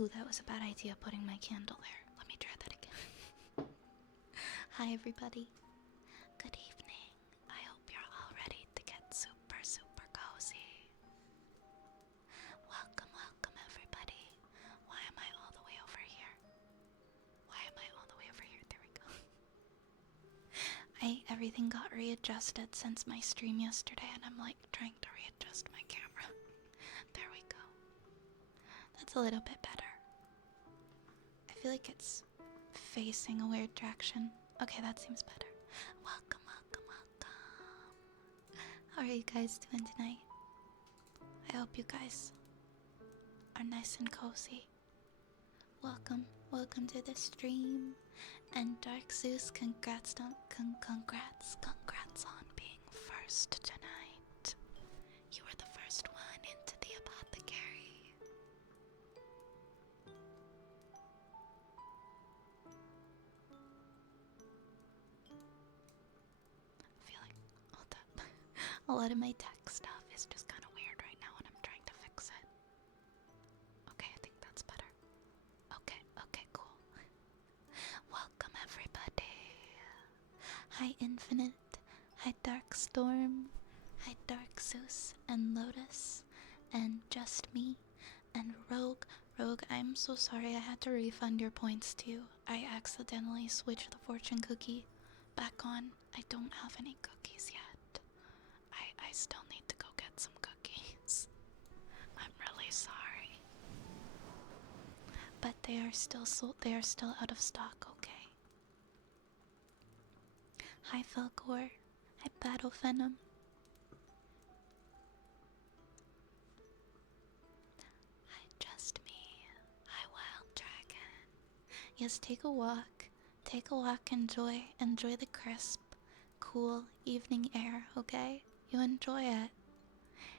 Ooh, that was a bad idea putting my candle there. Let me try that again. Hi, everybody. Good evening. I hope you're all ready to get super, super cozy. Welcome, welcome, everybody. Why am I all the way over here? Why am I all the way over here? There we go. Everything got readjusted since my stream yesterday, and I'm like trying to readjust my camera. There we go. That's a little bit better. I feel like it's facing a weird direction. Okay, that seems better. Welcome, welcome, welcome. How are you guys doing tonight? I hope you guys are nice and cozy. Welcome, welcome to the stream. And Dark Zeus, congrats on being first tonight. You were the first one into the apothecary. I feel like a lot of my tech stuff is just kind of weird right now, and I'm trying to fix it. Okay, I think that's better. Okay, okay, cool. Welcome, everybody. Hi, Infinite. Hi, Dark Storm. Hi, Dark Zeus and Lotus and Just Me and Rogue. Rogue, I'm so sorry I had to refund your points too. I accidentally switched the fortune cookie back on. I don't have any cookies yet. I still need to go get some cookies. I'm really sorry. But they are still sold. They are still out of stock, okay? Hi, Falcor. Hi, Battle Venom. Hi, Just Me. Hi, Wild Dragon. Yes, take a walk. Take a walk. Enjoy the crisp, cool evening air, okay? You enjoy it.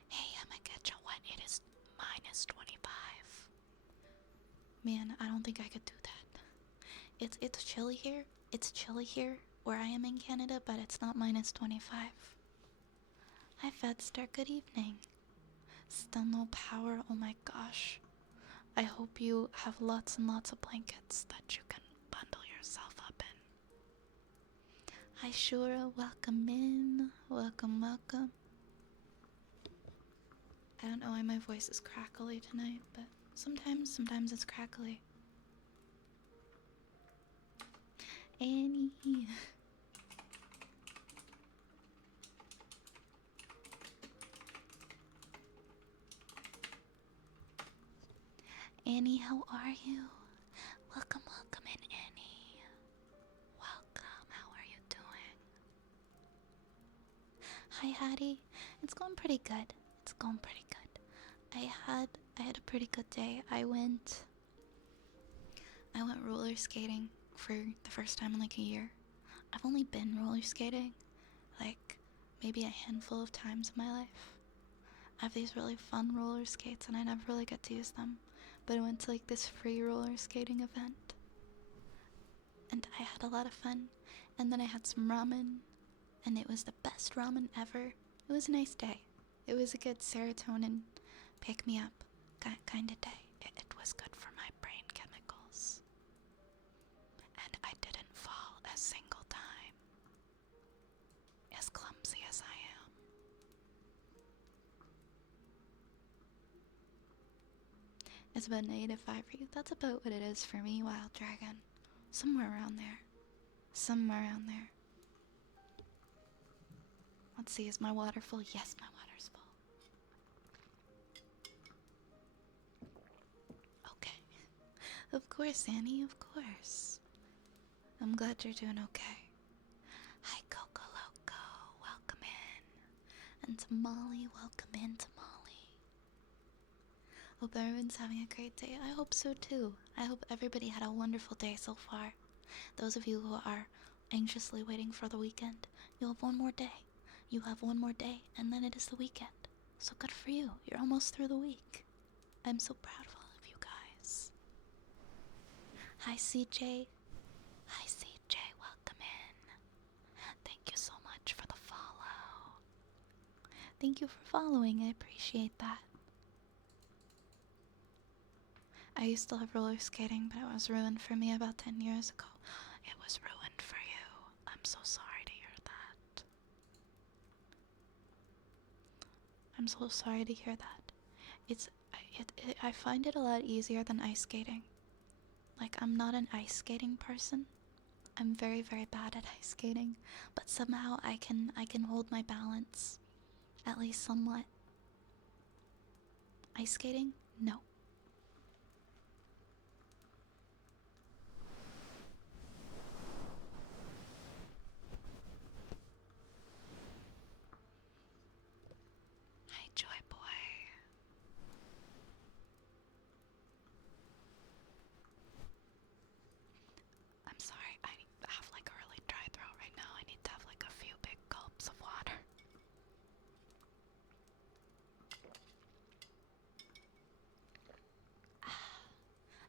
Hey, Yamagecha, what? It is -25. Man, I don't think I could do that. It's chilly here. It's chilly here where I am in Canada, but it's not -25. Hi, Fedster. Good evening. Still no power. Oh my gosh. I hope you have lots and lots of blankets that you can bundle yourself up in. Hi, Shura. Welcome in. Welcome, welcome. I don't know why my voice is crackly tonight, but sometimes it's crackly. Annie. Annie, how are you? Welcome, welcome in, Annie. Welcome, how are you doing? Hi, Hattie. It's going pretty good. It's going pretty good. I had a pretty good day. I went roller skating for the first time in like a year. I've only been roller skating like maybe a handful of times in my life. I have these really fun roller skates and I never really get to use them. But I went to like this free roller skating event and I had a lot of fun. And then I had some ramen and it was the best ramen ever. It was a nice day. It was a good serotonin pick me up kind of day. It was good for my brain chemicals. And I didn't fall a single time. As clumsy as I am. It's about -5 for you. That's about what it is for me, Wild Dragon. Somewhere around there. Somewhere around there. Let's see, is my water full? Yes, my water's full. Okay. Of course, Annie, of course. I'm glad you're doing okay. Hi, Coco Loco. Welcome in. And Tamale, welcome in, Tamale. Hope everyone's having a great day. I hope so too. I hope everybody had a wonderful day so far. Those of you who are anxiously waiting for the weekend, you have one more day. You have one more day, and then it is the weekend. So good for you. You're almost through the week. I'm so proud of all of you guys. Hi, CJ. Hi, CJ. Welcome in. Thank you so much for the follow. Thank you for following. I appreciate that. I used to love roller skating, but it was ruined for me about 10 years ago. It was ruined for you. I'm so sorry to hear that. I'm so sorry to hear that. I find it a lot easier than ice skating. Like, I'm not an ice skating person. I'm very, very bad at ice skating, but somehow I can hold my balance, at least somewhat. Ice skating? No. Hi, Joy Boy. I'm sorry, I have like a really dry throat right now. I need to have like a few big gulps of water.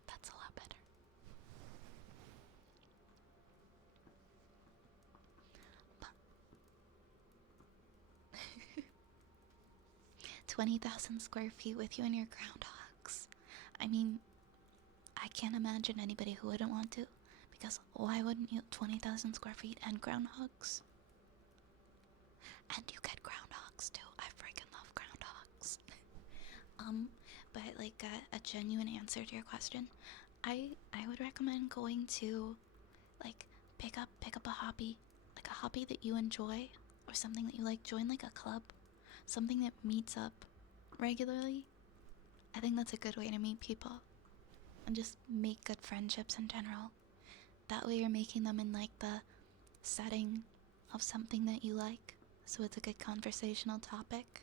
That's a lot better. But 20,000 square feet with you and your groundhogs. I mean, I can't imagine anybody who wouldn't want to. Because why wouldn't you? 20,000 square feet and groundhogs? And you get groundhogs too. I freaking love groundhogs. But like a genuine answer to your question, I would recommend going to like pick up a hobby, like a hobby that you enjoy or something that you like. Join like a club, something that meets up regularly. I think that's a good way to meet people and just make good friendships in general. That way you're making them in like the setting of something that you like, so it's a good conversational topic.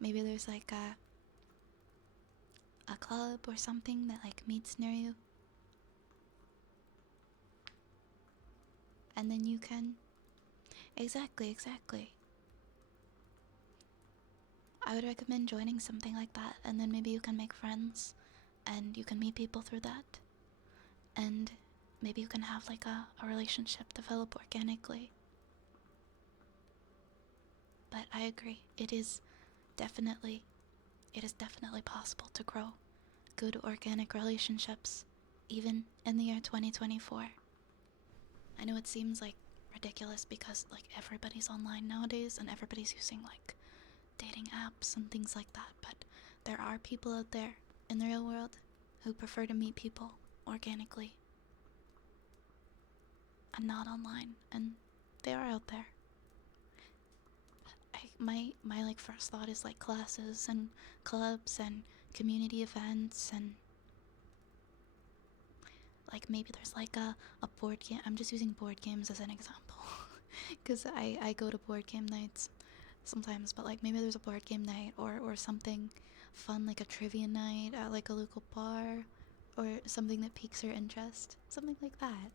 Maybe there's like a club or something that like meets near you, and then you can exactly. I would recommend joining something like that, and then maybe you can make friends and you can meet people through that, and maybe you can have like a relationship develop organically. But I agree, definitely it is definitely possible to grow good organic relationships even in the year 2024. I know it seems like ridiculous because like everybody's online nowadays and everybody's using like dating apps and things like that, but there are people out there in the real world who prefer to meet people organically and not online, and they are out there. My like first thought is like classes and clubs and community events, and like maybe there's like a board game. I'm just using board games as an example because I go to board game nights sometimes, but like maybe there's a board game night or something fun like a trivia night at like a local bar or something that piques your interest, something like that.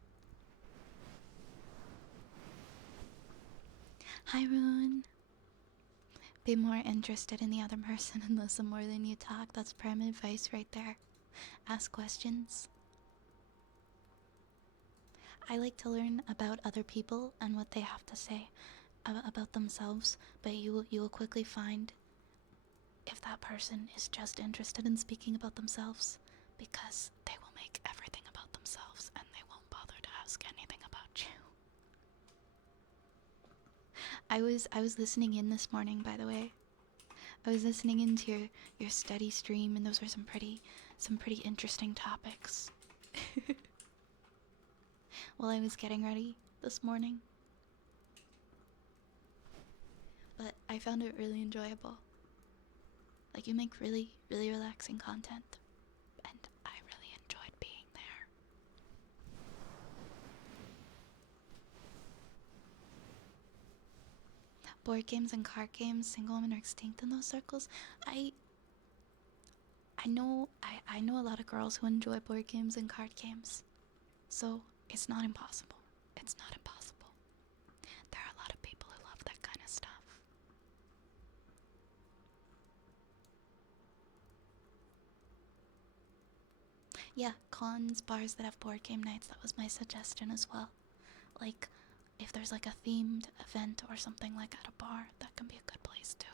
Hi Rune. Be more interested in the other person and listen more than you talk. That's prime advice right there. Ask questions. I like to learn about other people and what they have to say about themselves, but you will quickly find if that person is just interested in speaking about themselves, because they will make everything about themselves and they won't bother to ask anything about you. I was listening in this morning, by the way. I was listening into your study stream, and those were some pretty interesting topics. While I was getting ready this morning. But I found it really enjoyable. Like, you make really relaxing content, and I really enjoyed being there. Board games and card games, single women are extinct in those circles. I know a lot of girls who enjoy board games and card games, so it's not impossible. It's not impossible. There are a lot of people who love that kind of stuff. Yeah, cons, bars that have board game nights, that was my suggestion as well. Like, if there's like a themed event or something like at a bar, that can be a good place too.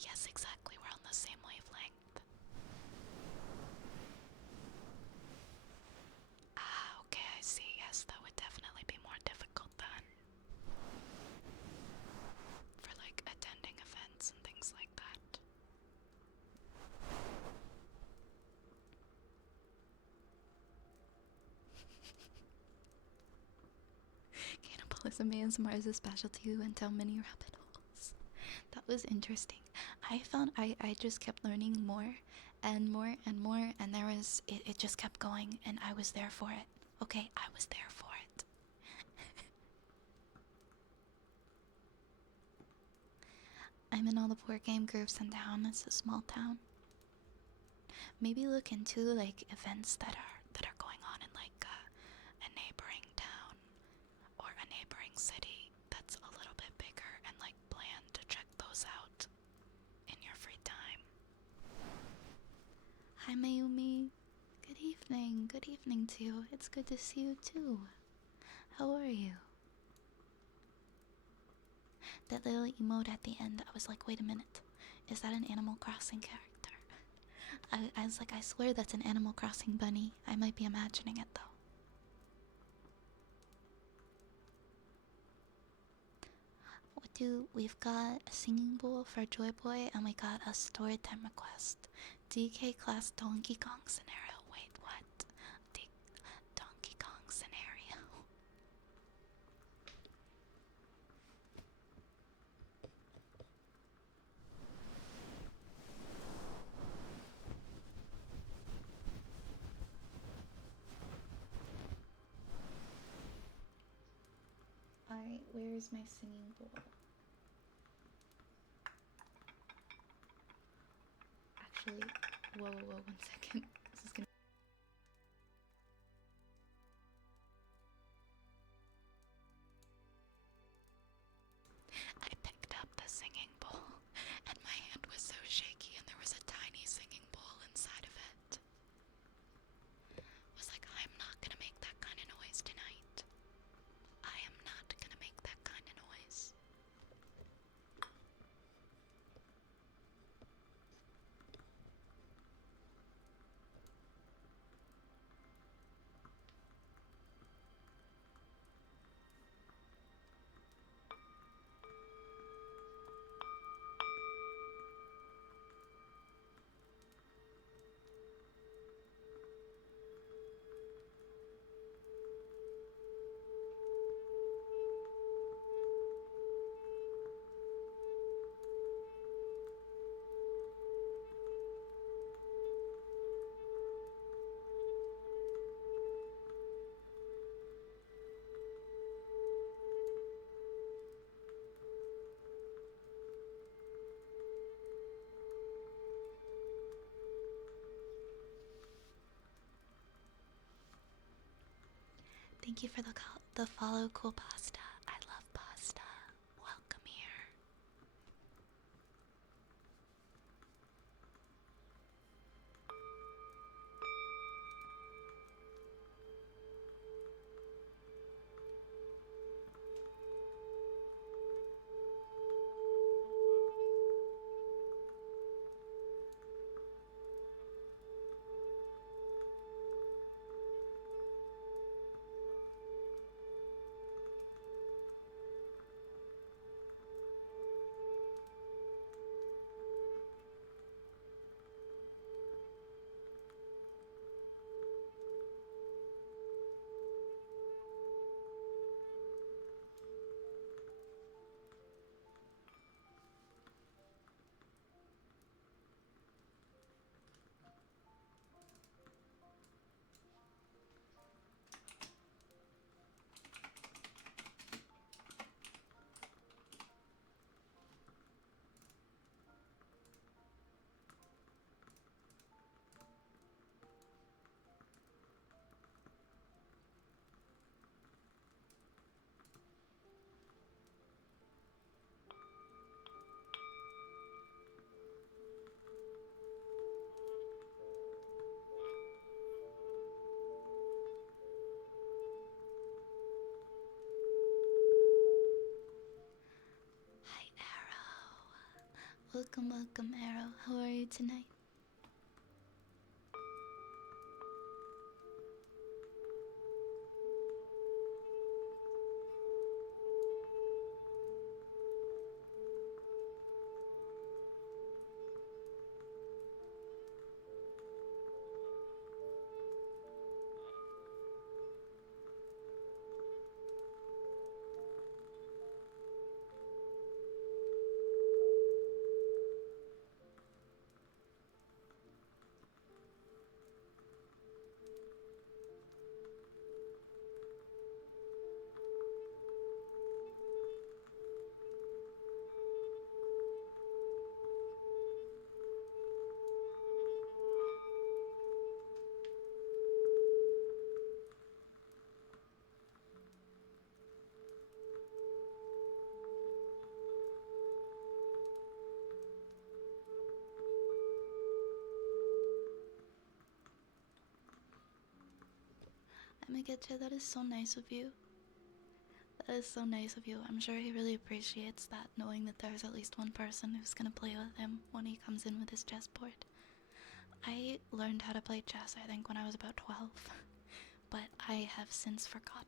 Yes, exactly, we're on the same wavelength. Melissa ASMR is a specialty who went down many rabbit holes. That was interesting. I found I just kept learning more and more and more, and it just kept going, and I was there for it. Okay, I was there for it. I'm in all the board game groups in town. It's a small town. Maybe look into like events that are going on in like a neighboring town or a neighboring city that's a little bit bigger, and like plan to check those out in your free time. Hi Mayumi. Good evening. Good evening to you. It's good to see you too. How are you? That little emote at the end, I was like, wait a minute. Is that an Animal Crossing character? I was like, I swear that's an Animal Crossing bunny. I might be imagining it though. We've got a singing bowl for Joy Boy, and we got a story time request. DK class Donkey Kong scenario. Wait, what? Donkey Kong scenario. Alright, where is my singing bowl? Actually, whoa, 1 second. This is gonna. I picked up the singing bowl, and my hand was so shaky, and there was a tiny singing bowl inside of it. I was like, I'm not gonna make that kind of noise tonight. I am not gonna make that kind of noise. Thank you for the follow, Cool Pasta. I love pasta. Welcome here. Hi, Arrow. Welcome, Arrow. How are you tonight? Megacha, that is so nice of you. That is so nice of you. I'm sure he really appreciates that, knowing that there's at least one person who's gonna play with him when he comes in with his chessboard. I learned how to play chess, I think, when I was about 12, but I have since forgotten.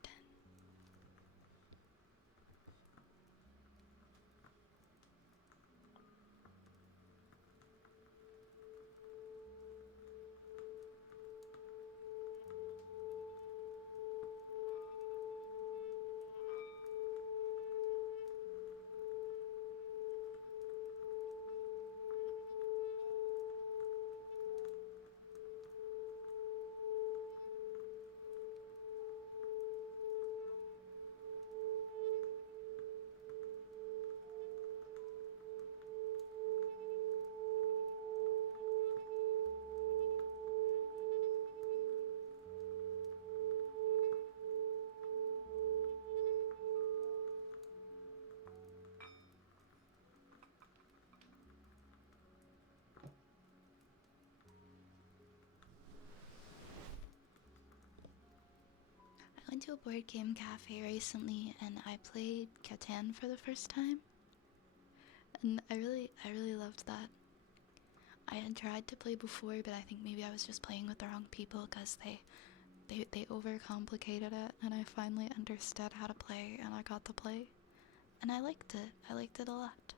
I went to a board game cafe recently and I played Catan for the first time. And I really loved that. I had tried to play before, but I think maybe I was just playing with the wrong people because they overcomplicated it, and I finally understood how to play and I got to play. And I liked it. I liked it a lot.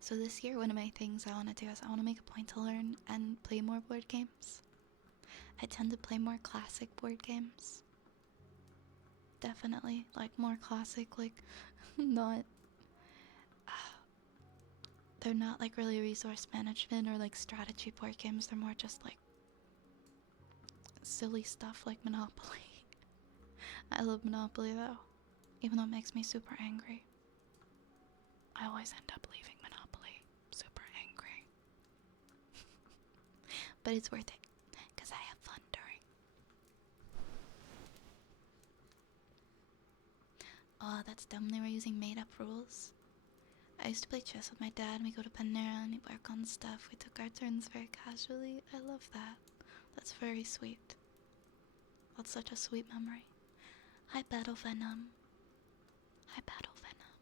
So this year, one of my things I want to do is I want to make a point to learn and play more board games. I tend to play more classic board games. Definitely, like more classic, like not. They're not like really resource management or like strategy board games. They're more just like silly stuff like Monopoly. I love Monopoly though, even though it makes me super angry. I always end up leaving Monopoly super angry. But it's worth it, because I have fun during. Oh, that's dumb. They were using made-up rules. I used to play chess with my dad, and we go to Panera and we work on stuff. We took our turns very casually. I love that. That's very sweet. That's such a sweet memory. Hi, Battle Venom. Hi, Battle Venom.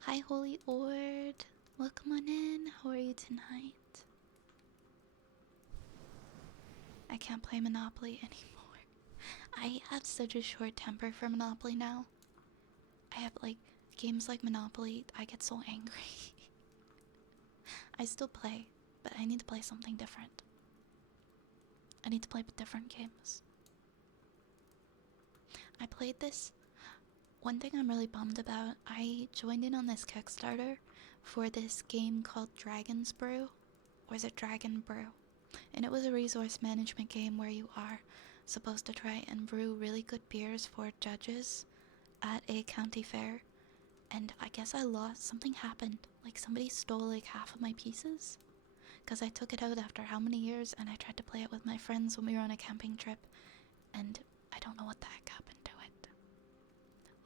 Hi, Holy Ord. Welcome on in. How are you tonight? I can't play Monopoly anymore. I have such a short temper for Monopoly now. I have like games like Monopoly, I get so angry. I still play, but I need to play something different. I need to play different games. I played this. One thing I'm really bummed about, I joined in on this Kickstarter for this game called Dragon's Brew. Or is it Dragon Brew? And it was a resource management game where you are supposed to try and brew really good beers for judges at a county fair. And I guess I lost. Something happened. Like somebody stole like half of my pieces. Because I took it out after how many years, and I tried to play it with my friends when we were on a camping trip. And I don't know what the heck happened to it.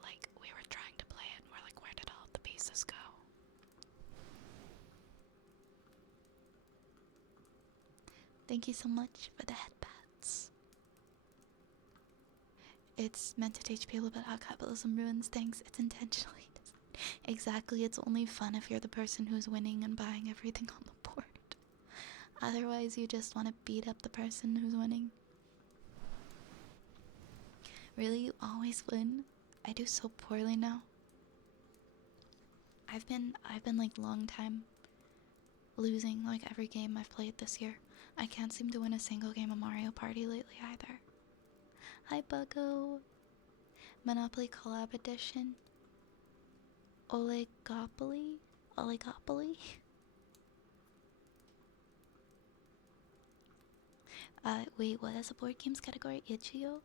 Like, we were trying to play it and we're like, where did all the pieces go? Thank you so much for the headbats. It's meant to teach people about how capitalism ruins things. It's intentionally designed. Exactly, it's only fun if you're the person who's winning and buying everything on the board. Otherwise, you just want to beat up the person who's winning. Really, you always win? I do so poorly now. I've been like long time losing like every game I've played this year. I can't seem to win a single game of Mario Party lately either. Hi, Buggo. Monopoly Collab Edition. Oligopoly? Oligopoly? Wait, what is the board games category? Itch.io?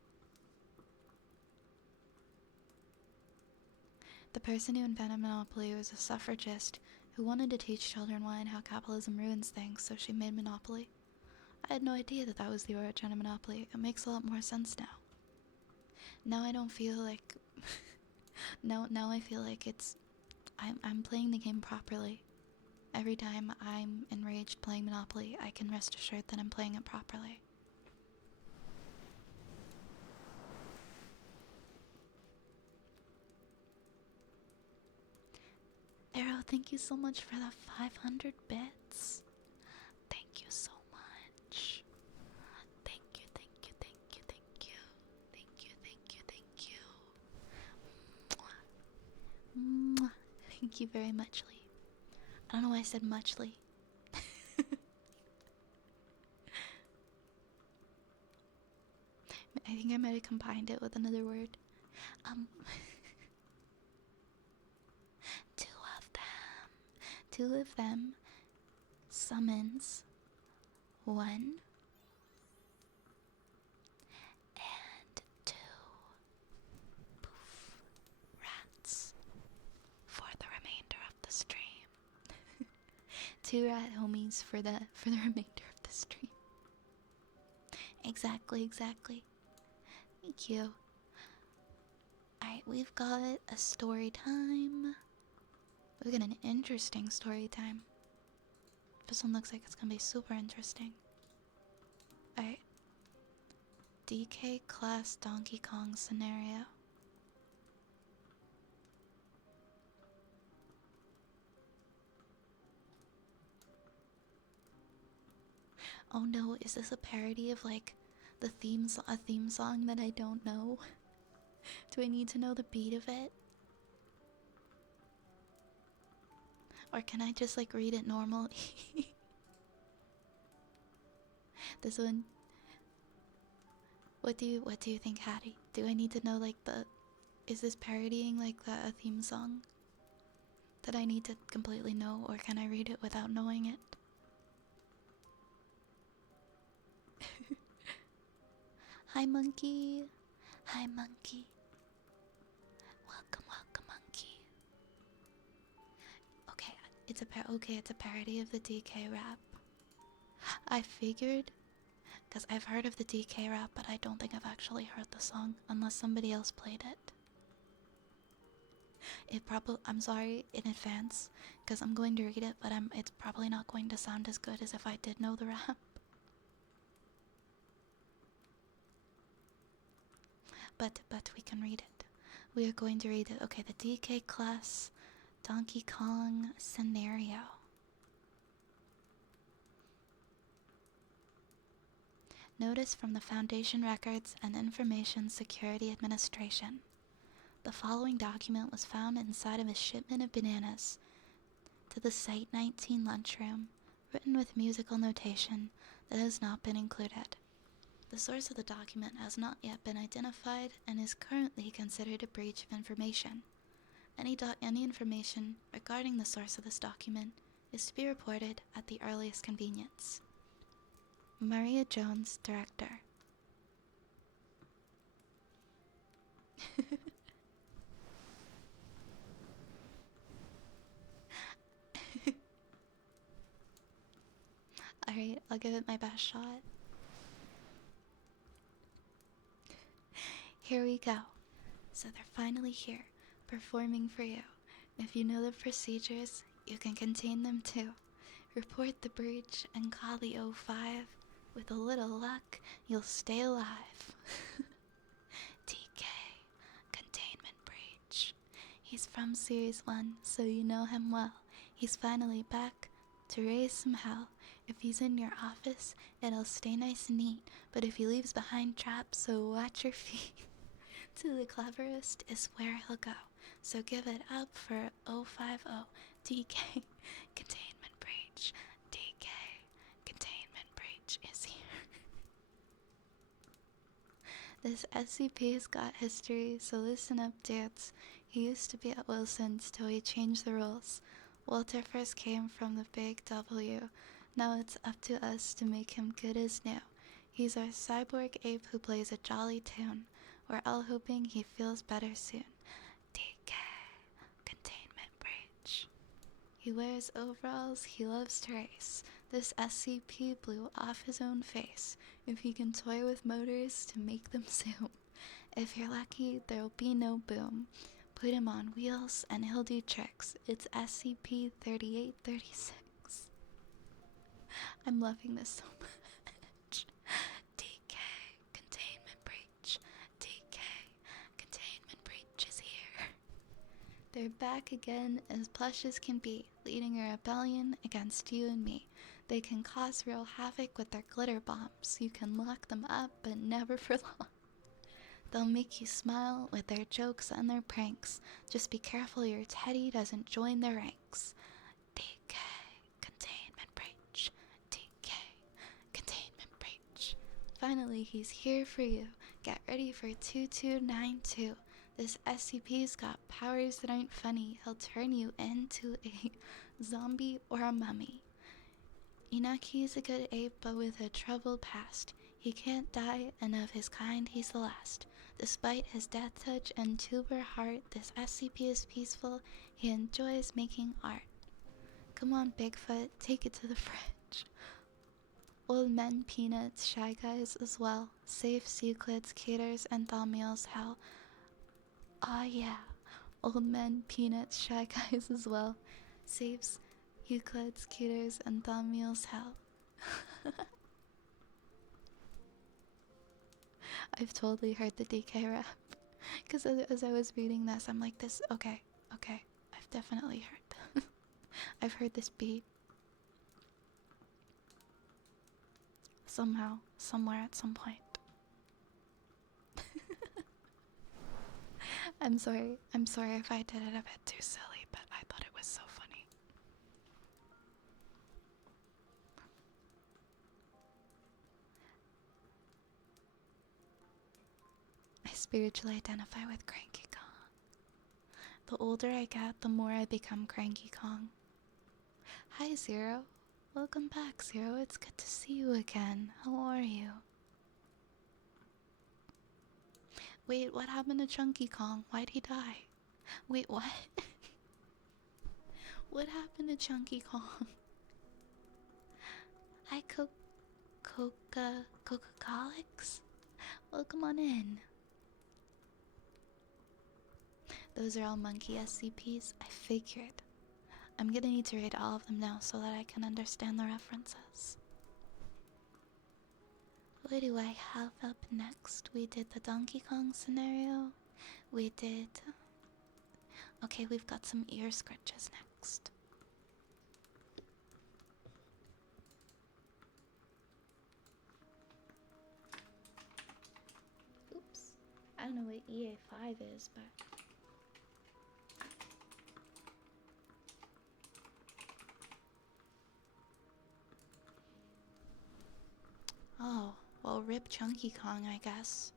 The person who invented Monopoly was a suffragist who wanted to teach children why and how capitalism ruins things, so she made Monopoly. I had no idea that that was the origin of Monopoly. It makes a lot more sense now. Now I don't feel like... now I feel like it's... I'm playing the game properly. every time I'm enraged playing Monopoly, I can rest assured that I'm playing it properly. Arrow, thank you so much for the 500 bits. Thank you so much. Thank you, thank you, thank you, thank you. Thank you, thank you, thank you. Mwah. Mwah. Thank you very muchly. I don't know why I said muchly. I think I might have combined it with another word. Two of them summons one and two poof rats for the remainder of the stream. Two rat homies for the remainder of the stream. Exactly. Thank you. Alright, we've got a story time. We've got an interesting story time. This one looks like it's gonna be super interesting. Alright. DK class Donkey Kong scenario. Oh no, is this a parody of like a theme song that I don't know? Do I need to know the beat of it? Or can I just like read it normally? This one. What do you think, Hattie? Do I need to know like is this parodying like a theme song that I need to completely know, or can I read it without knowing it? Hi monkey. Hi monkey. Welcome, monkey. Okay, it's a parody of the DK rap. I figured, because I've heard of the DK rap, but I don't think I've actually heard the song unless somebody else played it. I'm sorry in advance, because I'm going to read it, but it's probably not going to sound as good as if I did know the rap. But we can read it. We are going to read it. Okay, the DK class Donkey Kong scenario. Notice from the Foundation Records and Information Security Administration. The following document was found inside of a shipment of bananas to the Site 19 lunchroom, written with musical notation that has not been included. The source of the document has not yet been identified and is currently considered a breach of information. Any information regarding the source of this document is to be reported at the earliest convenience. Maria Jones, Director. Alright, I'll give it my best shot. Here we go. So they're finally here, performing for you. If you know the procedures, you can contain them too. Report the breach and call the 05. With a little luck, you'll stay alive. TK, containment breach. He's from Series 1, so you know him well. He's finally back to raise some hell. If he's in your office, it'll stay nice and neat. But if he leaves behind traps, so watch your feet. To the cleverest is where he'll go. So give it up for 050 DK containment breach. DK containment breach is here. This SCP's got history, so listen up, dudes. He used to be at Wilson's till he changed the rules. Walter first came from the big W. Now it's up to us to make him good as new. He's our cyborg ape who plays a jolly tune. We're all hoping he feels better soon. DK containment breach. He wears overalls, he loves to race. This SCP blew off his own face. If he can toy with motors to make them zoom. If you're lucky, there'll be no boom. Put him on wheels and he'll do tricks. It's SCP-3836. I'm loving this so much. DK, containment breach. DK, containment breach is here. They're back again, as plush as can be, leading a rebellion against you and me. They can cause real havoc with their glitter bombs. You can lock them up, but never for long. They'll make you smile with their jokes and their pranks. Just be careful your teddy doesn't join their ranks. DK, containment breach. DK, containment breach. Finally, he's here for you. Get ready for 2292. This SCP's got powers that aren't funny. He'll turn you into a zombie or a mummy. Inaki's a good ape, but with a troubled past. He can't die, and of his kind he's the last. Despite his death touch and tuber heart, this SCP is peaceful. He enjoys making art. Come on, Bigfoot, take it to the fridge. Old men, peanuts, shy guys as well. Safes, Euclids, Caters, and Thaumiels, hell. Ah yeah, old men, peanuts, shy guys as well. Safes, Euclids, Caters, and Thaumiels, hell. I've totally heard the DK rap. Because as I was reading this, I'm like, this, okay, I've definitely heard. I've heard this beat. Somehow, somewhere, at some point. I'm sorry if I did it a bit too silly, but I thought it was so funny. I spiritually identify with Cranky Kong. The older I get, the more I become Cranky Kong. Hi, Zero. Welcome back, Zero. It's good to see you again. How are you? Wait, what happened to Chunky Kong? Why'd he die? Wait, what? What happened to Chunky Kong? Hi, Coca-Colics? Welcome on in. Those are all monkey SCPs. I figured. I'm gonna need to read all of them now so that I can understand the references. What do I have up next? We did the Donkey Kong scenario. We did... Okay, we've got some ear scratches next. Oops. I don't know what EA5 is, but... Oh, well, rip Chunky Kong, I guess.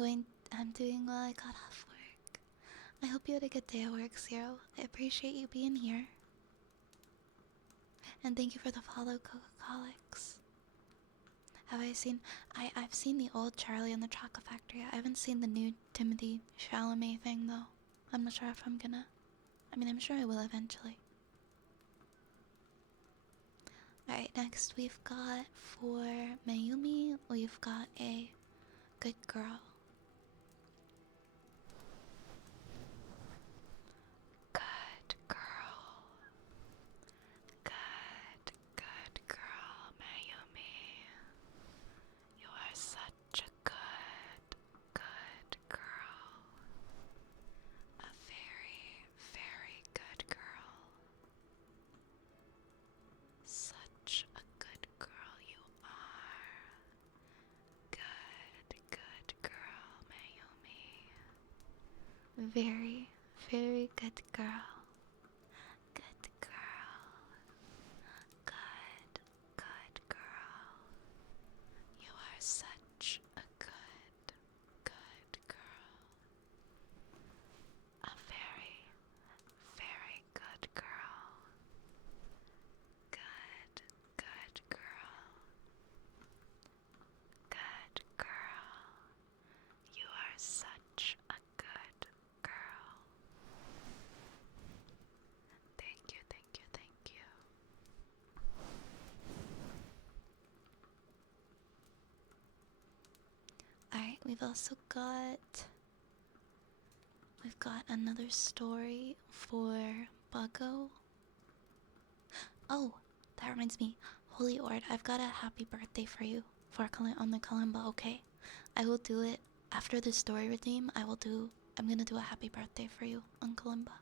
I'm doing well. I got off work. I hope you had a good day at work, Zero. I appreciate you being here. And thank you for the follow, Coca-Colics. I've seen the old Charlie and the Chocolate Factory. I haven't seen the new Timothy Chalamet thing, though. I'm not sure if I'm gonna. I'm sure I will eventually. Alright, next we've got for Mayumi, we've got a good girl. Good girl. Good girl, Mayumi. You are such a good girl. A very, very good girl. Such a good girl you are. Good girl, Mayumi. Very, very good girl. Good girl. Good girl. You are such a good girl. A very, very good girl. Good girl. Good girl. You are such a good girl. Thank you, thank you, thank you. Alright, we've got another story for Buggo. Oh, that reminds me. Holy Ord, I've got a happy birthday for you on the Kalimba, okay? I will do it after the story redeem. I'm gonna do a happy birthday for you on Kalimba.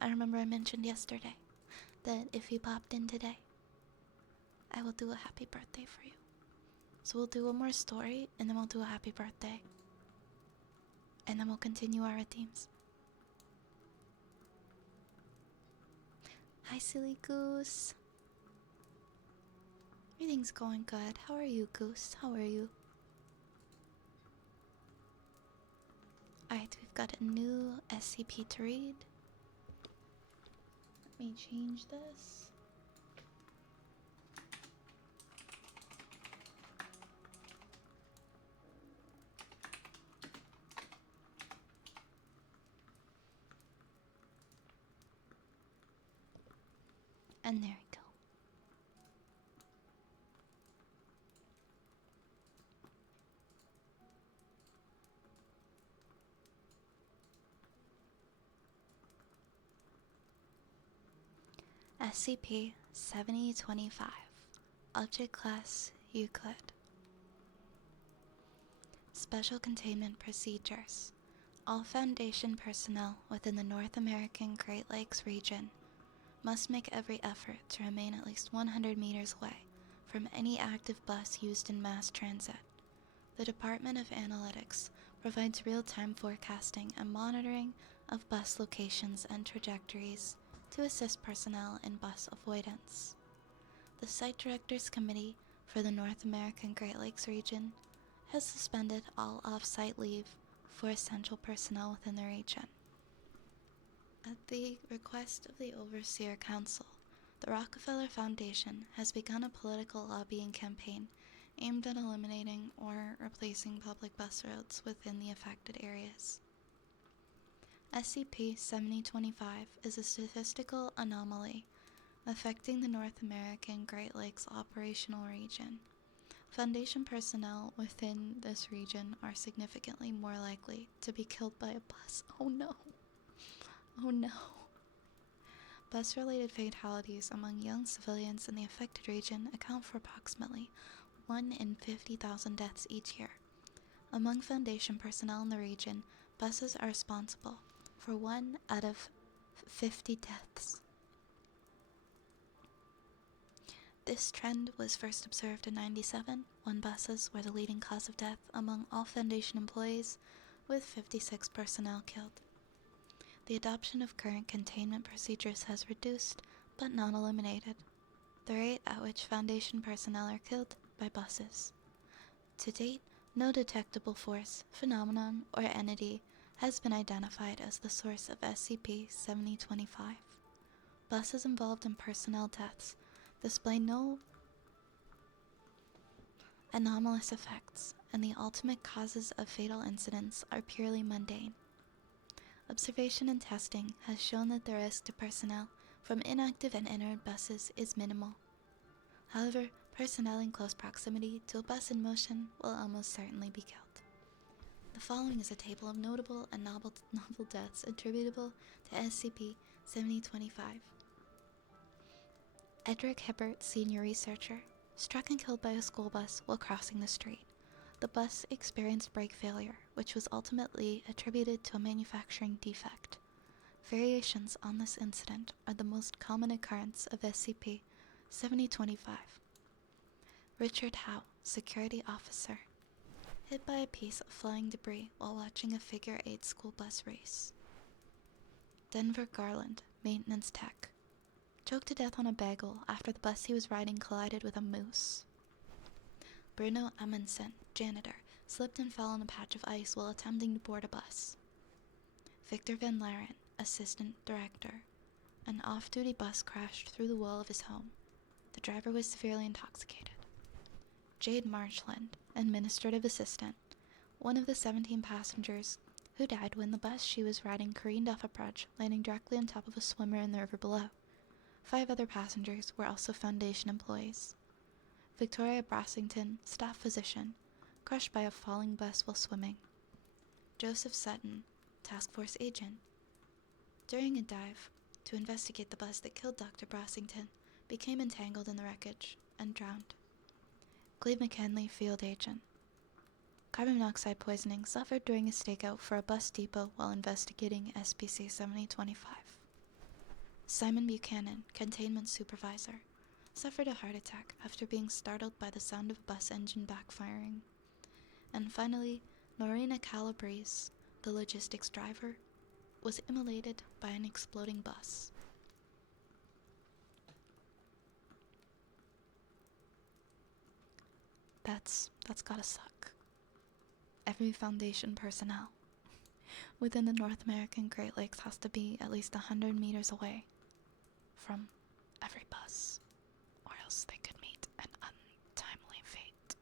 I remember I mentioned yesterday that if you popped in today, I will do a happy birthday for you. So we'll do one more story, and then we'll do a happy birthday. And then we'll continue our redeems. Hi, silly goose. Everything's going good. How are you, Goose? How are you? Alright, we've got a new SCP to read. Let me change this. And there we go. SCP-7025. Object Class Euclid. Special Containment Procedures. All Foundation personnel within the North American Great Lakes region must make every effort to remain at least 100 meters away from any active bus used in mass transit. The Department of Analytics provides real-time forecasting and monitoring of bus locations and trajectories to assist personnel in bus avoidance. The Site Directors Committee for the North American Great Lakes region has suspended all off-site leave for essential personnel within the region. At the request of the Overseer Council, the Rockefeller Foundation has begun a political lobbying campaign aimed at eliminating or replacing public bus routes within the affected areas. SCP-7025 is a statistical anomaly affecting the North American Great Lakes operational region. Foundation personnel within this region are significantly more likely to be killed by a bus. Oh no. Oh no. Bus-related fatalities among young civilians in the affected region account for approximately 1 in 50,000 deaths each year. Among Foundation personnel in the region, buses are responsible for 1 out of 50 deaths. This trend was first observed in '97, when buses were the leading cause of death among all Foundation employees, with 56 personnel killed. The adoption of current containment procedures has reduced, but not eliminated, the rate at which Foundation personnel are killed by buses. To date, No detectable force, phenomenon, or entity has been identified as the source of SCP-7025. Buses involved in personnel deaths display no anomalous effects, and the ultimate causes of fatal incidents are purely mundane. Observation and testing has shown that the risk to personnel from inactive and inert buses is minimal. However, personnel in close proximity to a bus in motion will almost certainly be killed. The following is a table of notable and novel deaths attributable to SCP-7025. Edric Hibbert, senior researcher, struck and killed by a school bus while crossing the street. The bus experienced brake failure, which was ultimately attributed to a manufacturing defect. Variations on this incident are the most common occurrence of SCP-7025. Richard Howe, security officer, hit by a piece of flying debris while watching a figure-8 school bus race. Denver Garland, maintenance tech, choked to death on a bagel after the bus he was riding collided with a moose. Bruno Amundsen, janitor, slipped and fell on a patch of ice while attempting to board a bus. Victor Van Laren, assistant director, an off-duty bus crashed through the wall of his home. The driver was severely intoxicated. Jade Marshland, administrative assistant, one of the 17 passengers who died when the bus she was riding careened off a bridge, landing directly on top of a swimmer in the river below. 5 other passengers were also Foundation employees. Victoria Brassington, staff physician, crushed by a falling bus while swimming. Joseph Sutton, task force agent, during a dive to investigate the bus that killed Dr. Brassington, became entangled in the wreckage and drowned. Cleve McKinley, field agent, carbon monoxide poisoning suffered during a stakeout for a bus depot while investigating SPC-7025. Simon Buchanan, containment supervisor, suffered a heart attack after being startled by the sound of a bus engine backfiring. And finally, Norina Calabrese, the logistics driver, was immolated by an exploding bus. That's gotta suck. Every Foundation personnel within the North American Great Lakes has to be at least 100 meters away from every bus, or else they could meet an untimely fate.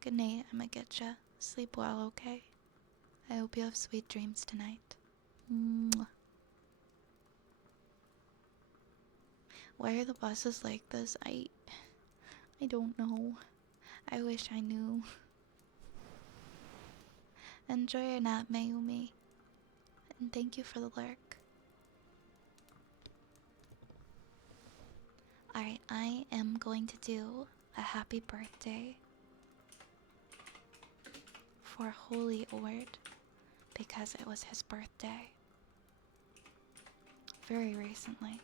Good night, I'ma getcha. Sleep well, okay? I hope you have sweet dreams tonight. Mwah. Why are the buses like this? I don't know. I wish I knew. Enjoy your nap, Mayumi. And thank you for the lurk. Alright, I am going to do a happy birthday for Holy Ord because it was his birthday very recently.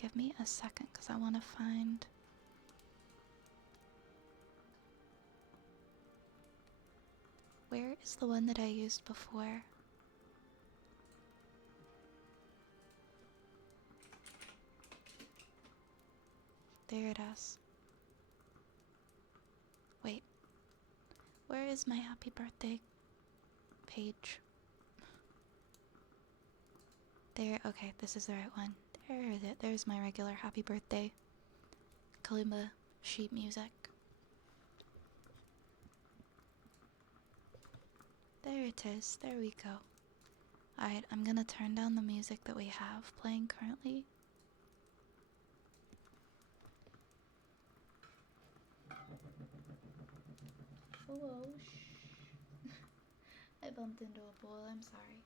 Give me a second because I want to find... Where is the one that I used before? There it is. Wait. Where is my happy birthday page? There, okay, this is the right one. There is it. There's my regular happy birthday kalimba sheet music. There it is. There we go. Alright, I'm gonna turn down the music that we have playing currently. Whoa, shh. I bumped into a bowl, I'm sorry.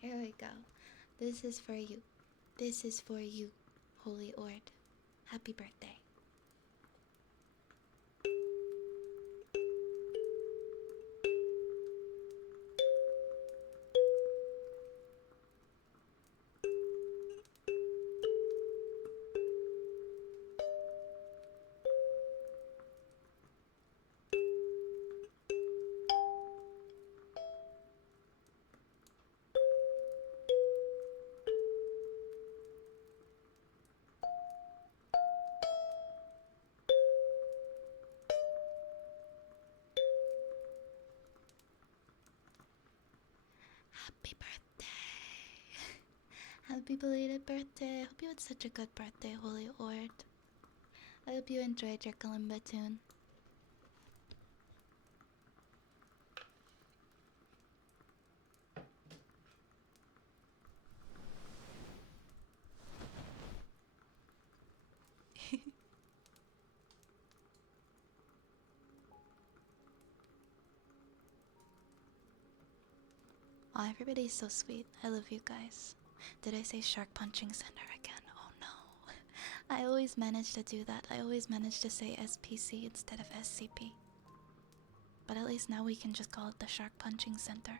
Here we go. This is for you. This is for you, Holy Ord. Happy birthday. Happy belated birthday. I hope you had such a good birthday, Holy Ord. I hope you enjoyed your kalimba tune. Oh, everybody's so sweet. I love you guys. Did I say Shark Punching Center again? Oh no. I always manage to do that. I always manage to say SPC instead of SCP. But at least now we can just call it the Shark Punching Center.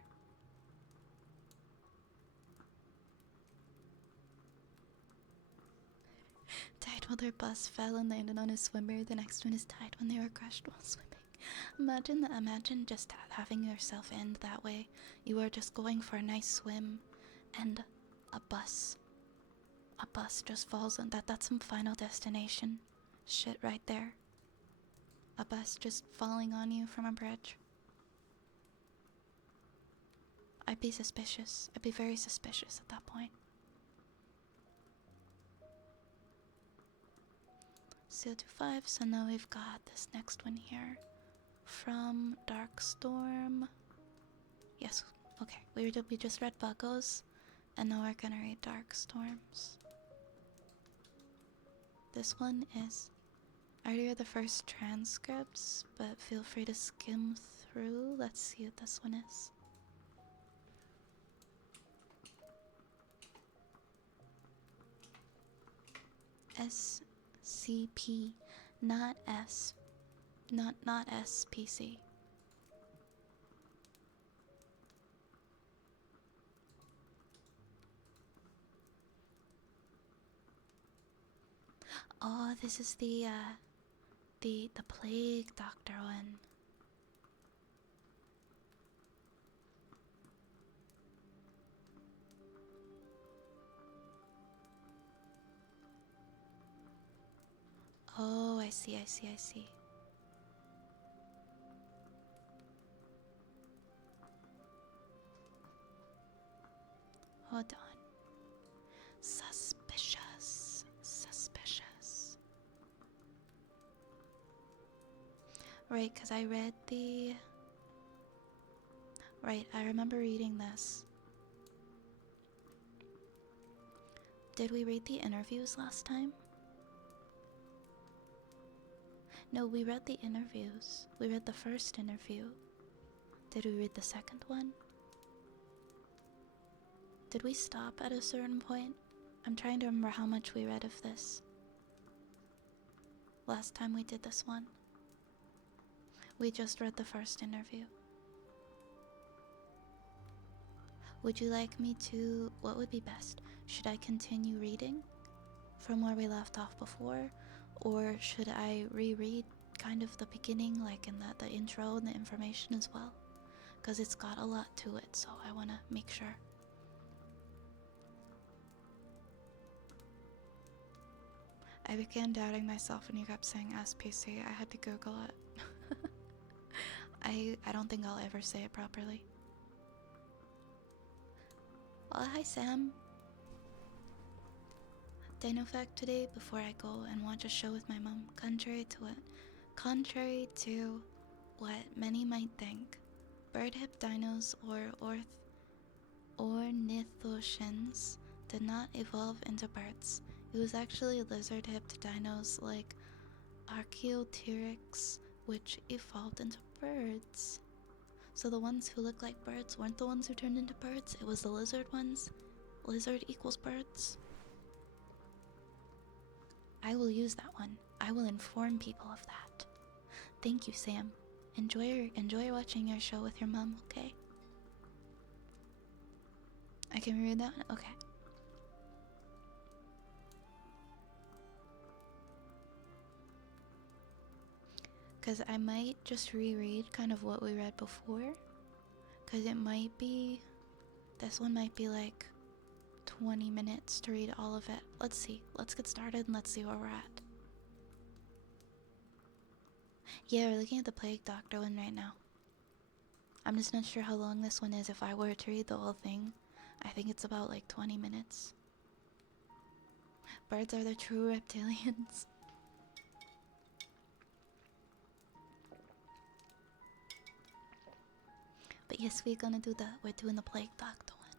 Died while their bus fell and landed on a swimmer. The next one is died when they were crushed while swimming. Imagine just having yourself end that way. You are just going for a nice swim, and a bus just falls on that. That's some Final Destination shit right there. A bus just falling on you from a bridge. I'd be suspicious. I'd be very suspicious at that point. CO25, so now we've got this next one here. From Darkstorm. Yes, okay. We just read Buggles, and now we're gonna read Darkstorms. This one is... I already read the first transcripts, but feel free to skim through. Let's see what this one is. SCP, not S. Not SPC. Oh, this is the plague doctor one. Oh, I see. Hold on. Suspicious. Right, because I read the... Right, I remember reading this. Did we read the interviews last time? No, we read the interviews. We read the first interview. Did we read the second one? Did we stop at a certain point? I'm trying to remember how much we read of this. Last time we did this one. We just read the first interview. Would you like me to... What would be best? Should I continue reading from where we left off before? Or should I reread kind of the beginning, like in the intro and the information as well? Because it's got a lot to it, so I want to make sure. I began doubting myself when you kept saying SPC. I had to Google it. I don't think I'll ever say it properly. Oh, hi Sam. Dino fact today before I go and watch a show with my mom. Contrary to what many might think, bird-hip dinos or ornithoceans did not evolve into birds. It was actually lizard-hipped dinos like Archaeopteryx which evolved into birds. So the ones who look like birds weren't the ones who turned into birds, it was the lizard ones. Lizard equals birds. I will use that one. I will inform people of that. Thank you, Sam. Enjoy watching your show with your mom, okay? I can read that one? Okay. Because I might just reread kind of what we read before. Because it might be... This one might be like 20 minutes to read all of it. Let's see. Let's get started and let's see where we're at. Yeah, we're looking at the Plague Doctor one right now. I'm just not sure how long this one is if I were to read the whole thing. I think it's about like 20 minutes. Birds are the true reptilians. But yes, we're doing the plague doctor one.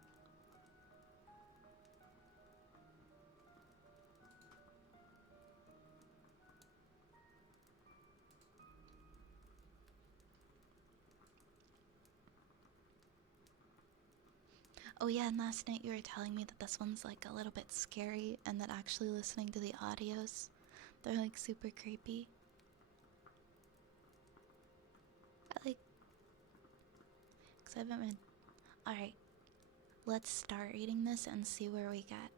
Oh yeah, and last night you were telling me that this one's like a little bit scary and that actually listening to the audios, they're like super creepy. Cause I haven't been. Alright, let's start reading this and see where we get.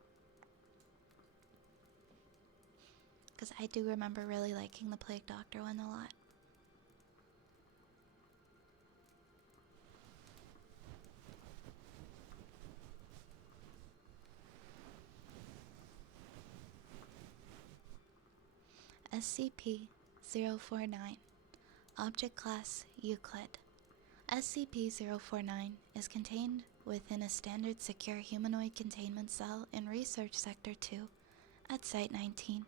Because I do remember really liking the Plague Doctor one a lot. SCP-049. Object Class Euclid. SCP-049 is contained within a standard secure humanoid containment cell in Research Sector 2 at Site 19.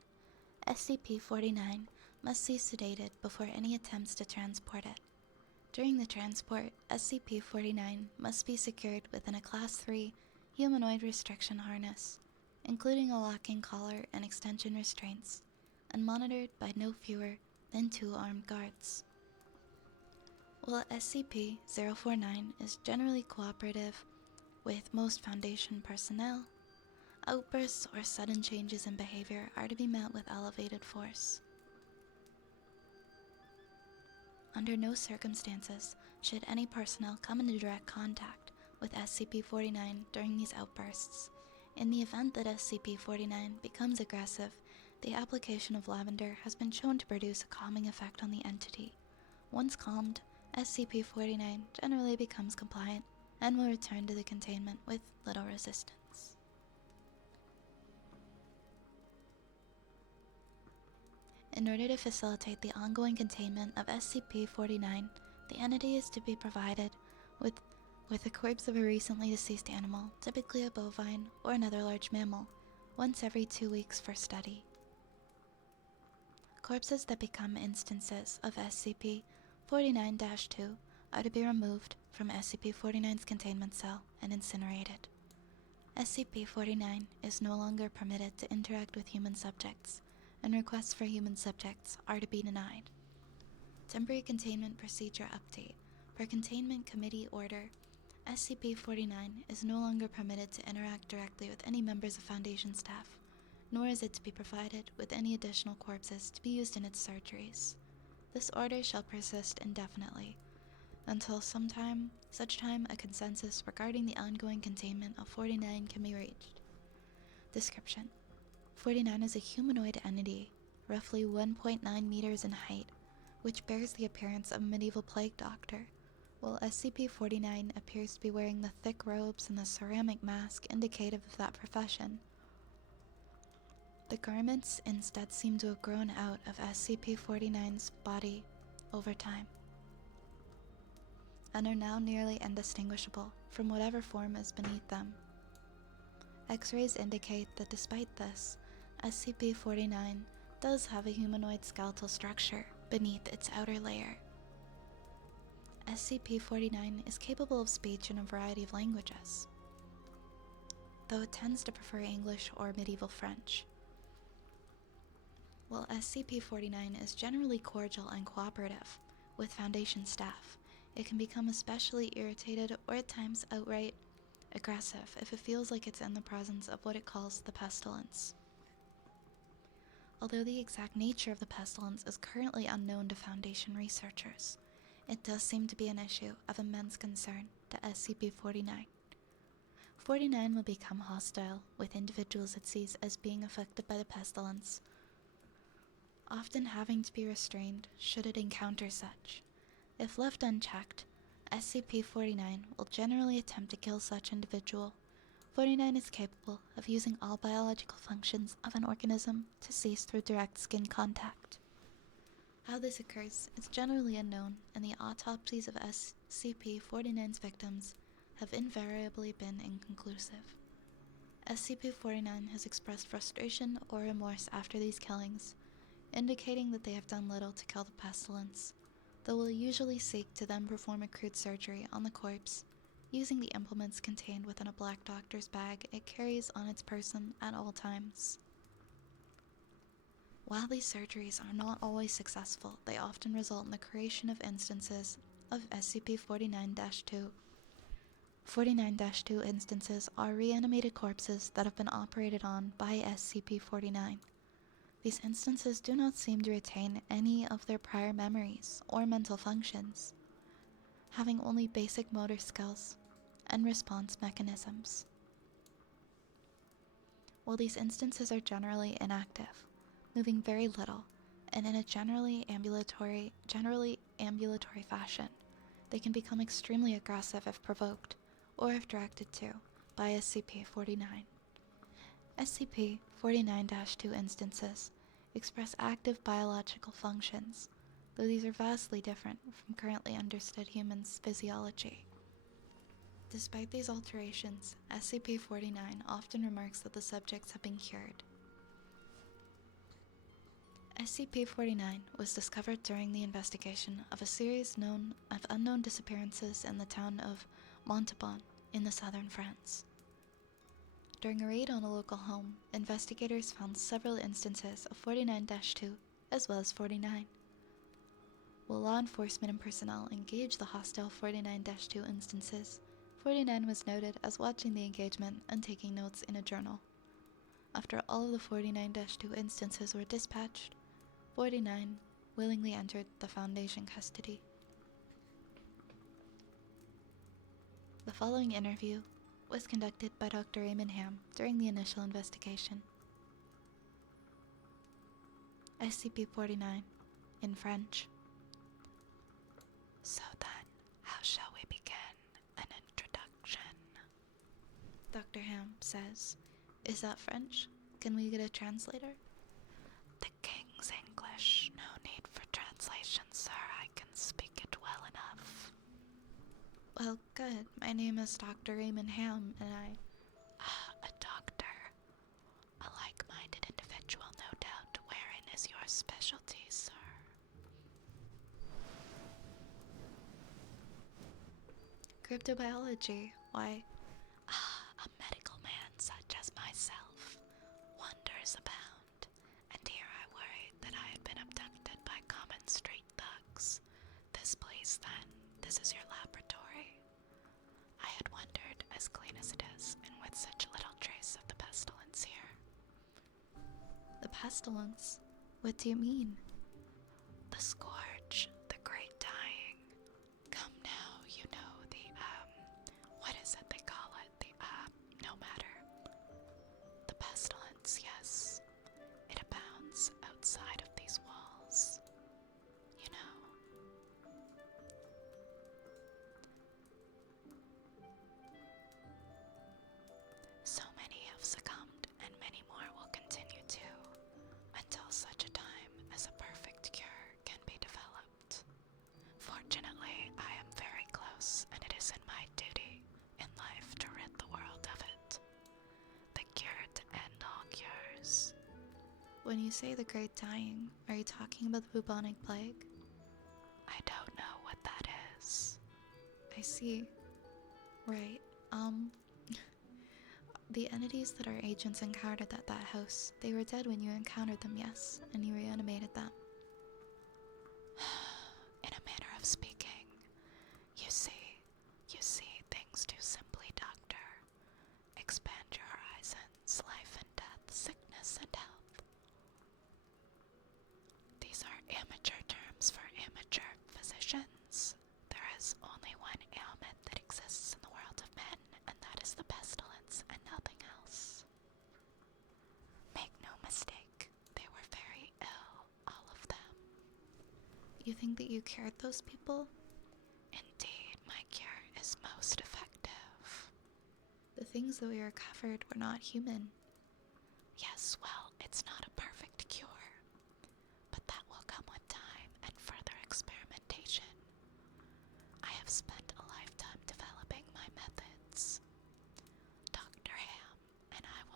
SCP-49 must be sedated before any attempts to transport it. During the transport, SCP-49 must be secured within a Class 3 humanoid restriction harness, including a locking collar and extension restraints, and monitored by no fewer than 2 armed guards. While SCP-049 is generally cooperative with most Foundation personnel, outbursts or sudden changes in behavior are to be met with elevated force. Under no circumstances should any personnel come into direct contact with SCP-49 during these outbursts. In the event that SCP-49 becomes aggressive, the application of lavender has been shown to produce a calming effect on the entity. Once calmed, SCP-49 generally becomes compliant and will return to the containment with little resistance. In order to facilitate the ongoing containment of SCP-49, the entity is to be provided with the corpse of a recently deceased animal, typically a bovine or another large mammal, once every 2 weeks for study. Corpses that become instances of SCP-49-2 are to be removed from SCP-49's containment cell and incinerated. SCP-49 is no longer permitted to interact with human subjects, and requests for human subjects are to be denied. Temporary Containment Procedure Update. Per Containment Committee Order, SCP-49 is no longer permitted to interact directly with any members of Foundation staff, nor is it to be provided with any additional corpses to be used in its surgeries. This order shall persist indefinitely, until such time a consensus regarding the ongoing containment of 49 can be reached. Description: 49 is a humanoid entity, roughly 1.9 meters in height, which bears the appearance of a medieval plague doctor, while SCP-49 appears to be wearing the thick robes and the ceramic mask indicative of that profession. The garments instead seem to have grown out of SCP-49's body over time, and are now nearly indistinguishable from whatever form is beneath them. X-rays indicate that despite this, SCP-49 does have a humanoid skeletal structure beneath its outer layer. SCP-49 is capable of speech in a variety of languages, though it tends to prefer English or medieval French. While SCP-49 is generally cordial and cooperative with Foundation staff, it can become especially irritated or at times outright aggressive if it feels like it's in the presence of what it calls the pestilence. Although the exact nature of the pestilence is currently unknown to Foundation researchers, it does seem to be an issue of immense concern to SCP-49. 49 will become hostile with individuals it sees as being affected by the pestilence, often having to be restrained should it encounter such. If left unchecked, SCP-49 will generally attempt to kill such individual. 49 is capable of using all biological functions of an organism to cease through direct skin contact. How this occurs is generally unknown, and the autopsies of SCP-49's victims have invariably been inconclusive. SCP-49 has expressed frustration or remorse after these killings, indicating that they have done little to kill the pestilence, though will usually seek to then perform a crude surgery on the corpse, using the implements contained within a black doctor's bag it carries on its person at all times. While these surgeries are not always successful, they often result in the creation of instances of SCP-49-2. 49-2 instances are reanimated corpses that have been operated on by SCP-49. These instances do not seem to retain any of their prior memories or mental functions, having only basic motor skills and response mechanisms. While these instances are generally inactive, moving very little, and in a generally ambulatory fashion, they can become extremely aggressive if provoked, or if directed to, by SCP-49. SCP-49-2 instances express active biological functions, though these are vastly different from currently understood human physiology. Despite these alterations, SCP-49 often remarks that the subjects have been cured. SCP-49 was discovered during the investigation of a series of unknown disappearances in the town of Montauban in the southern France. During a raid on a local home, investigators found several instances of 49-2 as well as 49. While law enforcement and personnel engaged the hostile 49-2 instances, 49 was noted as watching the engagement and taking notes in a journal. After all of the 49-2 instances were dispatched, 49 willingly entered the Foundation custody. The following interview was conducted by Dr. Raymond Ham during the initial investigation. SCP-49, in French. So then, how shall we begin an introduction? Dr. Ham says, "Is that French? Can we get a translator?" "The King's English. No need for translation, sir. I can speak it well enough." "Well, good. My name is Dr. Raymond Ham, and I..." "A doctor. A like-minded individual, no doubt. Wherein is your specialty, sir?" "Cryptobiology. Why?" "A medical man such as myself. Wonders abound. And here I worried that I had been abducted by common street thugs. This place, then, this is your laboratory. I had wondered, as clean as it is, and with such little trace of the pestilence here." "The pestilence? What do you mean?" "The scourge, the great dying. Come now, you know, what is it they call it? No matter. The pestilence, yes. It abounds outside of these walls. You know." "So many have succumbed, and many more will continue to, until such a time as a perfect cure can be developed. Fortunately, I am very close, and it is in my duty in life to rid the world of it. The cure to end all cures." "When you say the great dying, are you talking about the bubonic plague?" "I don't know what that is." "I see. Right. The entities that our agents encountered at that house, they were dead when you encountered them, yes, and you reanimated them." "In a manner of speaking. You see, things too simply, Doctor. Expand your horizons, life and death, sickness and health. These are amateur terms for amateur physicians. There is only one ailment that exists in the world of men, and that is the pestilence and nothing else. Make no mistake, they were very ill, all of them." "You think that you cured those people?" "Indeed, my cure is most effective." "The things that we recovered were not human." "Yes, well, it's not a perfect cure. But that will come with time and further experimentation. I have spent a lifetime developing my methods. Dr. Ham and I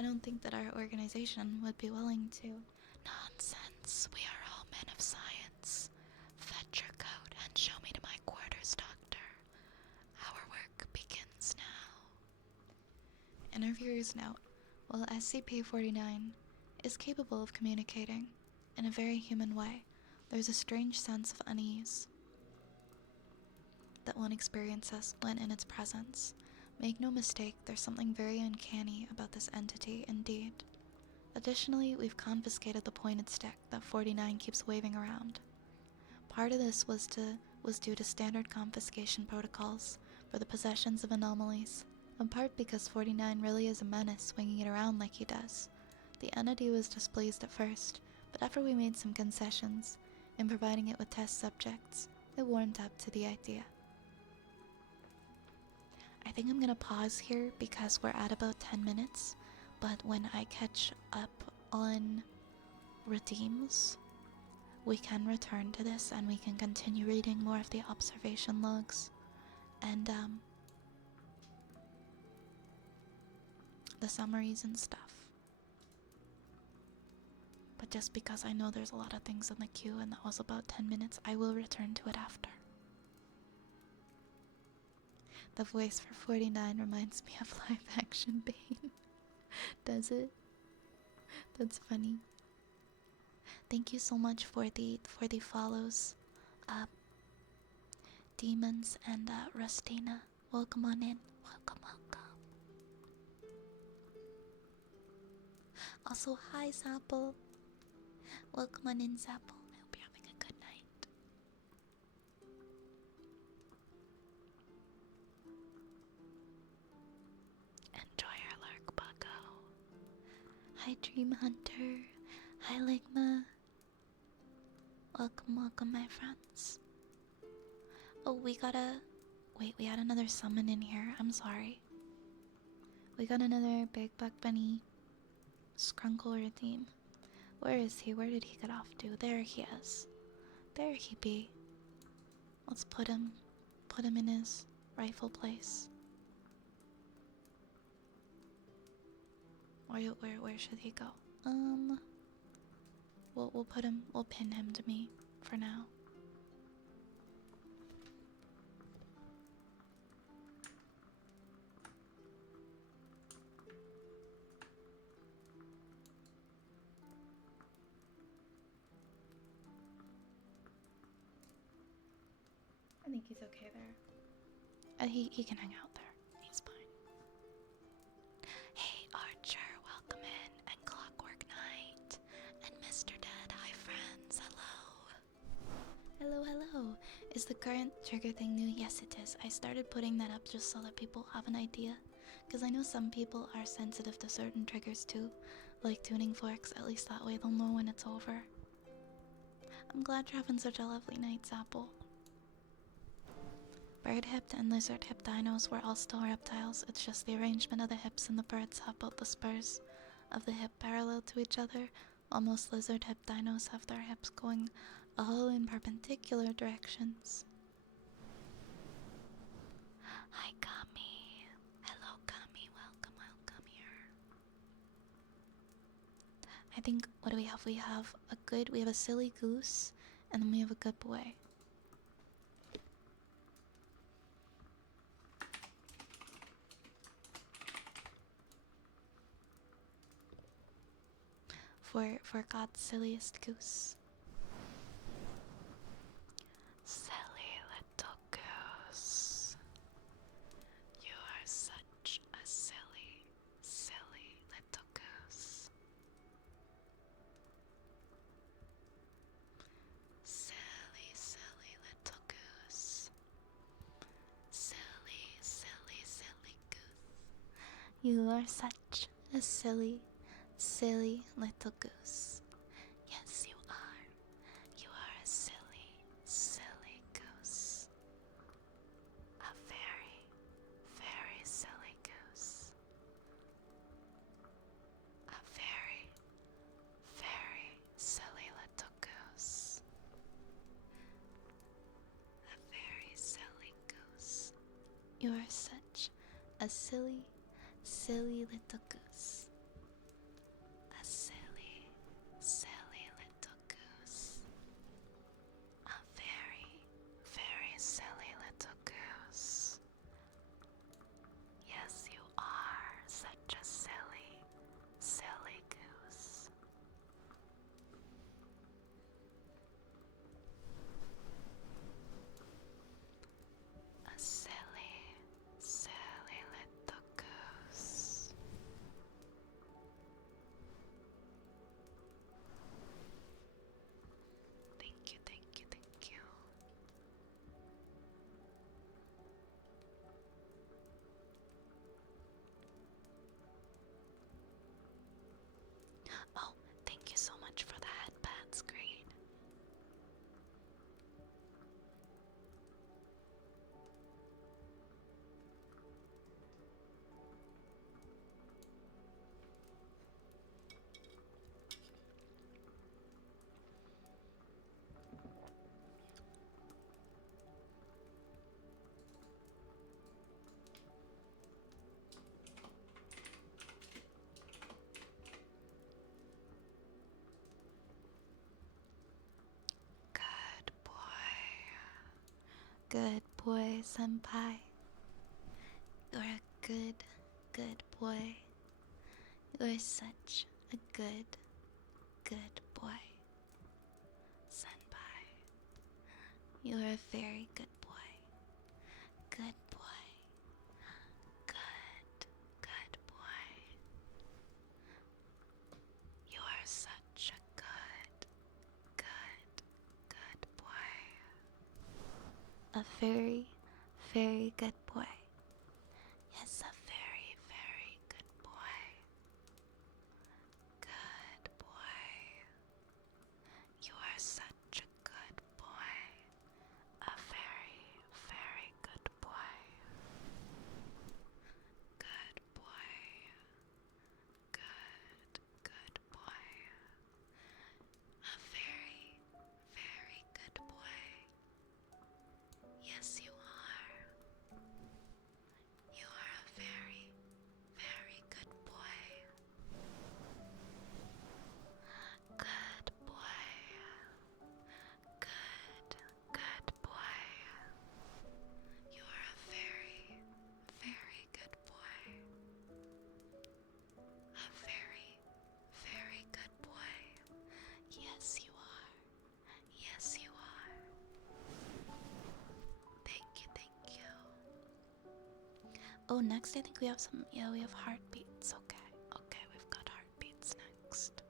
I don't think that our organization would be willing to. Nonsense. We are all men of science. Fetch your coat and show me to my quarters, Doctor. Our work begins now. Interviewer's note. While SCP-49 is capable of communicating in a very human way, there's a strange sense of unease that one experiences when in its presence. Make no mistake, there's something very uncanny about this entity indeed. Additionally, we've confiscated the pointed stick that 49 keeps waving around. Part of this was due to standard confiscation protocols for the possessions of anomalies, in part because 49 really is a menace swinging it around like he does. The entity was displeased at first, but after we made some concessions in providing it with test subjects, it warmed up to the idea. I think I'm gonna pause here because we're at about 10 minutes, but when I catch up on redeems, we can return to this and we can continue reading more of the observation logs and the summaries and stuff. But just because I know there's a lot of things in the queue and that was about 10 minutes, I will return to it after. The voice for 49 reminds me of live action Bane. Does it? That's funny. Thank you so much for the follows. Demons and Rustina. Welcome on in. Welcome, welcome. Also, hi Zapple. Welcome on in, Zapple. I hope you're having a good night. Enjoy your lurk, bucko. Hi, Dream Hunter. Hi, Ligma. Welcome, welcome, my friends. Oh, we gotta... Wait, we had another summon in here. I'm sorry. We got another Big Buck Bunny Skrunkle redeem. Where is he? Where did he get off to? There he is. There he be. Let's put him in his rightful place. Where should he go? We'll pin him to me for now. I think he's okay there. He can hang out there. He's fine. Hey Archer, welcome in, and Clockwork Knight, and Mr. Dead, hi friends, hello. Hello. Is the current trigger thing new? Yes it is. I started putting that up just so that people have an idea. Because I know some people are sensitive to certain triggers too, like tuning forks, at least that way they'll know when it's over. I'm glad you're having such a lovely night, Zapple. Bird-hipped and lizard-hipped dinos were all still reptiles. It's just the arrangement of the hips and the birds have both the spurs of the hip parallel to each other, while most lizard-hipped dinos have their hips going all in perpendicular directions. Hi, Kami. Hello, Kami. Welcome, welcome here. I think, what do we have? We have a silly goose, and then we have a good boy. For God's silliest goose. Silly little goose. You are such a silly, silly little goose. Silly, silly little goose. Silly, silly, silly goose. You are such a silly, silly little goose. Yes, you are. You are a silly, silly goose. A very, very silly goose. A very, very silly little goose. A very silly goose. You are such a silly, silly little goose. good boy, senpai. You're a good, good boy. You're such a good, good boy, senpai. You're a very good boy. Good boy. Good, good boy. You are such a good, good, good boy. A very, very good boy. Yes, a very, very good boy. Good boy. You are such a good boy. A very, very good boy. Good boy. Good, good boy. A very, very good boy. Yes, you are. You are a very, very good boy. Good boy. Good, good boy. You are a very, very good boy. A very, very good boy. Yes, you are. Yes, you are. Thank you, thank you. Oh, next I think we have some. Yeah, we have heartbeats. Okay, okay, we've got heartbeats next.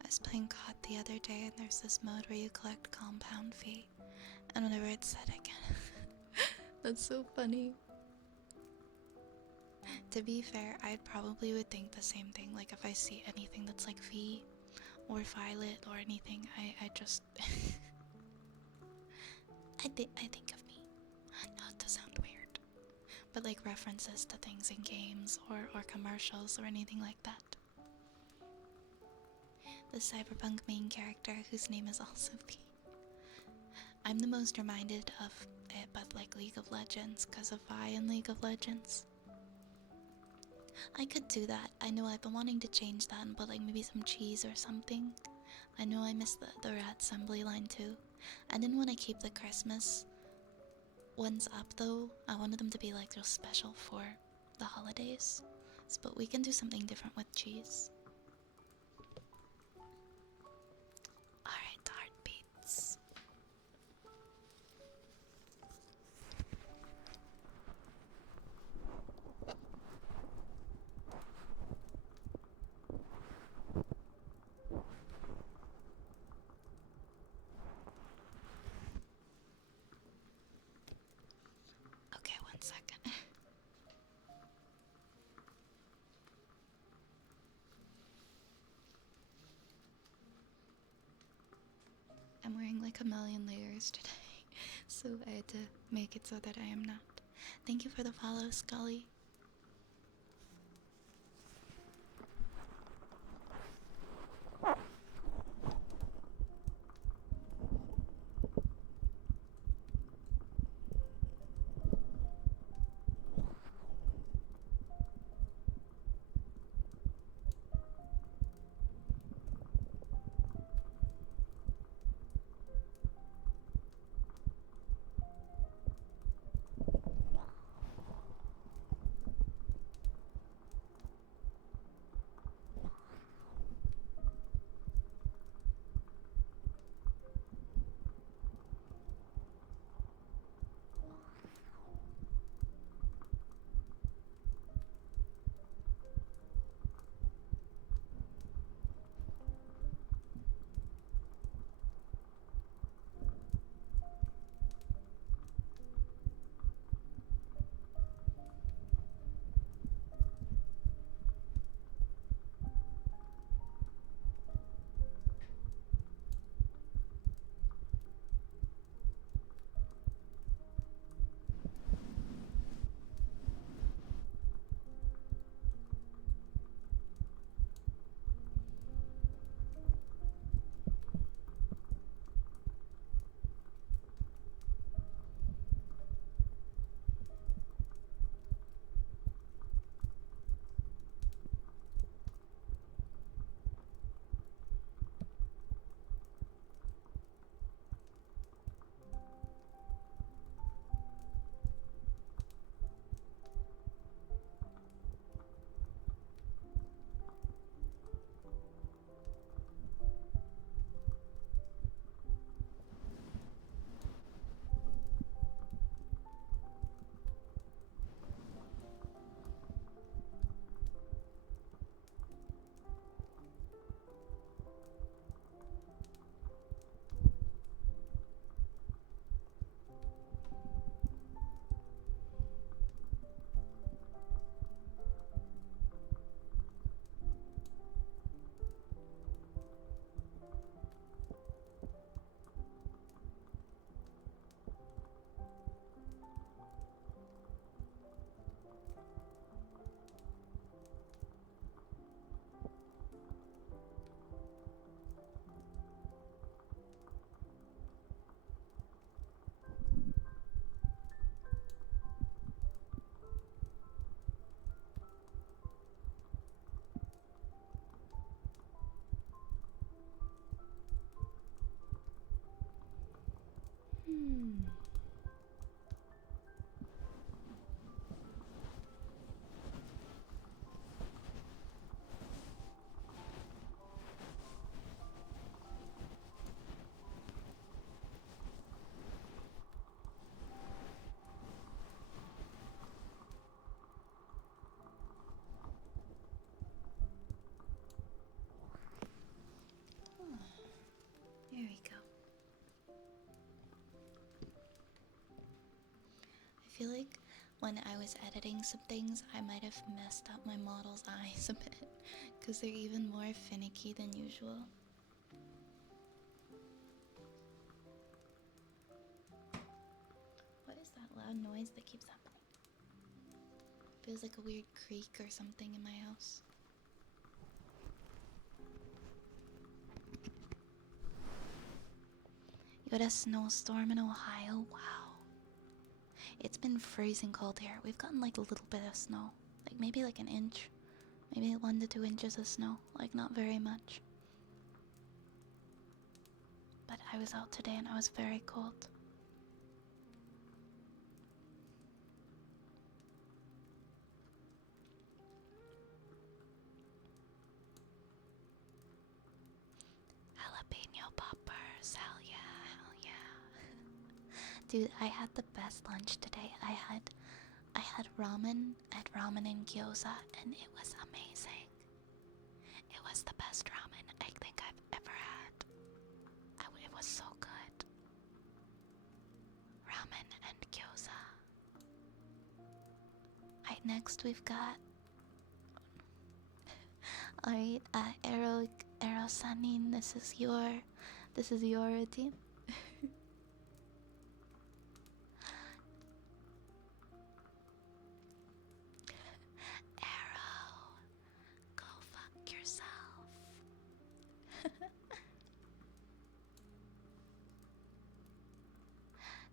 I was playing COD the other day, and there's this mode where you collect compound fee, and whenever it's said again, that's so funny. To be fair, I probably would think the same thing. Like if I see anything that's like V or Violet or anything, I just I think of me. Not to sound weird, but like references to things in games or commercials or anything like that. The cyberpunk main character whose name is also V. I'm the most reminded of it, but like League of Legends, because of Vi in League of Legends. I could do that. I know I've been wanting to change that and put like maybe some cheese or something. I know I missed the rat assembly line too. I didn't want to keep the Christmas ones up though. I wanted them to be like just special for the holidays. But we can do something different with cheese. Alright, heartbeats. Okay, 1 second. I'm wearing like a million layers today, so I had to make it so that I am not. Thank you for the follow, Scully. There we go. I feel like when I was editing some things, I might have messed up my model's eyes a bit because they're even more finicky than usual. What is that loud noise that keeps happening? Feels like a weird creak or something in my house. You had a snowstorm in Ohio? Wow. It's been freezing cold here. We've gotten like a little bit of snow. Like maybe like an inch. Maybe 1 to 2 inches of snow. Like not very much. But I was out today and I was very cold. Jalapeno poppers, hell yeah, hell yeah. Dude, I had the best lunch today. I had ramen at Ramen and Gyoza and it was amazing. It was the best ramen I think I've ever had. It was so good. Ramen and gyoza. Alright, next we've got alright, Arrow Sanin, this is your routine. Arrow, go fuck yourself.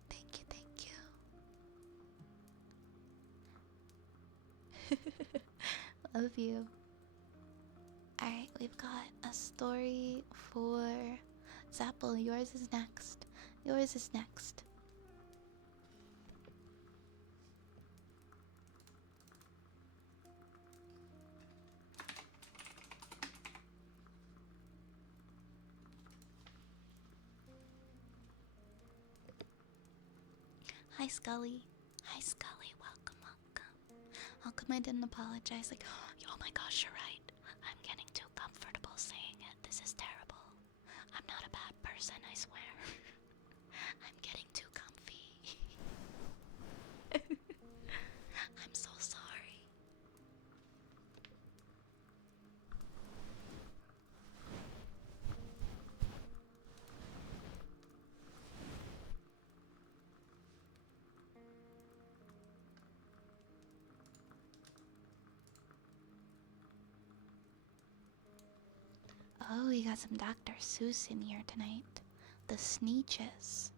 Thank you. Love you. Alright, we've got a story for Zapple. Yours is next. Yours is next. Hi, Scully. Hi, Scully. Welcome, welcome. How come I didn't apologize? Like, oh my gosh, you're right. I'm getting too comfortable saying it. This is terrible. I'm not a bad person, I swear. I'm getting too comfy. I'm so sorry. Oh, we got some Dr. Seuss in here tonight. The Sneetches.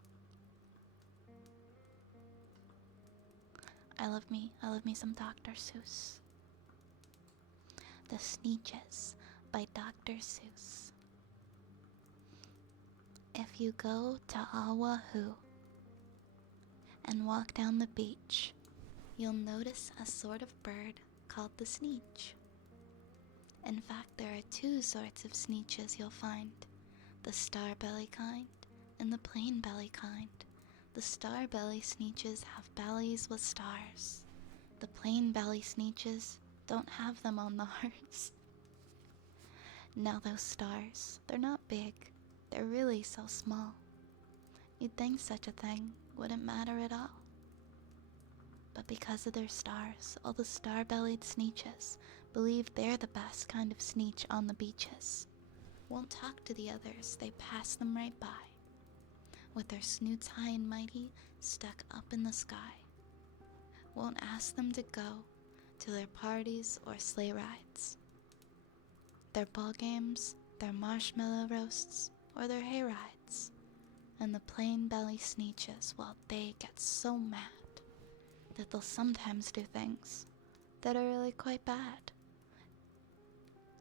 I love me some Dr. Seuss. The Sneetches by Dr. Seuss. If you go to Oahu and walk down the beach, you'll notice a sort of bird called the Sneetch. In fact, there are 2 sorts of Sneetches you'll find. The star-belly kind and the plain belly kind. The star-belly Sneetches have bellies with stars. The plain belly Sneetches don't have them on the hearts. Now those stars, they're not big. They're really so small. You'd think such a thing wouldn't matter at all. But because of their stars, all the star-bellied Sneetches believe they're the best kind of Sneetch on the beaches. Won't talk to the others, they pass them right by, with their snoots high and mighty stuck up in the sky. Won't ask them to go to their parties or sleigh rides, their ball games, their marshmallow roasts, or their hay rides. And the plain belly Sneetches, well, they get so mad that they'll sometimes do things that are really quite bad.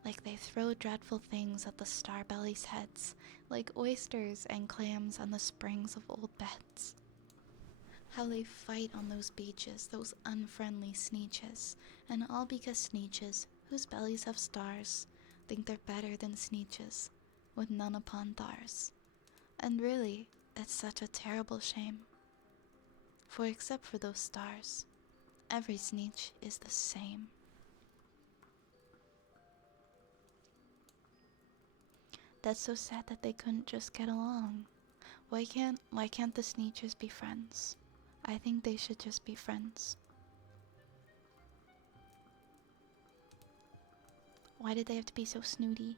Like they throw dreadful things at the star-bellies' heads, like oysters and clams on the springs of old beds. How they fight on those beaches, those unfriendly Sneetches, and all because Sneetches, whose bellies have stars, think they're better than Sneetches with none upon thars. And really, it's such a terrible shame. For except for those stars, every Sneetch is the same. That's so sad that they couldn't just get along. Why can't the Sneeches be friends? I think they should just be friends. Why did they have to be so snooty?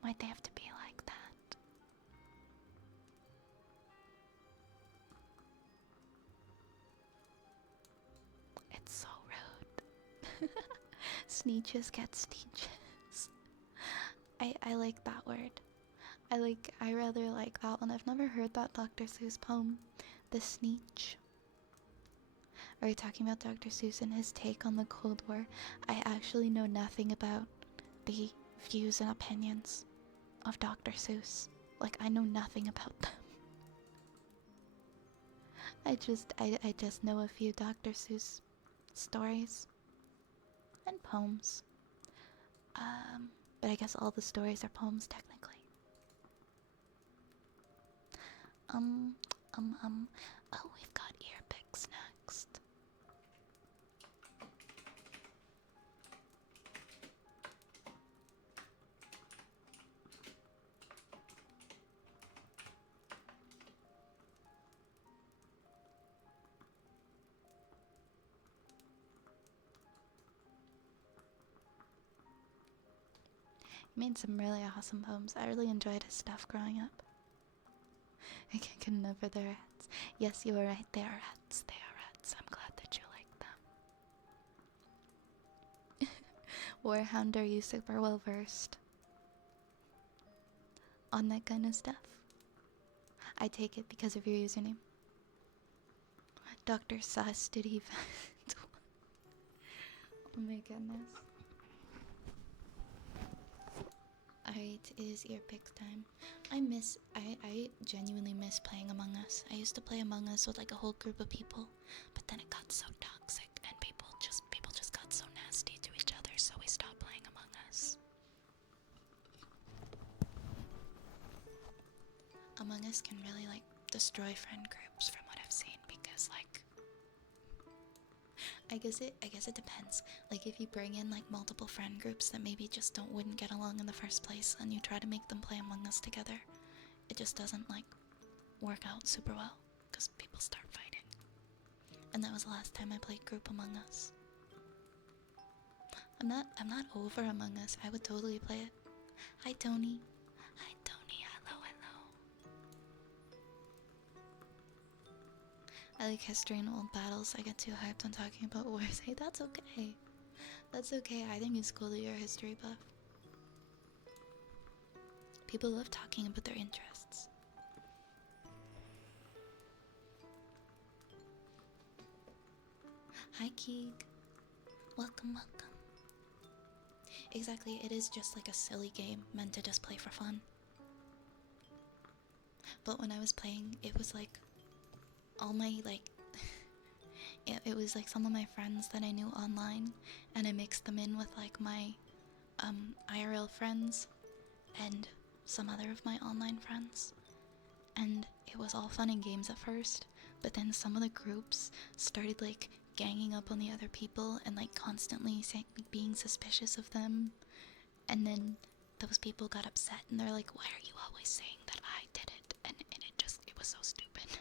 Why'd they have to be like that? It's so rude. Sneeches get Sneeches. I like that word. I rather like that one. I've never heard that Dr. Seuss poem. The Sneech. Are we talking about Dr. Seuss and his take on the Cold War? I actually know nothing about the views and opinions of Dr. Seuss. Like, I know nothing about them. I just know a few Dr. Seuss stories and poems. But I guess all the stories are poems technically. Oh, we've got ear picks next. He made some really awesome poems. I really enjoyed his stuff growing up. I can't get enough of the rats. Yes, you were right. They are rats. They are rats. I'm glad that you like them. Warhound, are you super well versed on that kind of stuff? I take it because of your username. Dr. Sus, did he vent? Oh my goodness. Alright, it is ear picks time. I genuinely miss playing Among Us. I used to play Among Us with like a whole group of people, but then it got so toxic and people just got so nasty to each other, so we stopped playing Among Us. Among Us can really like destroy friend groups from what I've seen, because like I guess it depends. Like if you bring in like multiple friend groups that maybe just wouldn't get along in the first place, and you try to make them play Among Us together, it just doesn't like work out super well because people start fighting. And that was the last time I played group Among Us. I'm not over Among Us. I would totally play it. Hi Tony. Hi Tony. Hello, hello. I like history and old battles. I get too hyped on talking about wars. Hey, that's okay. That's okay. I think it's cool that you're a history buff. People love talking about their interests. Hi Keeg. Welcome, welcome. Exactly, it is just like a silly game meant to just play for fun. But when I was playing, it was like all my like it was like some of my friends that I knew online, and I mixed them in with like my IRL friends and some other of my online friends, and it was all fun and games at first, but then some of the groups started like ganging up on the other people and like constantly being suspicious of them, and then those people got upset and they're like, why are you always saying that I did it? And it was so stupid.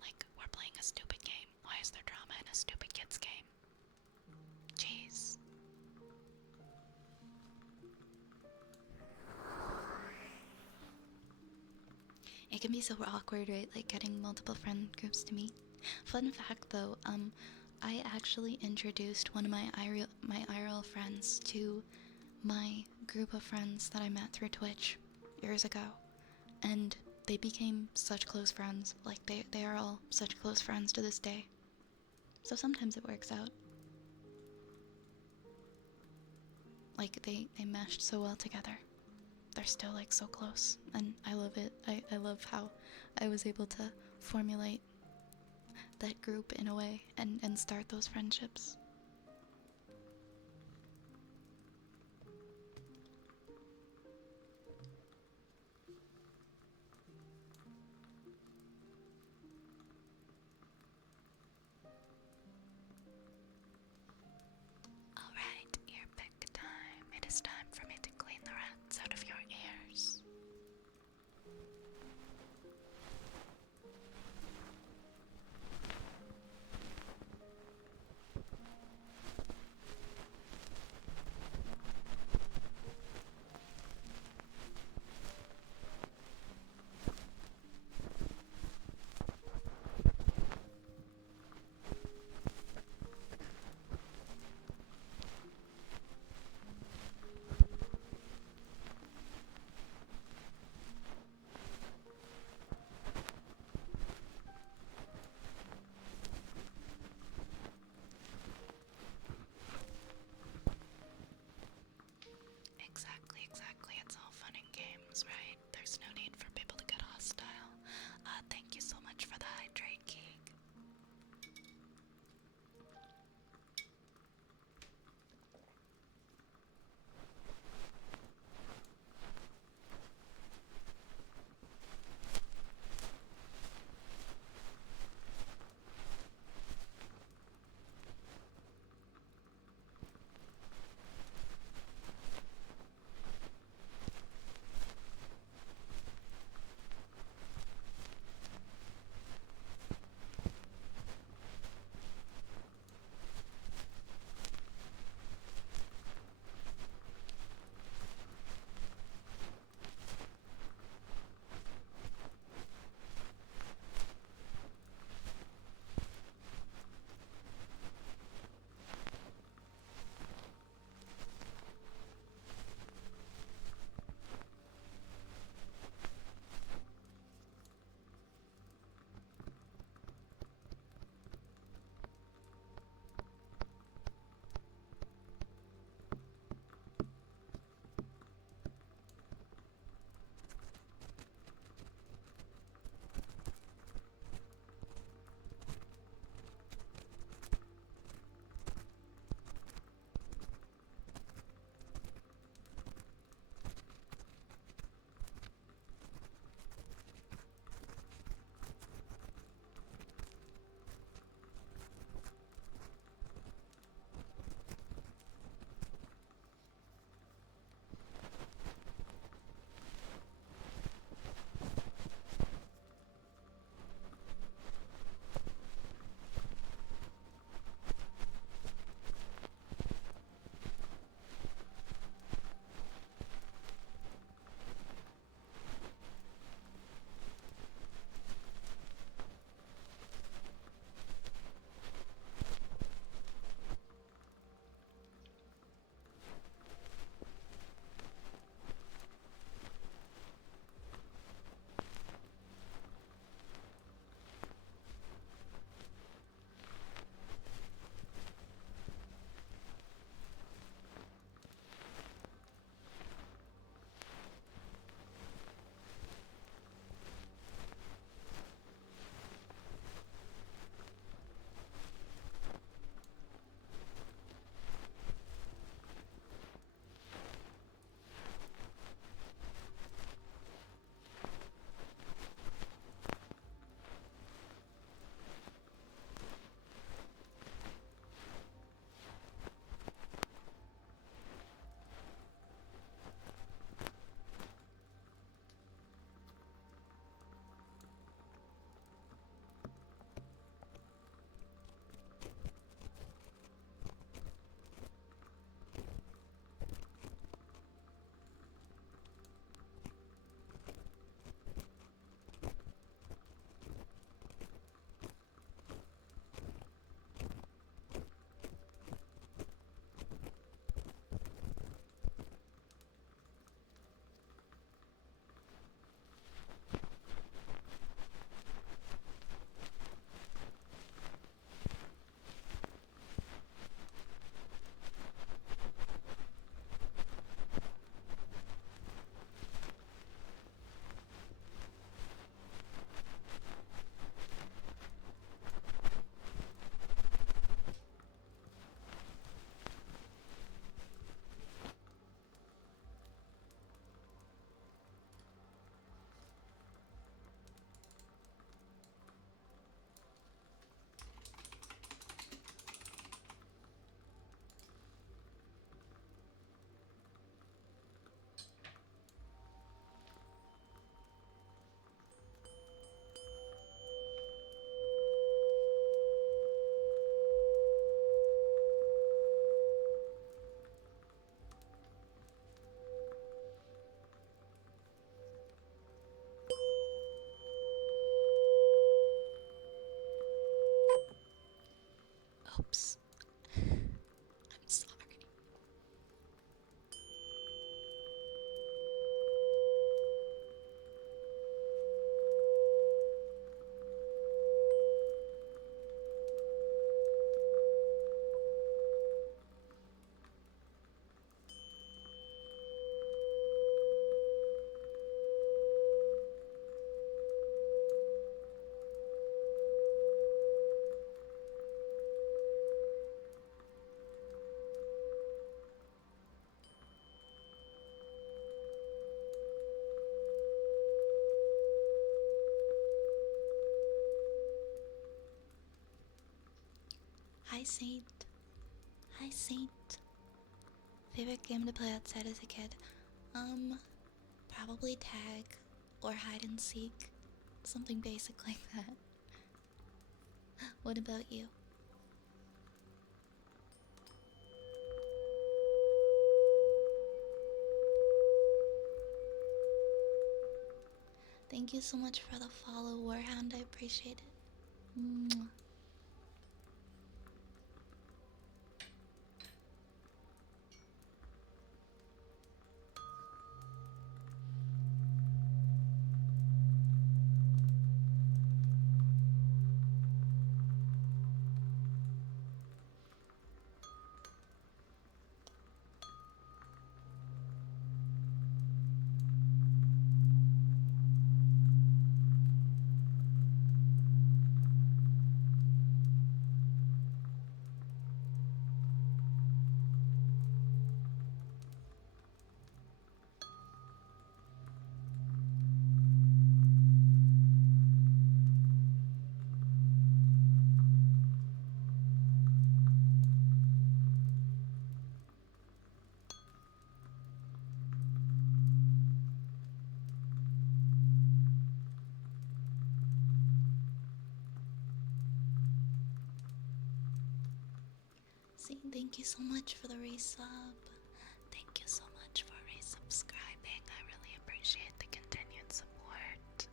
Like, we're playing a stupid game. Why is there drama in a stupid kid's game? Jeez. It can be so awkward, right? Like getting multiple friend groups to meet. Fun fact though, I actually introduced one of my IRL friends to my group of friends that I met through Twitch years ago, and they became such close friends. Like they are all such close friends to this day. So sometimes it works out. Like they meshed so well together. They're still like so close, and I love it. I love how I was able to formulate that group in a way and start those friendships. Alright, ear pick time. It is time for me to clean the rats out of your ears. Oops. I'm sorry. Hi, Saint. Hi, Saint. Favorite game to play outside as a kid? Probably tag or hide and seek. Something basic like that. What about you? Thank you so much for the follow, Warhound. I appreciate it. Mwah. Saint, thank you so much for the resub. Thank you so much for resubscribing. I really appreciate the continued support.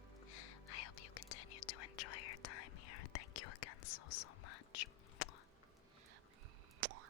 I hope you continue to enjoy your time here. Thank you again so much. Mwah. Mwah.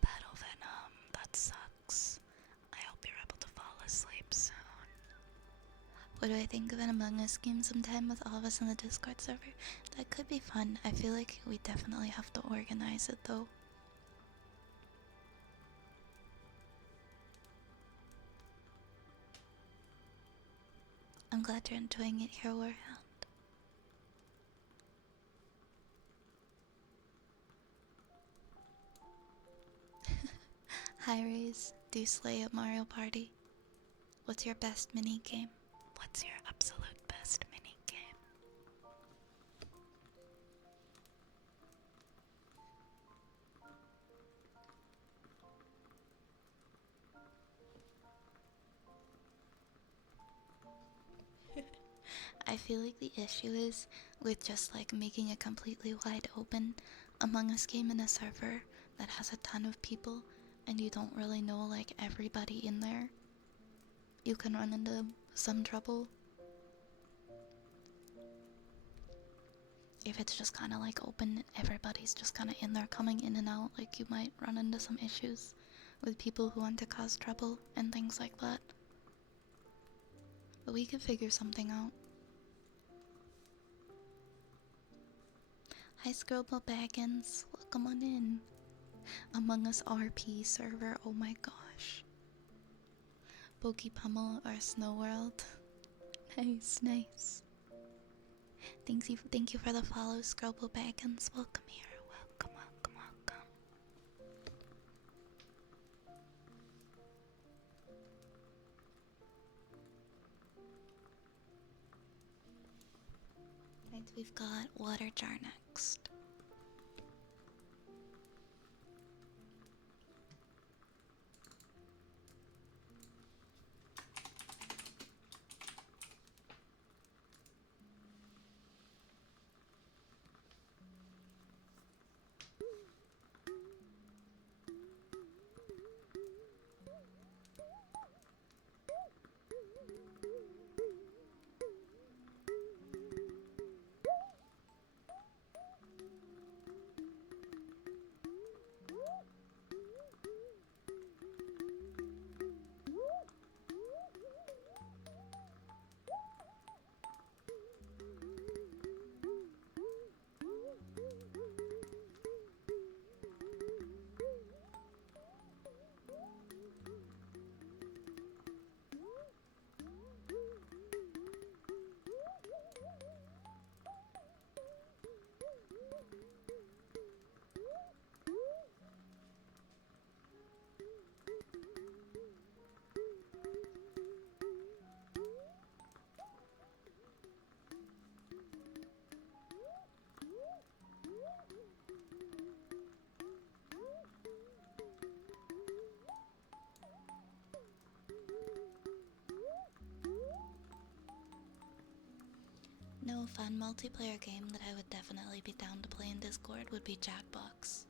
Battle Venom, that sucks. I hope you're able to fall asleep soon. What do I think of an Among Us game sometime with all of us in the Discord server? That could be fun. I feel like we definitely have to organize it though. I'm glad you're enjoying it here, Warhound. Hi, Rays. Do you slay at Mario Party? What's your best mini game? What's your absolute best mini game? I feel like the issue is with just like making a completely wide open Among Us game in a server that has a ton of people and you don't really know like everybody in there. You can run into some trouble. If it's just kind of like open, everybody's just kind of in there coming in and out, like you might run into some issues with people who want to cause trouble and things like that. But we could figure something out. Hi Scrobble Baggins, welcome on in. Among Us RP server, oh my gosh. Pokey Pummel or Snow World. Nice, nice. Thank you for the follow, Scrobble Baggins. Welcome here. Welcome, welcome, welcome. Right, we've got Water Jar next. No, fun multiplayer game that I would definitely be down to play in Discord would be Jackbox.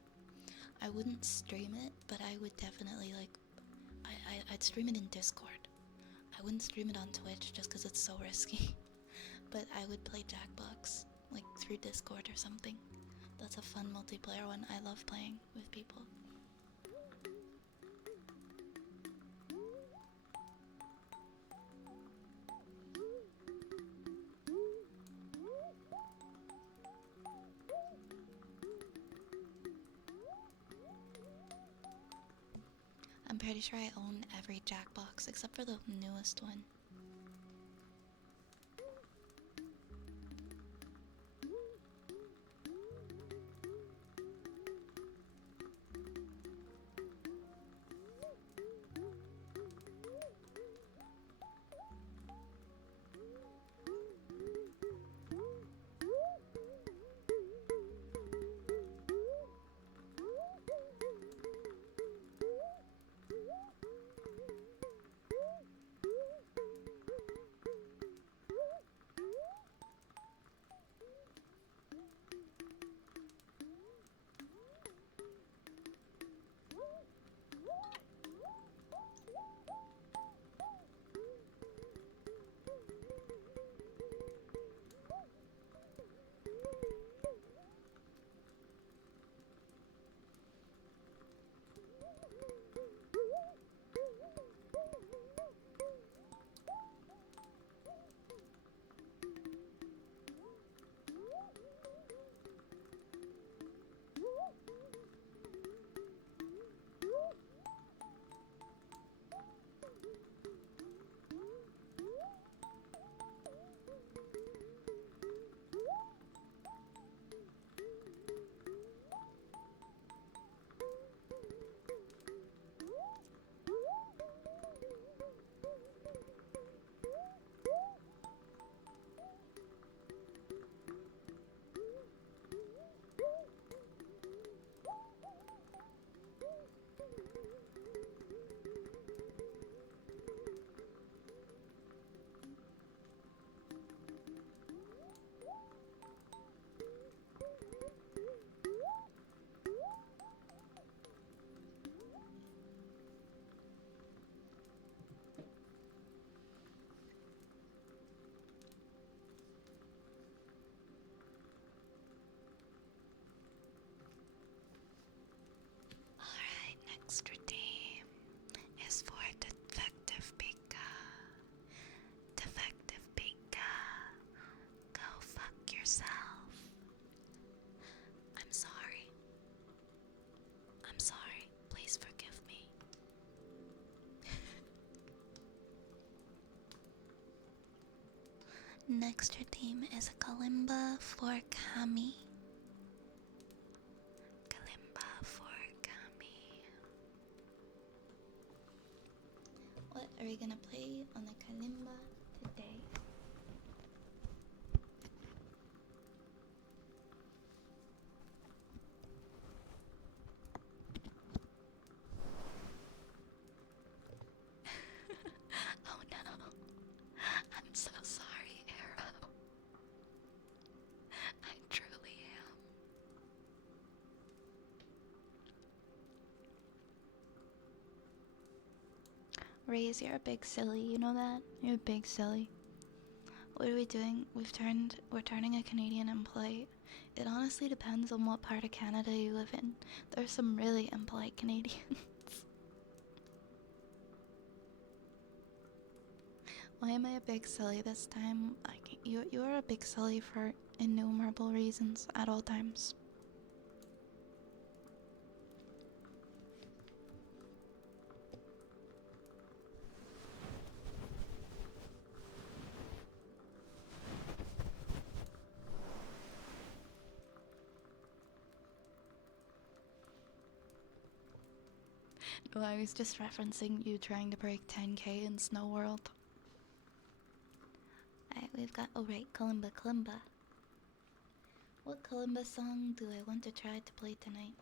I wouldn't stream it, but I would definitely like, I'd stream it in Discord. I wouldn't stream it on Twitch just because it's so risky. But I would play Jackbox, like through Discord or something. That's a fun multiplayer one. I love playing with people. I'm pretty sure I own every Jackbox except for the newest one. Next her team is Kalimba for Kami. Kalimba for Kami. What are we gonna play on the Kalimba today? Oh no. I'm so sorry, Arrow. I truly am. Raise, you're a big silly, you know that? You're a big silly. What are we doing? We're turning a Canadian impolite. It honestly depends on what part of Canada you live in. There's some really impolite Canadians. Why am I a big silly this time? Like you are a big silly for innumerable reasons at all times. No, I was just referencing you trying to break 10k in Snow World. Alright, we've got, oh right, Kalimba, Kalimba. What Kalimba song do I want to try to play tonight?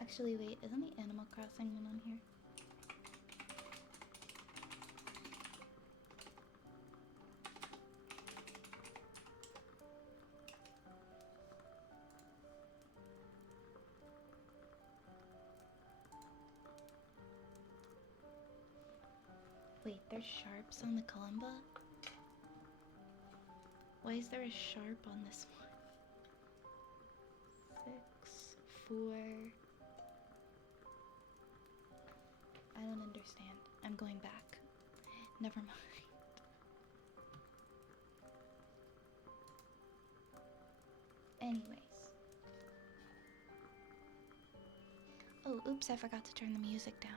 Actually, wait, isn't the Animal Crossing one on here? Wait, there's sharps on the Kalimba? Why is there a sharp on this one? 6, 4... I don't understand. I'm going back. Never mind. Anyways. Oh, oops, I forgot to turn the music down.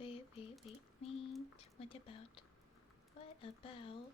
Wait. What about?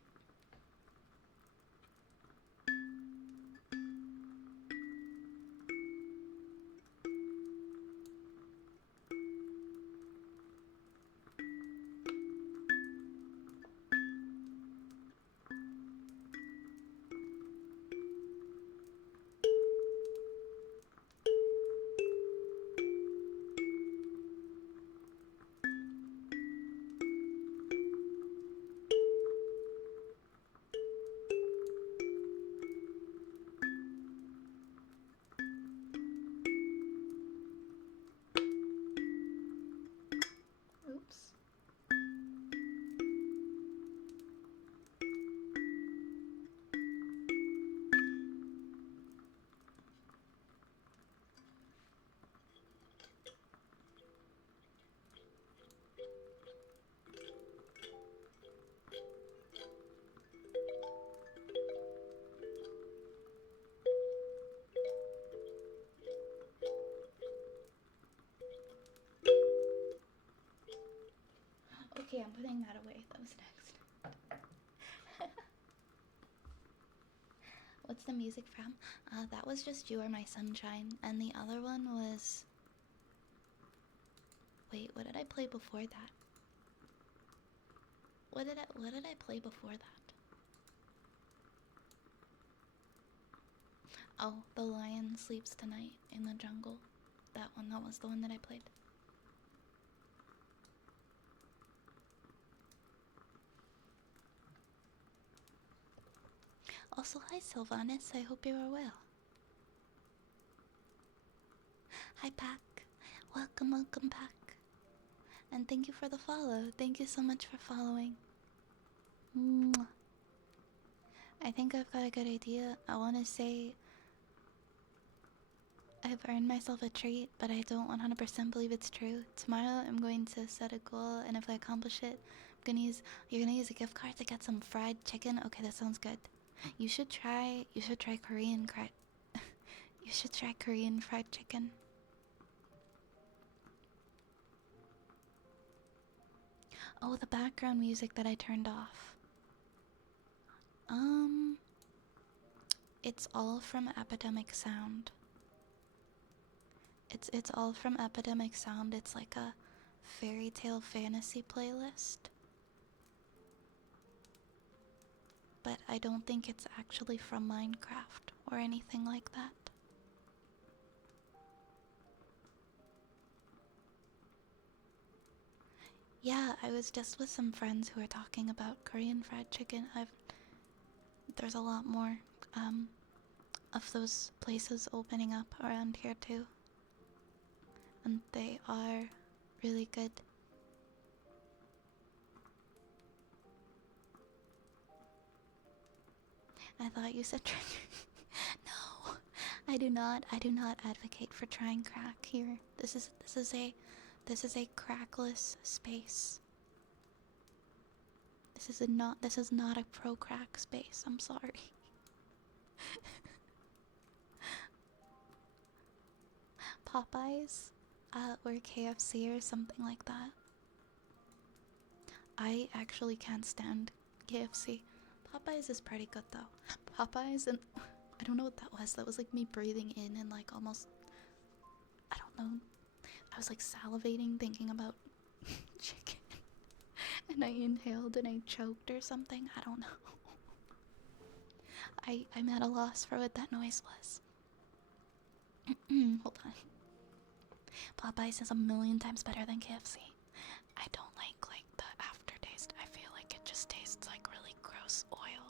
Oops. Okay, I'm putting that away. That was next. What's the music from? That was just You Are My Sunshine, and the other one was... Wait, what did I play before that? What did I play before that? Oh, The Lion Sleeps Tonight in the Jungle. That was the one that I played. Also, hi Sylvanus, I hope you are well. Hi Pack, welcome back. And thank you for the follow, thank you so much for following. Mwah. I think I've got a good idea. I want to say I've earned myself a treat, but I don't 100% believe it's true. Tomorrow I'm going to set a goal, and if I accomplish it, you're gonna use a gift card to get some fried chicken. Okay, that sounds good. You should try Korean you should try Korean fried chicken. Oh, the background music that I turned off. It's all from Epidemic Sound. It's all from Epidemic Sound. It's like a fairy tale fantasy playlist. But I don't think it's actually from Minecraft or anything like that. Yeah, I was just with some friends who are talking about Korean fried chicken. There's a lot more of those places opening up around here too. And they are really good. I thought you said No, I do not advocate for trying crack here. This is a crackless space. This is not a pro crack space. I'm sorry. Popeyes, or KFC or something like that. I actually can't stand KFC. Popeyes is pretty good though. Popeyes, and I don't know what that was. That was like me breathing in and like almost, I don't know. I was like salivating thinking about chicken. And I inhaled and I choked or something. I don't know. I'm at a loss for what that noise was. Hold on. Popeyes is a million times better than KFC. I don't like the aftertaste. I feel like it just tastes like really gross oil.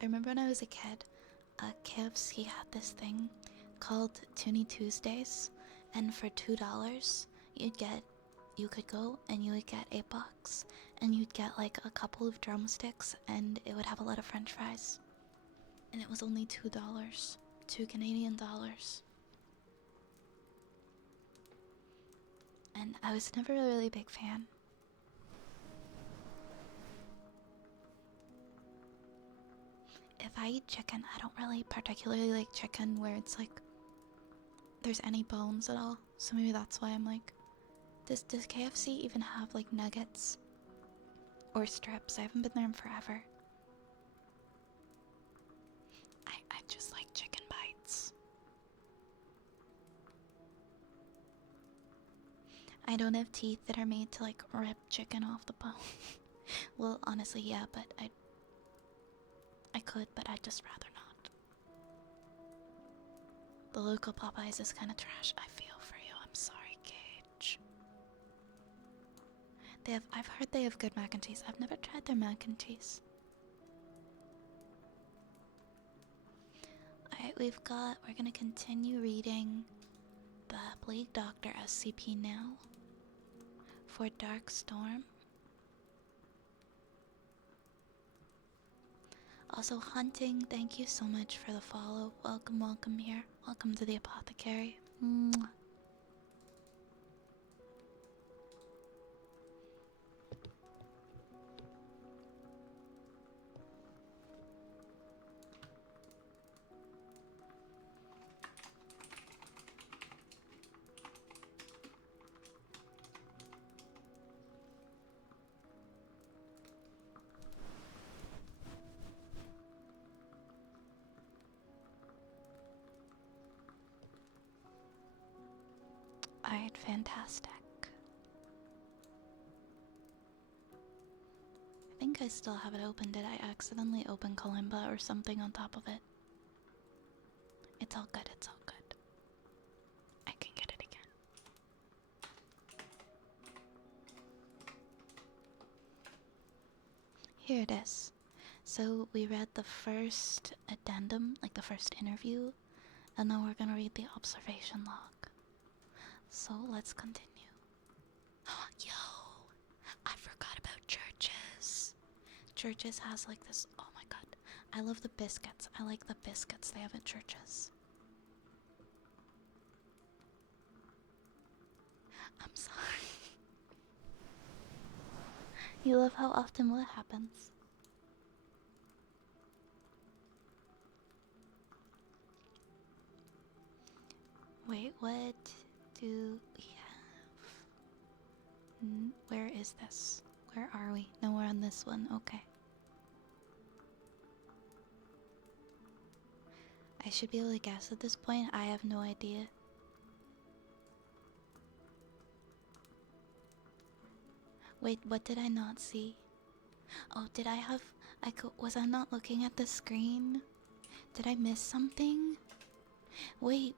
I remember when I was a kid, KFC had this thing called Toonie Tuesdays, and for $2, you could go and you would get a box, and you'd get like a couple of drumsticks, and it would have a lot of French fries, and it was only $2, $2 Canadian. And I was never a really big fan. If I eat chicken, I don't really particularly like chicken where it's like there's any bones at all. So maybe that's why I'm like, does KFC even have like nuggets or strips? I haven't been there in forever. I just like chicken bites. I don't have teeth that are made to like rip chicken off the bone. Well, honestly, yeah, but I could, but I'd just rather not. The local Popeyes is kind of trash. I feel for you. I'm sorry, Gage. I've heard they have good mac and cheese. I've never tried their mac and cheese. Alright, we're gonna continue reading the Plague Doctor SCP now for Dark Storm. Also, Hunting, thank you so much for the follow. Welcome here. Welcome to the Apothecary. Mwah. Fantastic. I think I still have it open. Did I accidentally open Kalimba or something on top of it? It's all good, it's all good. I can get it again. Here it is. So we read the first addendum, like the first interview, and now we're gonna read the observation log. So let's continue. Yo, I forgot about Churches. Churches has like this, oh my god. I love the biscuits. I like the biscuits they have at Churches. I'm sorry. You love how often what happens. Wait, what do we have? Where is this? Where are we? No, we're on this one. Okay. I should be able to guess at this point. I have no idea. Wait, what did I not see? Oh, did I have... was I not looking at the screen? Did I miss something? Wait.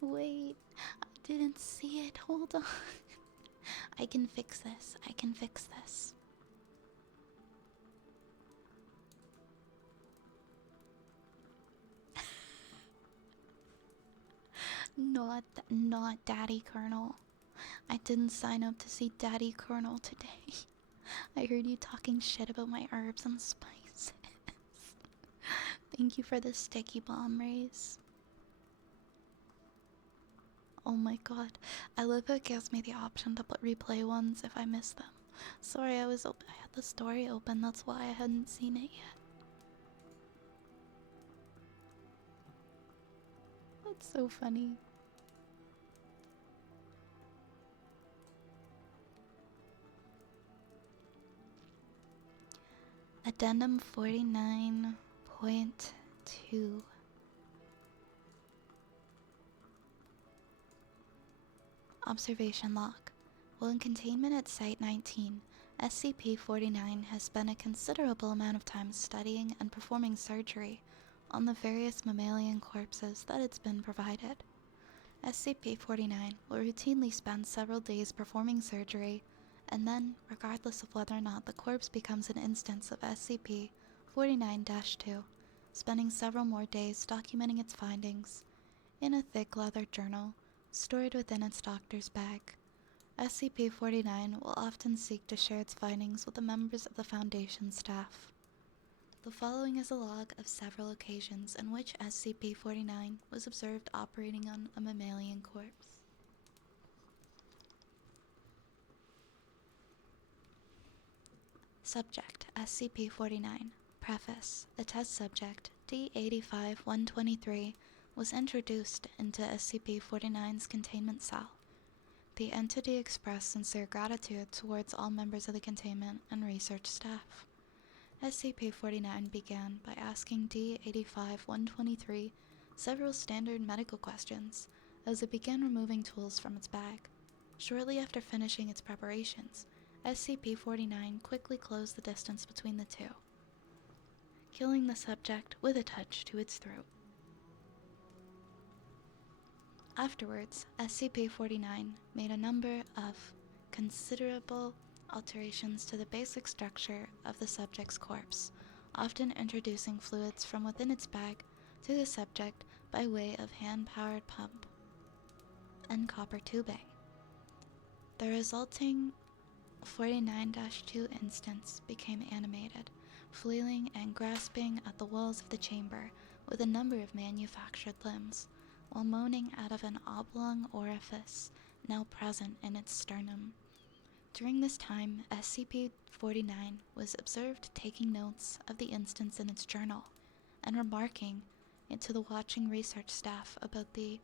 Wait, I didn't see it. Hold on. I can fix this. I can fix this. Not Daddy Colonel. I didn't sign up to see Daddy Colonel today. I heard you talking shit about my herbs and spices. Thank you for the sticky bomb raise. Oh my god. I love how it gives me the option to put replay ones if I miss them. Sorry, I had the story open, that's why I hadn't seen it yet. That's so funny. Addendum 49.2. Observation log. While in containment at Site 19, SCP-49 has spent a considerable amount of time studying and performing surgery on the various mammalian corpses that it's been provided. SCP-49 will routinely spend several days performing surgery, and then, regardless of whether or not the corpse becomes an instance of SCP-49-2, spending several more days documenting its findings in a thick leather journal stored within its doctor's bag. SCP-49 will often seek to share its findings with the members of the Foundation staff. The following is a log of several occasions in which SCP-49 was observed operating on a mammalian corpse. Subject, SCP-49. Preface. The test subject, D-85-123, was introduced into SCP-49's containment cell. The entity expressed sincere gratitude towards all members of the containment and research staff. SCP-49 began by asking D-85-123 several standard medical questions as it began removing tools from its bag. Shortly after finishing its preparations, SCP-49 quickly closed the distance between the two, killing the subject with a touch to its throat. Afterwards, SCP-49 made a number of considerable alterations to the basic structure of the subject's corpse, often introducing fluids from within its bag to the subject by way of hand-powered pump and copper tubing. The resulting 49-2 instance became animated, flailing and grasping at the walls of the chamber with a number of manufactured limbs, while moaning out of an oblong orifice now present in its sternum. During this time, SCP-49 was observed taking notes of the instance in its journal and remarking to the watching research staff about the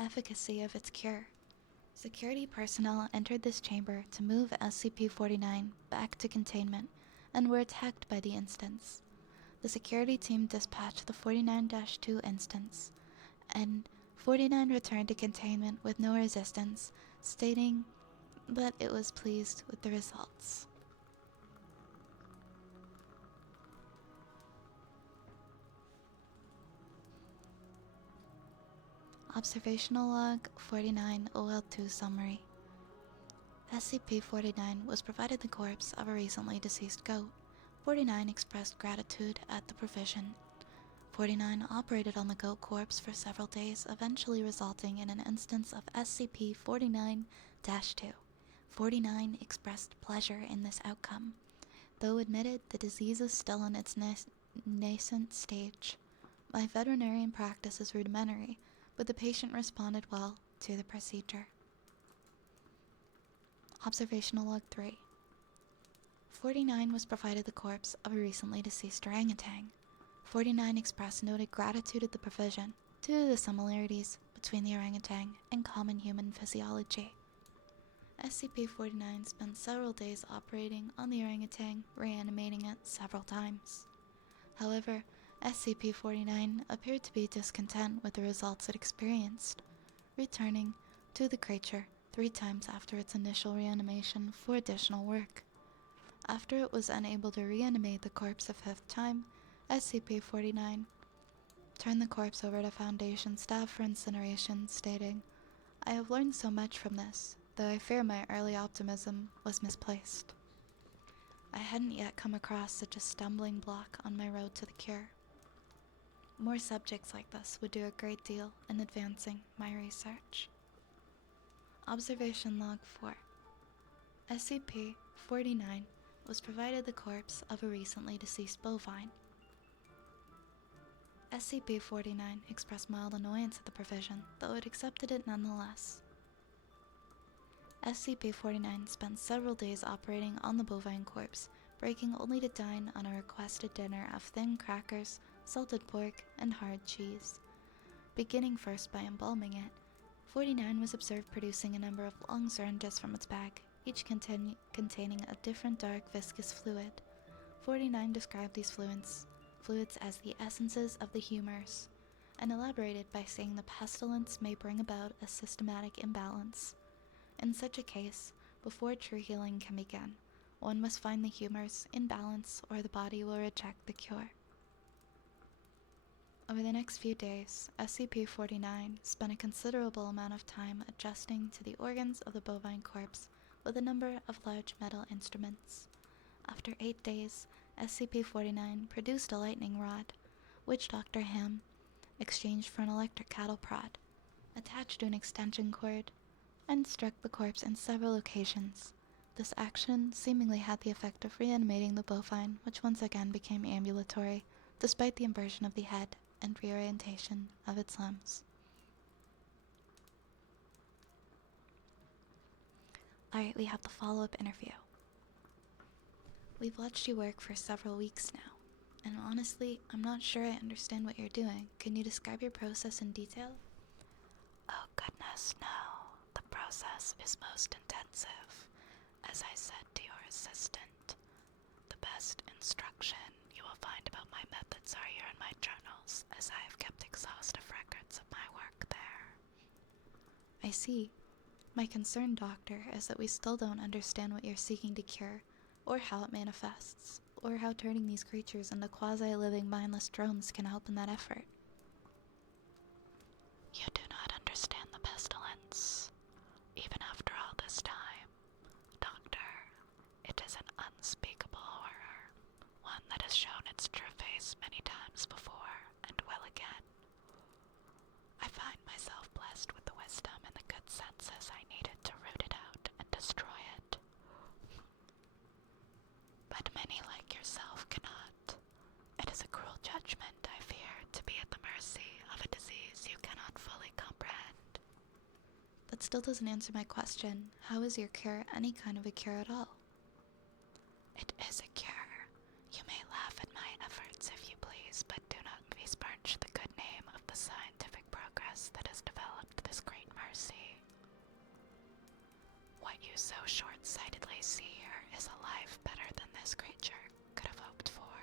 efficacy of its cure. Security personnel entered this chamber to move SCP-49 back to containment and were attacked by the instance. The security team dispatched the 49-2 instance, and 49 returned to containment with no resistance, stating that it was pleased with the results. Observational Log 49 OL2 Summary. SCP-49 was provided the corpse of a recently deceased goat. 49 expressed gratitude at the provision. 49 operated on the goat corpse for several days, eventually resulting in an instance of SCP-49-2. 49 expressed pleasure in this outcome. Though admitted, the disease is still in its nascent stage. My veterinarian practice is rudimentary, but the patient responded well to the procedure. Observational Log 3. 49 was provided the corpse of a recently deceased orangutan. 49 expressed noted gratitude at the provision due to the similarities between the orangutan and common human physiology. SCP-49 spent several days operating on the orangutan, reanimating it several times. However, SCP-49 appeared to be discontent with the results it experienced, returning to the creature 3 times after its initial reanimation for additional work. After it was unable to reanimate the corpse a 5th time, SCP-49 turned the corpse over to Foundation staff for incineration, stating, "I have learned so much from this, though I fear my early optimism was misplaced. I hadn't yet come across such a stumbling block on my road to the cure." More subjects like this would do a great deal in advancing my research. Observation Log 4. SCP-49 was provided the corpse of a recently deceased bovine. SCP-49 expressed mild annoyance at the provision, though it accepted it nonetheless. SCP-49 spent several days operating on the bovine corpse, breaking only to dine on a requested dinner of thin crackers, salted pork, and hard cheese. Beginning first by embalming it, 49 was observed producing a number of long syringes from its bag, each containing a different dark viscous fluid. 49 described these fluids as the essences of the humors, and elaborated by saying the pestilence may bring about a systematic imbalance. In such a case, before true healing can begin, one must find the humors in balance or the body will reject the cure. Over the next few days, SCP-49 spent a considerable amount of time adjusting to the organs of the bovine corpse with a number of large metal instruments. After 8 days, SCP-49 produced a lightning rod, which Dr. Ham exchanged for an electric cattle prod, attached to an extension cord, and struck the corpse in several occasions. This action seemingly had the effect of reanimating the bovine, which once again became ambulatory, despite the inversion of the head and reorientation of its limbs. Alright, we have the follow-up interview. We've watched you work for several weeks now, and honestly, I'm not sure I understand what you're doing. Can you describe your process in detail? Oh goodness, no. The process is most intensive. As I said to your assistant, the best instruction you will find about my methods are here in my journals, as I have kept exhaustive records of my work there. I see. My concern, Doctor, is that we still don't understand what you're seeking to cure, or how it manifests, or how turning these creatures into quasi-living mindless drones can help in that effort. You do not understand the pestilence. Even after all this time, Doctor, it is an unspeakable horror, one that has shown its true face many times before, and will again. I find myself blessed with the wisdom and the good senses I needed to root it out and destroy it. But many like yourself cannot. It is a cruel judgment, I fear, to be at the mercy of a disease you cannot fully comprehend. That still doesn't answer my question. How is your cure any kind of a cure at all? It is a cure. You may laugh at my efforts if you please, but do not besmirch the good name of the scientific progress that has developed this great mercy. What you so short-sightedly see here is a life better than this creature could have hoped for,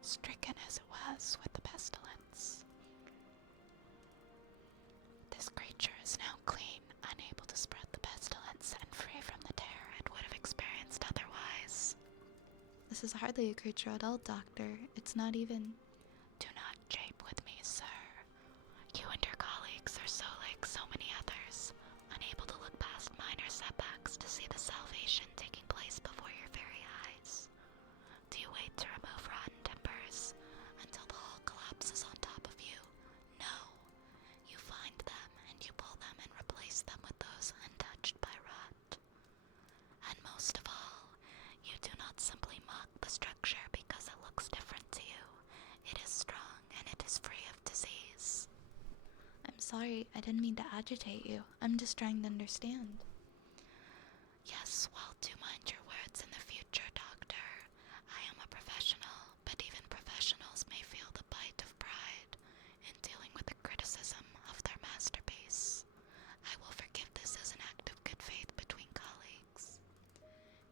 stricken as it was with the pestilence. This is hardly a creature at all, Doctor. It's not even... Do not jape with me, sir. You and your colleagues are so like so many others, unable to look past minor setbacks to see the salvation taking place before your very eyes. Do you wait to remove rotten timbers until the whole collapses on top of you? No. You find them and you pull them and replace them with those untouched by rot. And most of all, you do not simply mock the structure because it looks different to you. It is strong and it is free of disease. I'm sorry, I didn't mean to agitate you. I'm just trying to understand. Yes, well, do mind your words in the future, Doctor. I am a professional, but even professionals may feel the bite of pride in dealing with the criticism of their masterpiece. I will forgive this as an act of good faith between colleagues.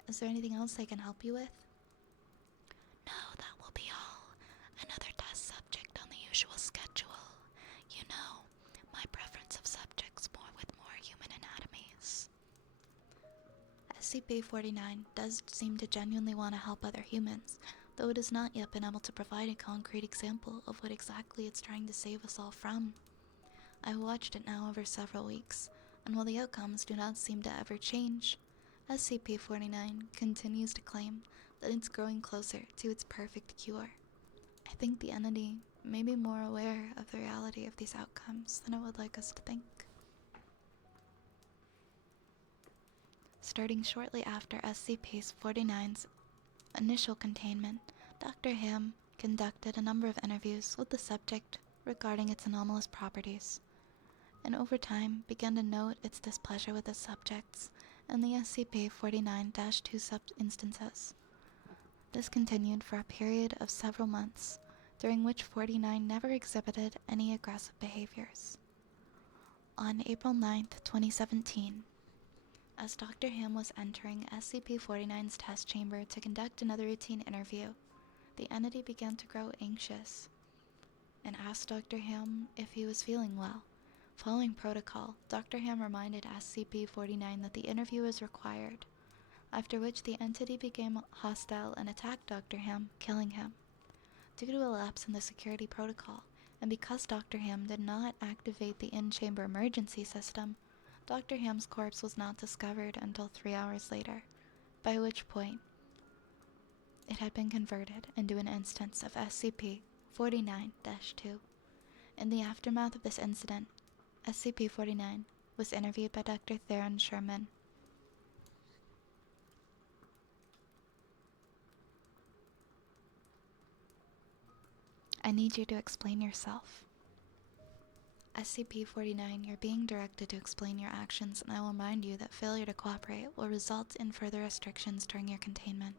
Is there anything else I can help you with? No, that will be all. Another test subject on the usual schedule. You know, my preference of subjects with more human anatomies. SCP-49 does seem to genuinely want to help other humans, though it has not yet been able to provide a concrete example of what exactly it's trying to save us all from. I've watched it now over several weeks, and while the outcomes do not seem to ever change, SCP-49 continues to claim that it's growing closer to its perfect cure. I think the entity may be more aware of the reality of these outcomes than it would like us to think. Starting shortly after SCP-49's initial containment, Dr. Ham conducted a number of interviews with the subject regarding its anomalous properties, and over time began to note its displeasure with its subjects and the SCP-49-2 sub-instances. This continued for a period of several months, during which 49 never exhibited any aggressive behaviors. On April 9th, 2017, as Dr. Ham was entering SCP-49's test chamber to conduct another routine interview, the entity began to grow anxious and asked Dr. Ham if he was feeling well. Following protocol, Dr. Ham reminded SCP-49 that the interview was required, after which the entity became hostile and attacked Dr. Ham, killing him. Due to a lapse in the security protocol, and because Dr. Ham did not activate the in-chamber emergency system, Dr. Ham's corpse was not discovered until 3 hours later, by which point it had been converted into an instance of SCP-49-2. In the aftermath of this incident, SCP-49 was interviewed by Dr. Theron Sherman. I need you to explain yourself. SCP-49, you're being directed to explain your actions, and I will remind you that failure to cooperate will result in further restrictions during your containment.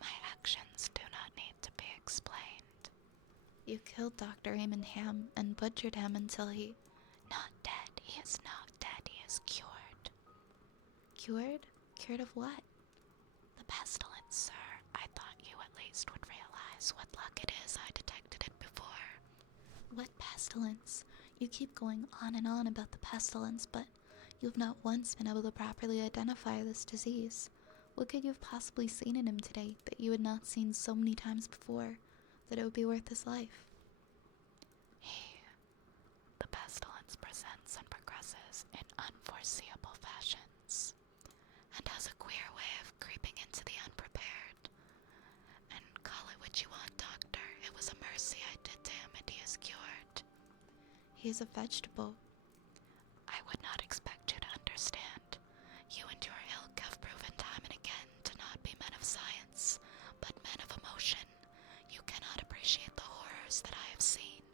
My actions do not need to be explained. You killed Dr. Raymond Ham and butchered him until he... Not dead. He is not dead. He is cured. Cured? Cured of what? The pestilence, sir. I thought you at least would realize what luck it is I detected it before. What pestilence? You keep going on and on about the pestilence, but you have not once been able to properly identify this disease. What could you have possibly seen in him today that you had not seen so many times before that it would be worth his life? The pestilence presents and progresses in unforeseeable fashions, and has a queer way of creeping into the unprepared. And call it what you want, Doctor. It was a mercy I did to him, and he is cured. He is a vegetable. I would not expect you to understand. You and your ilk have proven time and again to not be men of science, but men of emotion. You cannot appreciate the horrors that I have seen.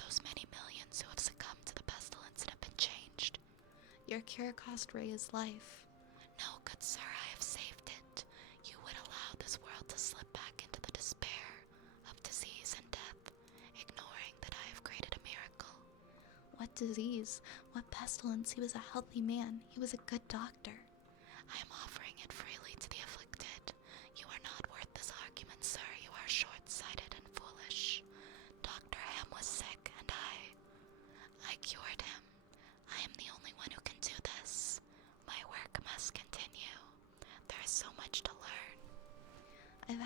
Those many millions who have succumbed to the pestilence and have been changed. Your cure cost Ray his life. No, good sir, I have saved it. You would allow this world to slip back into the despair of disease and death, ignoring that I have created a miracle. What disease? What pestilence? He was a healthy man. He was a good doctor. I am offering it freely to the afflicted. You are not worth this argument, sir. You are short-sighted and foolish. Dr. Ham was sick, and I cured him. I am the only one who can do this. My work must continue. There is so much to learn. I've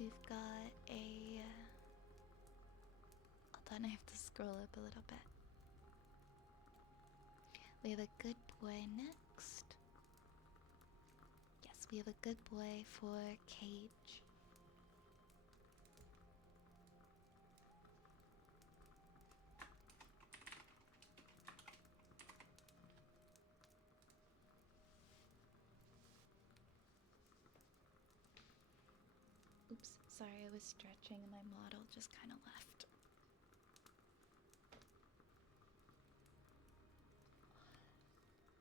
we've got a. Hold on, I have to scroll up a little bit. We have a good boy next. Yes, we have a good boy for Cage. Oops, sorry, I was stretching and my model just kind of left.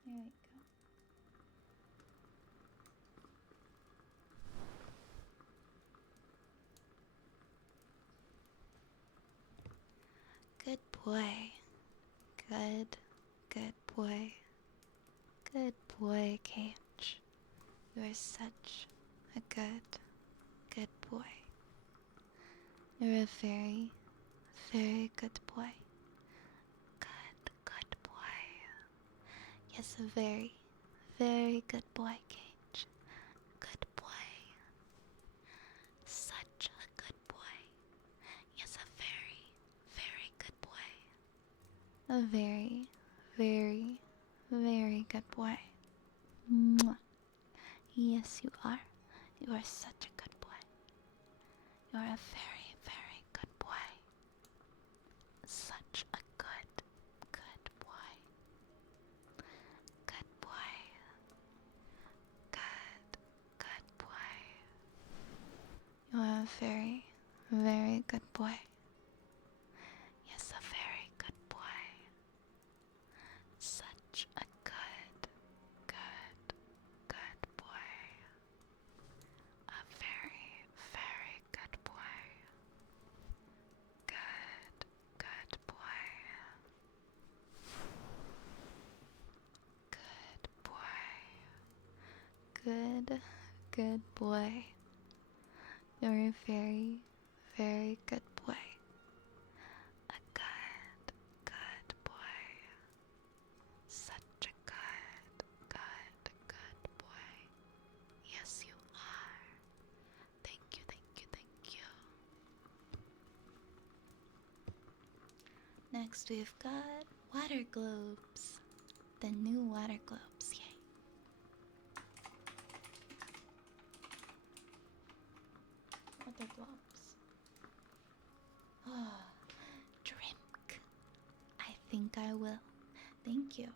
There we go. Good boy. Good boy. Good boy, Cage. You are such a good boy. You're a very, very good boy. Good boy. Yes, a very, very good boy, Cage. Good boy. Such a good boy. Yes, a very, very good boy. A very, very, very good boy. Mwah. Yes, you are. You are such a good boy. You are a very, very good boy. Such a good boy. Good boy. Good boy. You are a very, very good boy. Yes, a very good boy. Such a good boy. A very, very good boy. Good boy. Good boy. You're a very, very good boy. A good boy. Such a good boy. Yes, you are. Thank you, thank you, thank you. Next, we've got water globes. The new water globes, yay. Water globes. Oh, drink. I think I will. Thank you.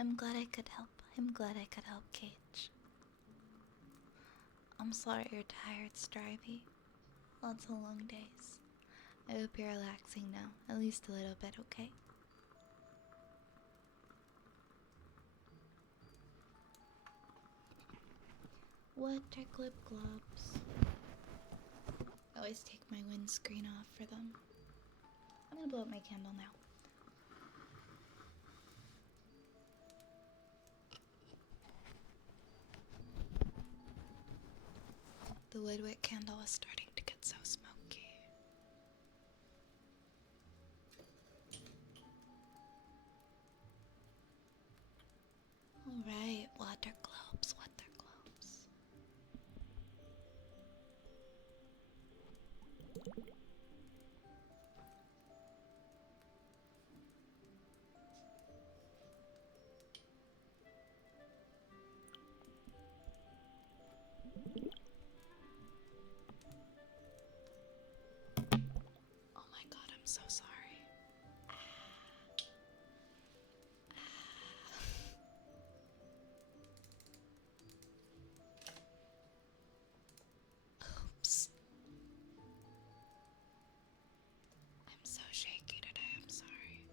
I'm glad I could help. I'm glad I could help, Cage. I'm sorry you're tired, Strivey. Lots of long days. I hope you're relaxing now, at least a little bit, okay? Water clip globs. I always take my windscreen off for them. I'm gonna blow up my candle now. The woodwick candle is starting to get so smoky. Alright, water globes, water globes. Oh my god, I'm so sorry. Oops. I'm so shaky today, I'm sorry.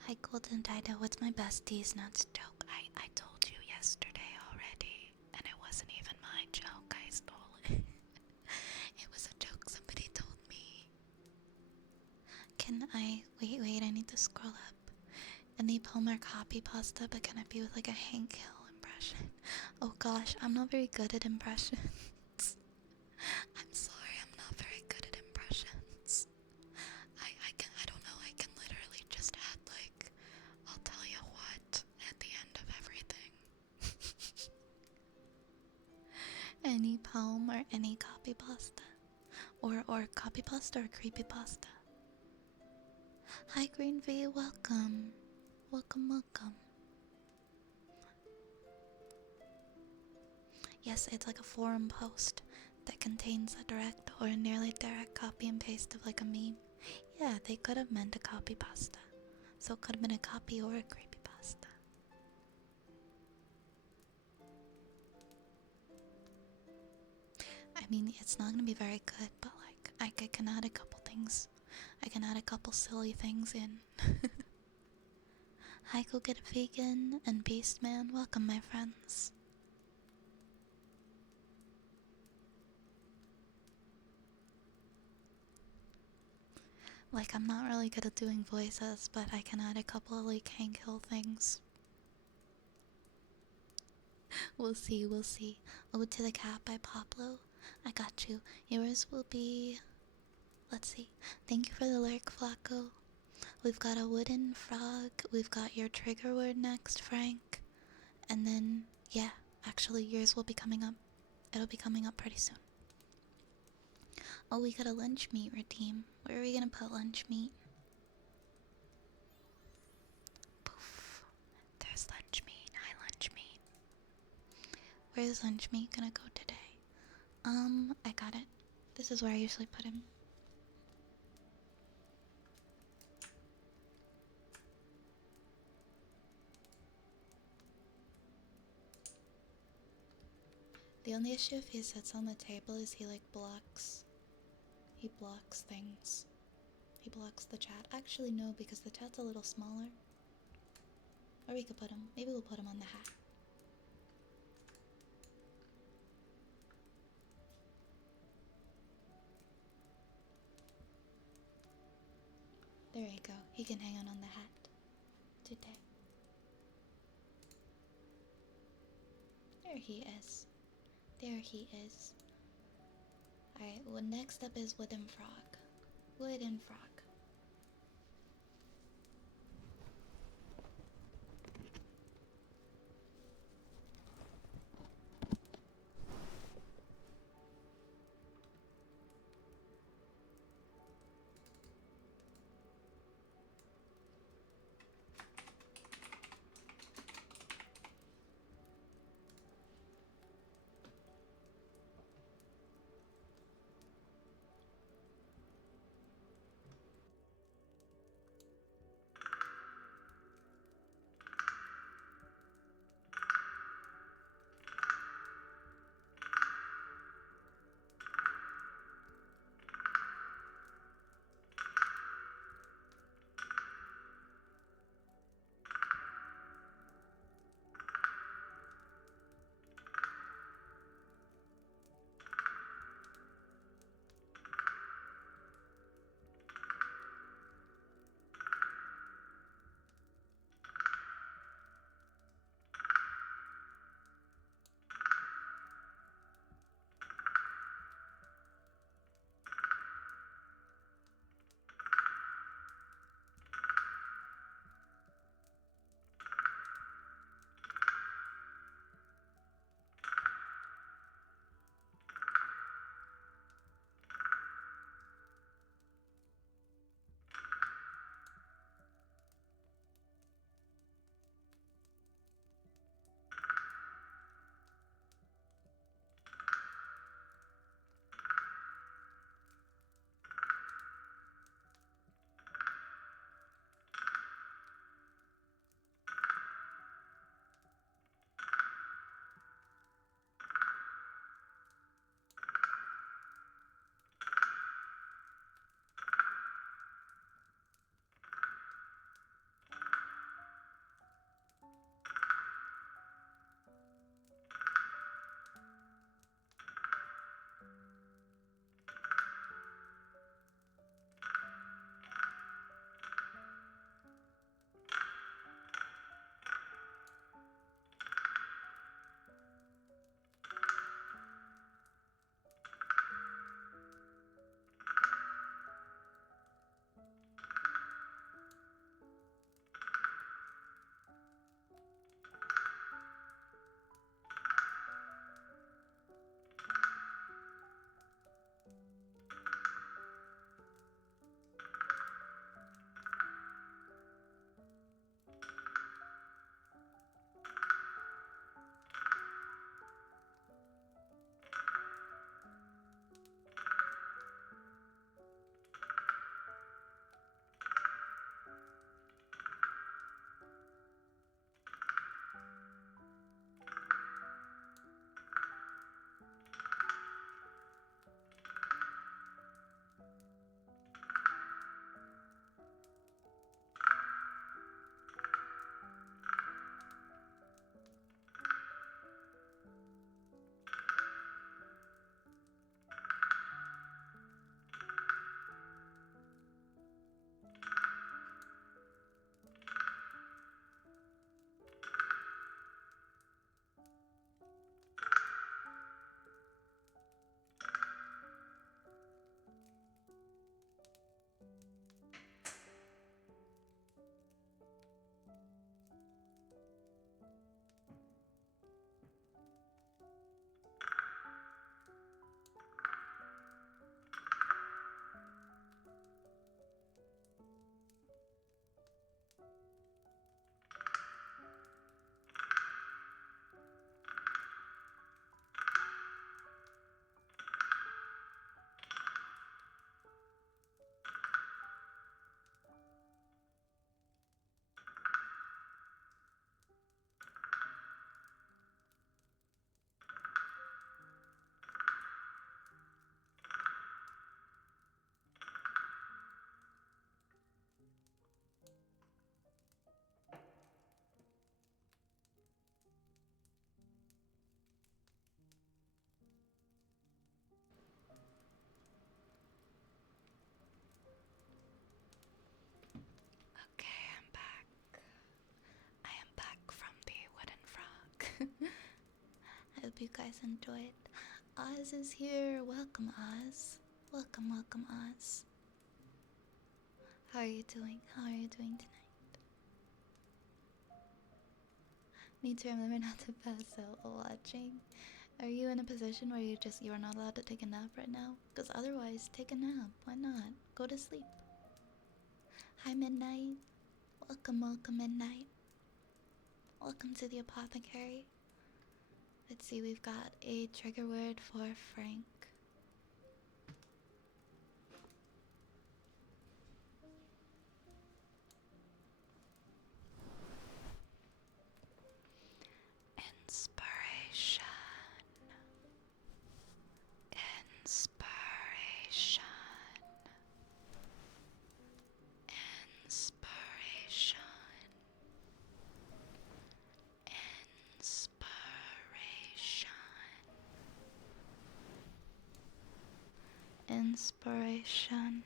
Hi, Golden Dido. What's my besties nuts joke? I told you yesterday already, and it wasn't even my joke. I stole it. It was a joke somebody told me. Can I wait? I need to scroll up. Any poem or copy pasta, but can it be with like a Hank Hill impression? Oh gosh, I'm not very good at impressions. I'm sorry, I'm not very good at impressions. I don't know, I can literally just add like, I'll tell you what at the end of everything. Any poem or any copy pasta. Or copy pasta or creepy pasta. Hi Green V, welcome. Welcome. Yes, it's like a forum post that contains a direct or a nearly direct copy and paste of like a meme. Yeah, they could have meant a copy pasta. So it could have been a copy or a creepy pasta. I mean, it's not gonna be very good, but like, I can add a couple things. I can add a couple silly things in. Hi, Go Get a Vegan and Beast Man. Welcome, my friends. Like, I'm not really good at doing voices, but I can add a couple of like Hank Hill things. We'll see. Ode to the Cat by Pablo. I got you. Yours will be. Let's see. Thank you for the lyric, Flacco. We've got a wooden frog. We've got your trigger word next, Frank. And then, yeah, actually, yours will be coming up. It'll be coming up pretty soon. Oh, we got a lunch meat redeem. Where are we gonna put lunch meat? Poof. There's lunch meat. Hi, lunch meat. Where's lunch meat gonna go today? I got it. This is where I usually put him. The only issue if he sits on the table is he blocks things. He blocks the chat. Actually no, because the chat's a little smaller. Or we could put him, maybe we'll put him on the hat. There you go, he can hang on the hat today. There he is. Alright, well next up is Wooden Frog. Wooden Frog. you guys enjoyed. Oz is here. Welcome, Oz. Welcome, welcome, Oz. How are you doing? How are you doing tonight? Need to remember not to pass out while watching. Are you in a position where you're not allowed to take a nap right now? Because otherwise, take a nap. Why not? Go to sleep. Hi, Midnight. Welcome, welcome, Midnight. Welcome to the apothecary. Let's see, we've got a trigger word for Frank. Inspiration. Inspiration. Inspiration. Inspiration. Inspiration.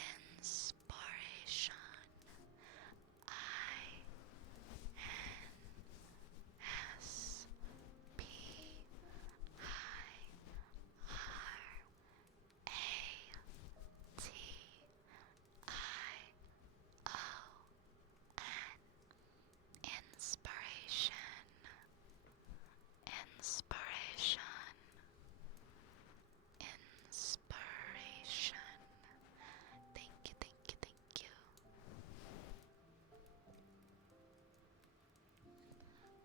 Inspiration. Inspiration. Inspiration. Inspiration. Thank you, thank you, thank you.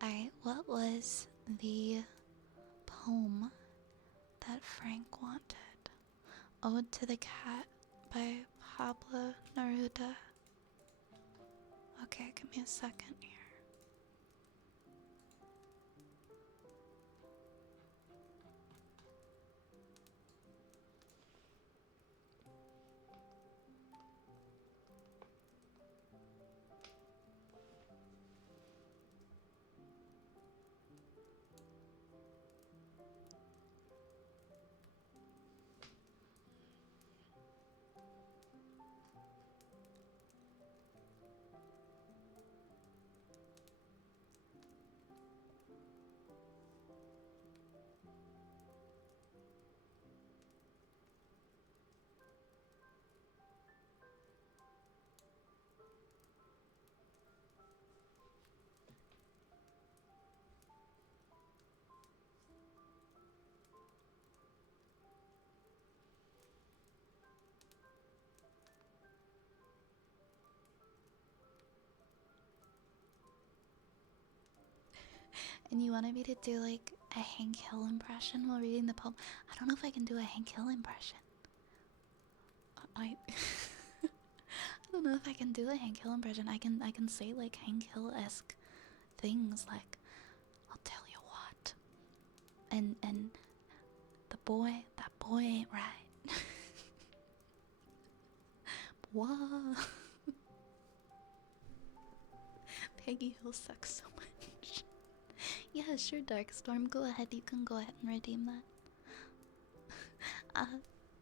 Alright, what was the poem that Frank wanted? Ode to the Cat by Pablo Neruda. Okay, give me a second here. And you wanted me to do like a Hank Hill impression while reading the poem? I don't know if I can do a Hank Hill impression. I I don't know if I can do a Hank Hill impression. I can say like Hank Hill-esque things like, I'll tell you what. And that boy ain't right. Whoa. Peggy Hill sucks so much. Yeah, sure, Darkstorm. Go ahead. You can go ahead and redeem that.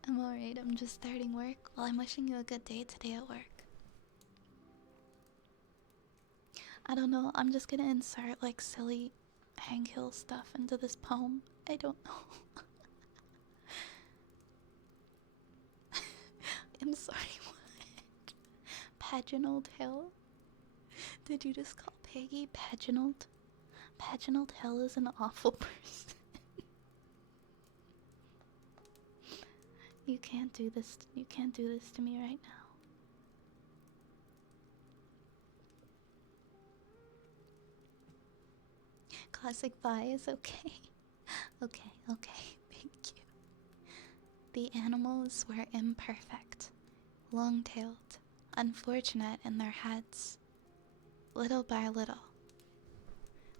I'm alright. I'm just starting work. Well, I'm wishing you a good day today at work. I don't know. I'm just gonna insert like silly Hank Hill stuff into this poem. I don't know. I'm sorry, what? Paginald Hill? Did you just call Peggy Paginald? Paginald Hill is an awful person. You can't do this. You can't do this to me right now. Classic Vi is okay. Okay, okay. Thank you. The animals were imperfect, long-tailed, unfortunate in their heads. Little by little,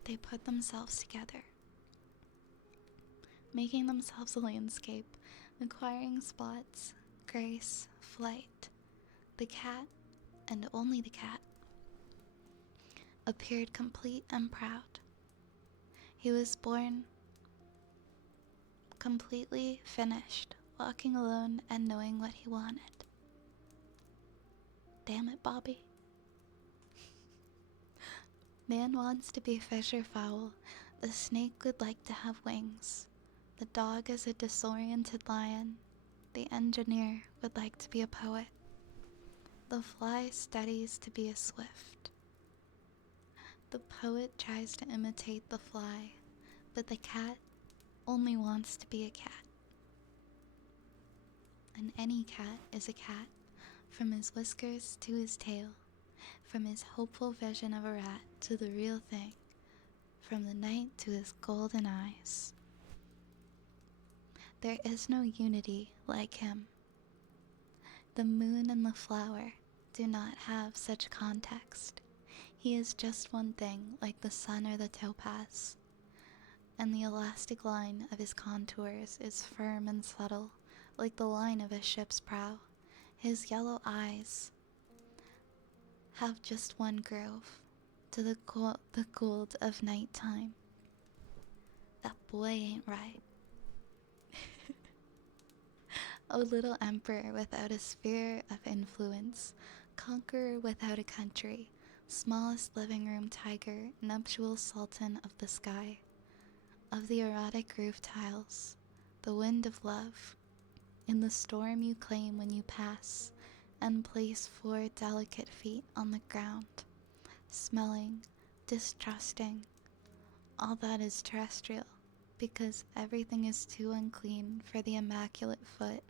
they put themselves together, making themselves a landscape, acquiring spots, grace, flight. The cat, and only the cat, appeared complete and proud. He was born completely finished, walking alone and knowing what he wanted. Damn it, Bobby. Man wants to be fish or fowl. The snake would like to have wings. The dog is a disoriented lion. The engineer would like to be a poet. The fly studies to be a swift. The poet tries to imitate the fly, but the cat only wants to be a cat. And any cat is a cat, from his whiskers to his tail, from his hopeful vision of a rat to the real thing, from the night to his golden eyes. There is no unity like him. The moon and the flower do not have such context. He is just one thing, like the sun or the topaz. And the elastic line of his contours is firm and subtle, like the line of a ship's prow. His yellow eyes have just one groove, to the gold of nighttime. That boy ain't right. O little emperor without a sphere of influence, conqueror without a country, smallest living room tiger, nuptial sultan of the sky, of the erotic roof tiles, the wind of love, in the storm you claim when you pass, and place 4 delicate feet on the ground, smelling, distrusting, all that is terrestrial, because everything is too unclean for the immaculate foot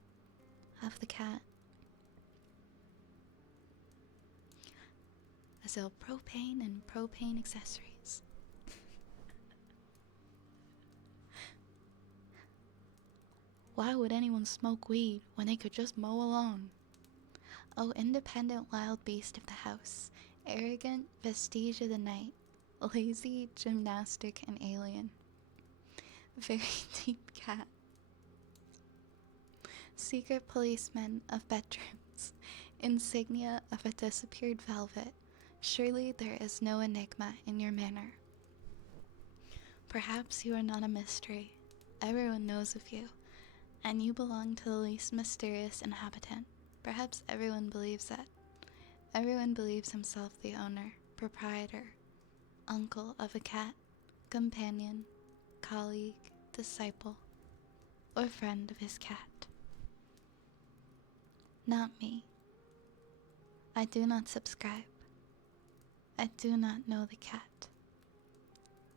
of the cat. I sell propane and propane accessories. Why would anyone smoke weed when they could just mow a lawn? Oh, independent wild beast of the house, arrogant vestige of the night, lazy, gymnastic, and alien. Very deep cat. Secret policeman of bedrooms, insignia of a disappeared velvet. Surely there is no enigma in your manner. Perhaps you are not a mystery. Everyone knows of you, and you belong to the least mysterious inhabitant. Perhaps everyone believes that. Everyone believes himself the owner, proprietor, uncle of a cat, companion, colleague, disciple, or friend of his cat. Not me. I do not subscribe. I do not know the cat.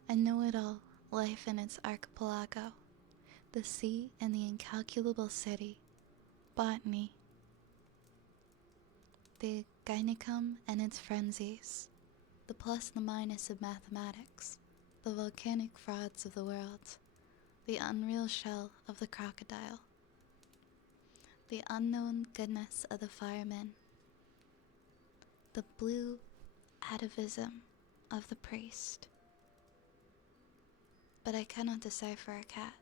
I know it all, life in its archipelago, the sea and the incalculable city, botany, the gynicum and its frenzies, the plus and the minus of mathematics, the volcanic frauds of the world, the unreal shell of the crocodile, the unknown goodness of the fireman, the blue atavism of the priest. But I cannot decipher a cat.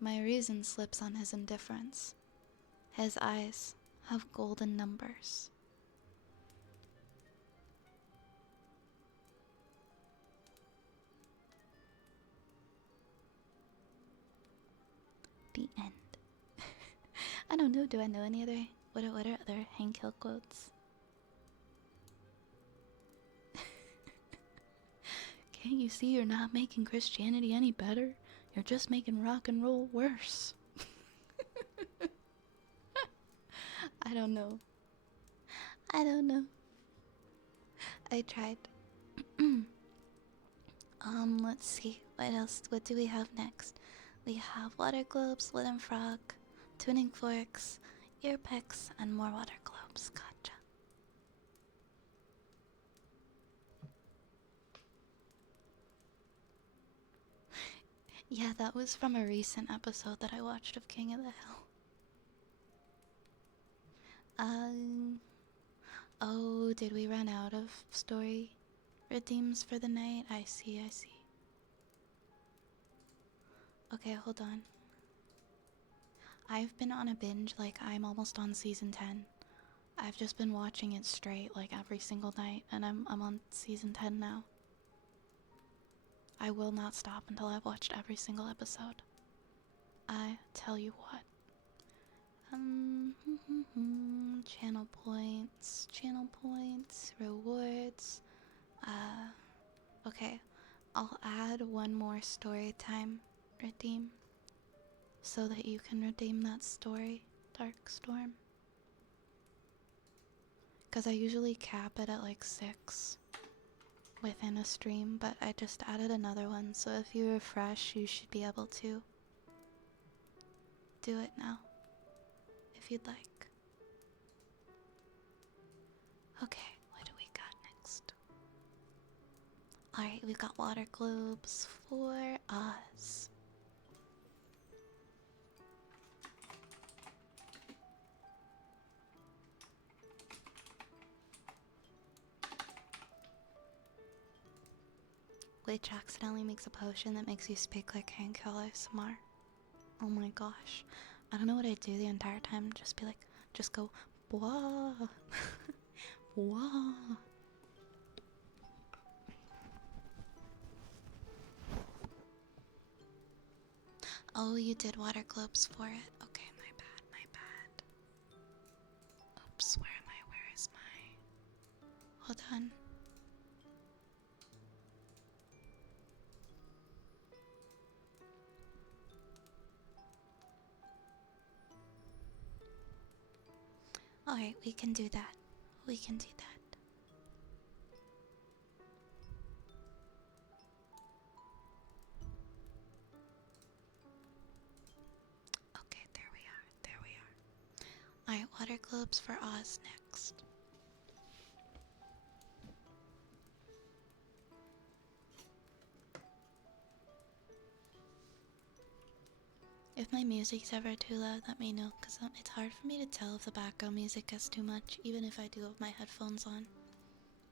My reason slips on his indifference. His eyes have golden numbers. The end. I don't know, do I know any other, what are other Hank Hill quotes? Can't you see you're not making Christianity any better? You're just making rock and roll worse. I don't know. I tried. Let's see. What else? What do we have next? We have water globes, wooden frog, tuning forks, ear picks, and more water globes. Gotcha. Yeah, that was from a recent episode that I watched of King of the Hill. Oh, did we run out of story redeems for the night? I see. Okay, hold on. I've been on a binge, like I'm almost on season 10. I've just been watching it straight, like every single night, and I'm on season 10 now. I will not stop until I've watched every single episode. I tell you what. Channel points, rewards. Okay, I'll add one more story time redeem so that you can redeem that story, Dark Storm. Because I usually cap it at like 6 within a stream, but I just added another one, so if you refresh, you should be able to do it now, if you'd like. Okay, what do we got next? Alright, we've got water globes for us. Glitch accidentally makes a potion that makes you speak like Hank ASMR. Oh my gosh. I don't know what I do the entire time. Just be like, just go, wah, wah. Oh, you did water globes for it. Okay, my bad, my bad. Oops, where am I? Where is my... Hold on. Alright, we can do that. We can do that. Okay, there we are. There we are. Alright, water globes for Oz next. If my music's ever too loud, let me know, because it's hard for me to tell if the background music is too much, even if I do have my headphones on.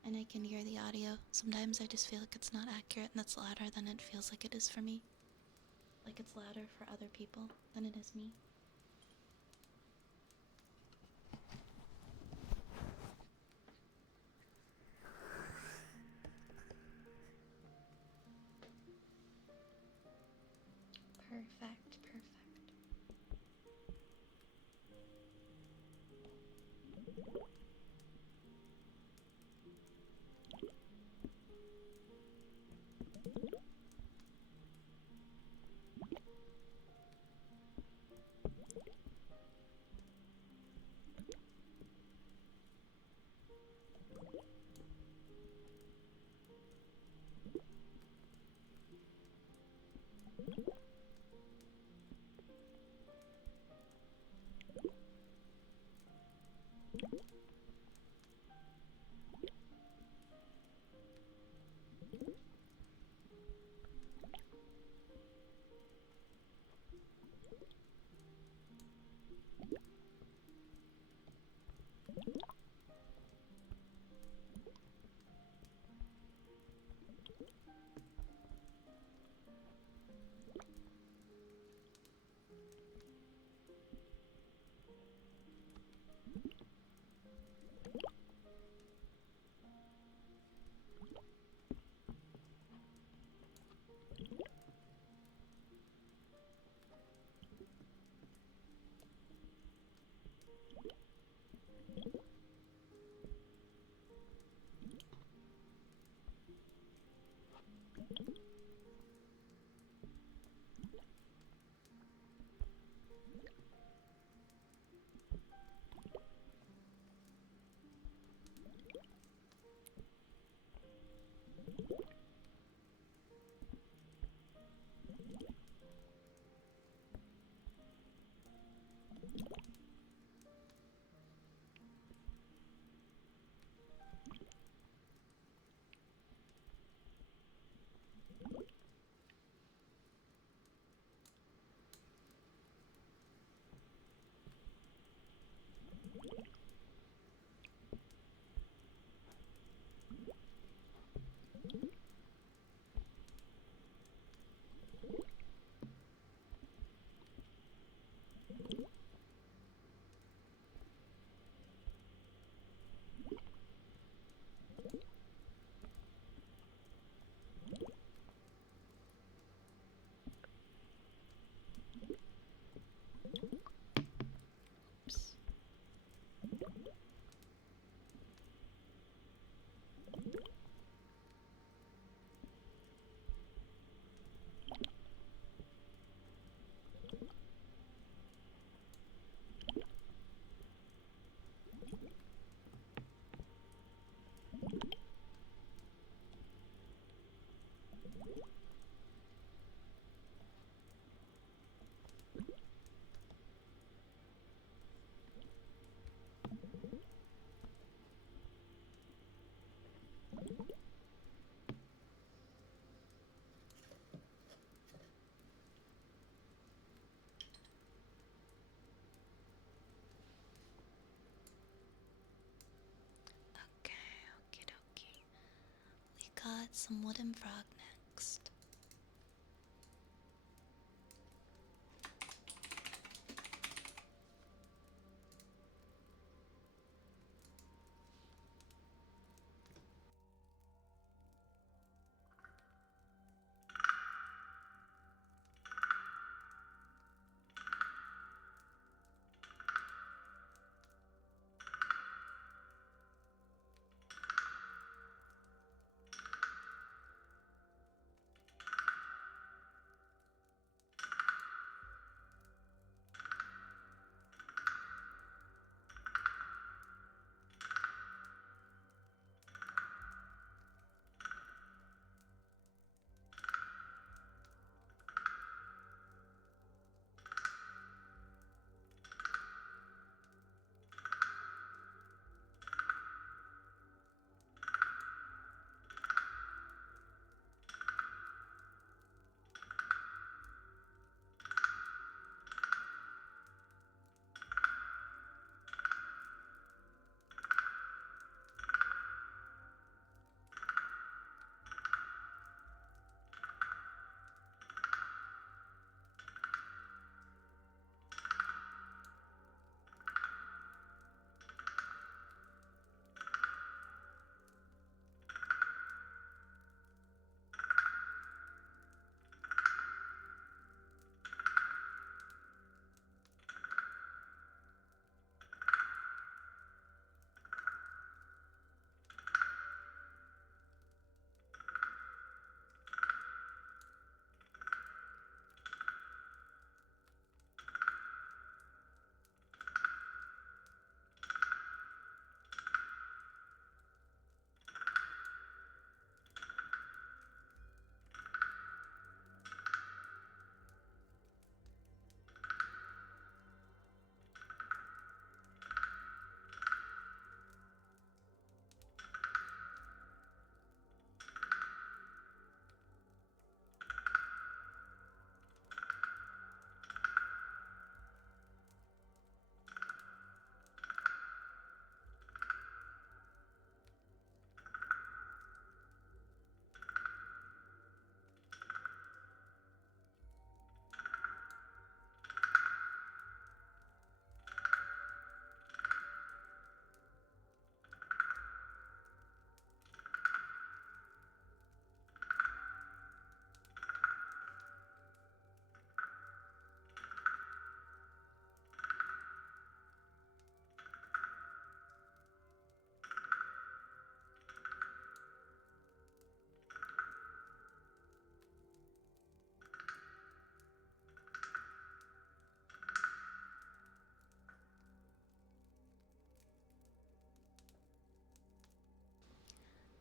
And I can hear the audio. Sometimes I just feel like it's not accurate and it's louder than it feels like it is for me. Like it's louder for other people than it is me. Perfect, perfect. some wooden frog next.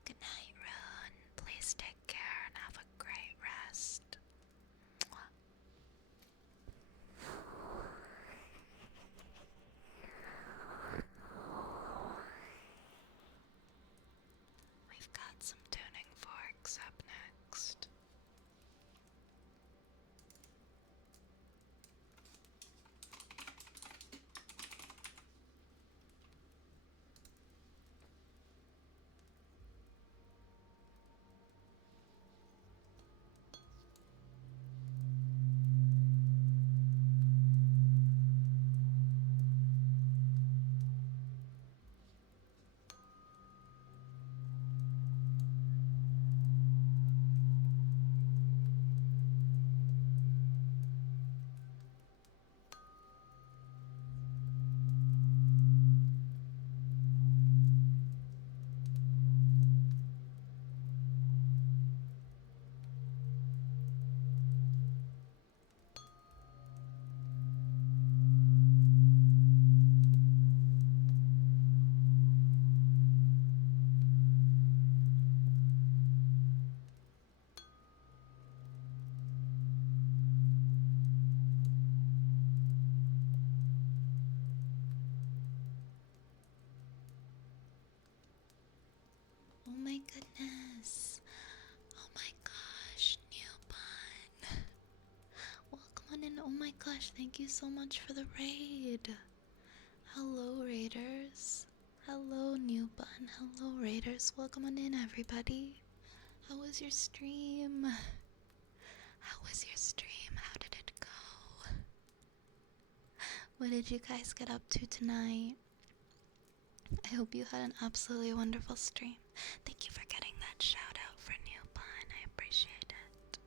Good night, Rune. Please take care and have a great rest. We've got some tuning forks up next. Oh my goodness. Oh my gosh, Newbun. Welcome on in. Oh my gosh, thank you so much for the raid. Hello, Raiders. Hello, Newbun. Hello, Raiders. Welcome on in, everybody. How was your stream? How was your stream? How did it go? What did you guys get up to tonight? I hope you had an absolutely wonderful stream. Thank you for getting that shout out for New Pun. I appreciate it.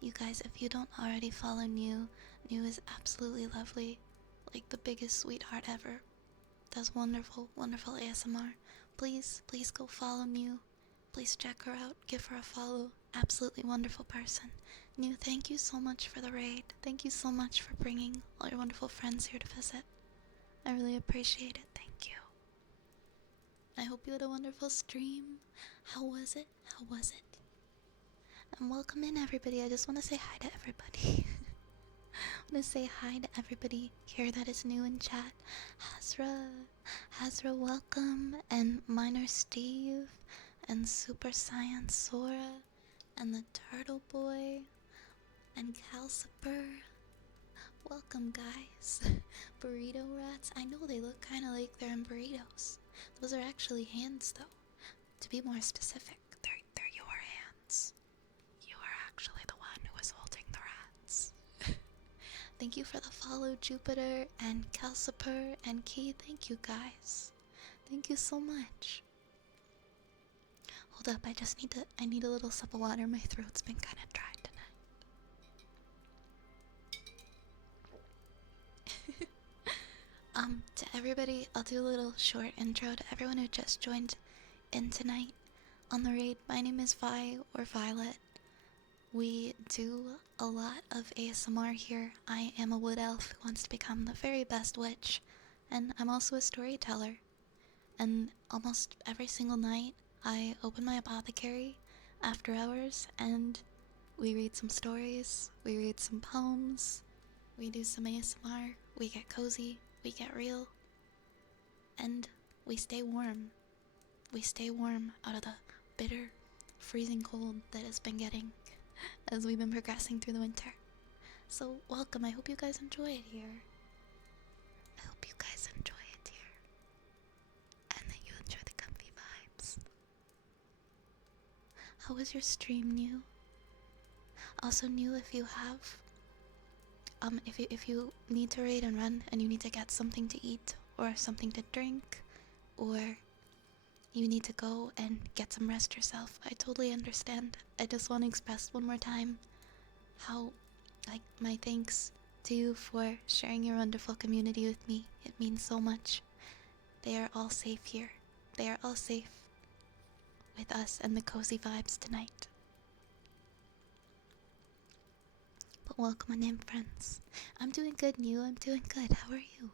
You guys, if you don't already follow New is absolutely lovely. Like the biggest sweetheart ever. Does wonderful, wonderful ASMR. Please go follow New. Please check her out. Give her a follow. Absolutely wonderful person. New, thank you so much for the raid. Thank you so much for bringing all your wonderful friends here to visit. I really appreciate it. Thank you. I hope you had a wonderful stream. How was it? How was it? And welcome in, everybody. I just want to say hi to everybody. I want to say hi to everybody here that is new in chat. Hazra, welcome. And Minor Steve. And Super Science Sora. And the Turtle Boy. And Calciper. Welcome, guys. Burrito rats. I know they look kind of like they're in burritos. Those are actually hands, though. To be more specific, they're your hands. You are actually the one who is holding the rats. Thank you for the follow, Jupiter and Calciper and Key. Thank you, guys. Thank you so much. Hold up, I need a little sip of water. My throat's been kind of dry tonight. To everybody, I'll do a little short intro to everyone who just joined in tonight on the raid. My name is Vi, or Violet. We do a lot of ASMR here. I am a wood elf who wants to become the very best witch, and I'm also a storyteller. And almost every single night, I open my apothecary after hours, and we read some stories, we read some poems, we do some ASMR, we get cozy, we get real, and we stay warm. We stay warm out of the bitter, freezing cold that has been getting as we've been progressing through the winter. So, welcome. I hope you guys enjoy it here. I hope you guys enjoy it here. And that you enjoy the comfy vibes. How was your stream, New? Also, New, if you have if you need to raid and run and you need to get something to eat or something to drink, or you need to go and get some rest yourself, I totally understand. I just want to express one more time how, like, my thanks to you for sharing your wonderful community with me. It means so much. They are all safe here. They are all safe with us and the cozy vibes tonight. But welcome on in, friends. I'm doing good, New. I'm doing good. How are you?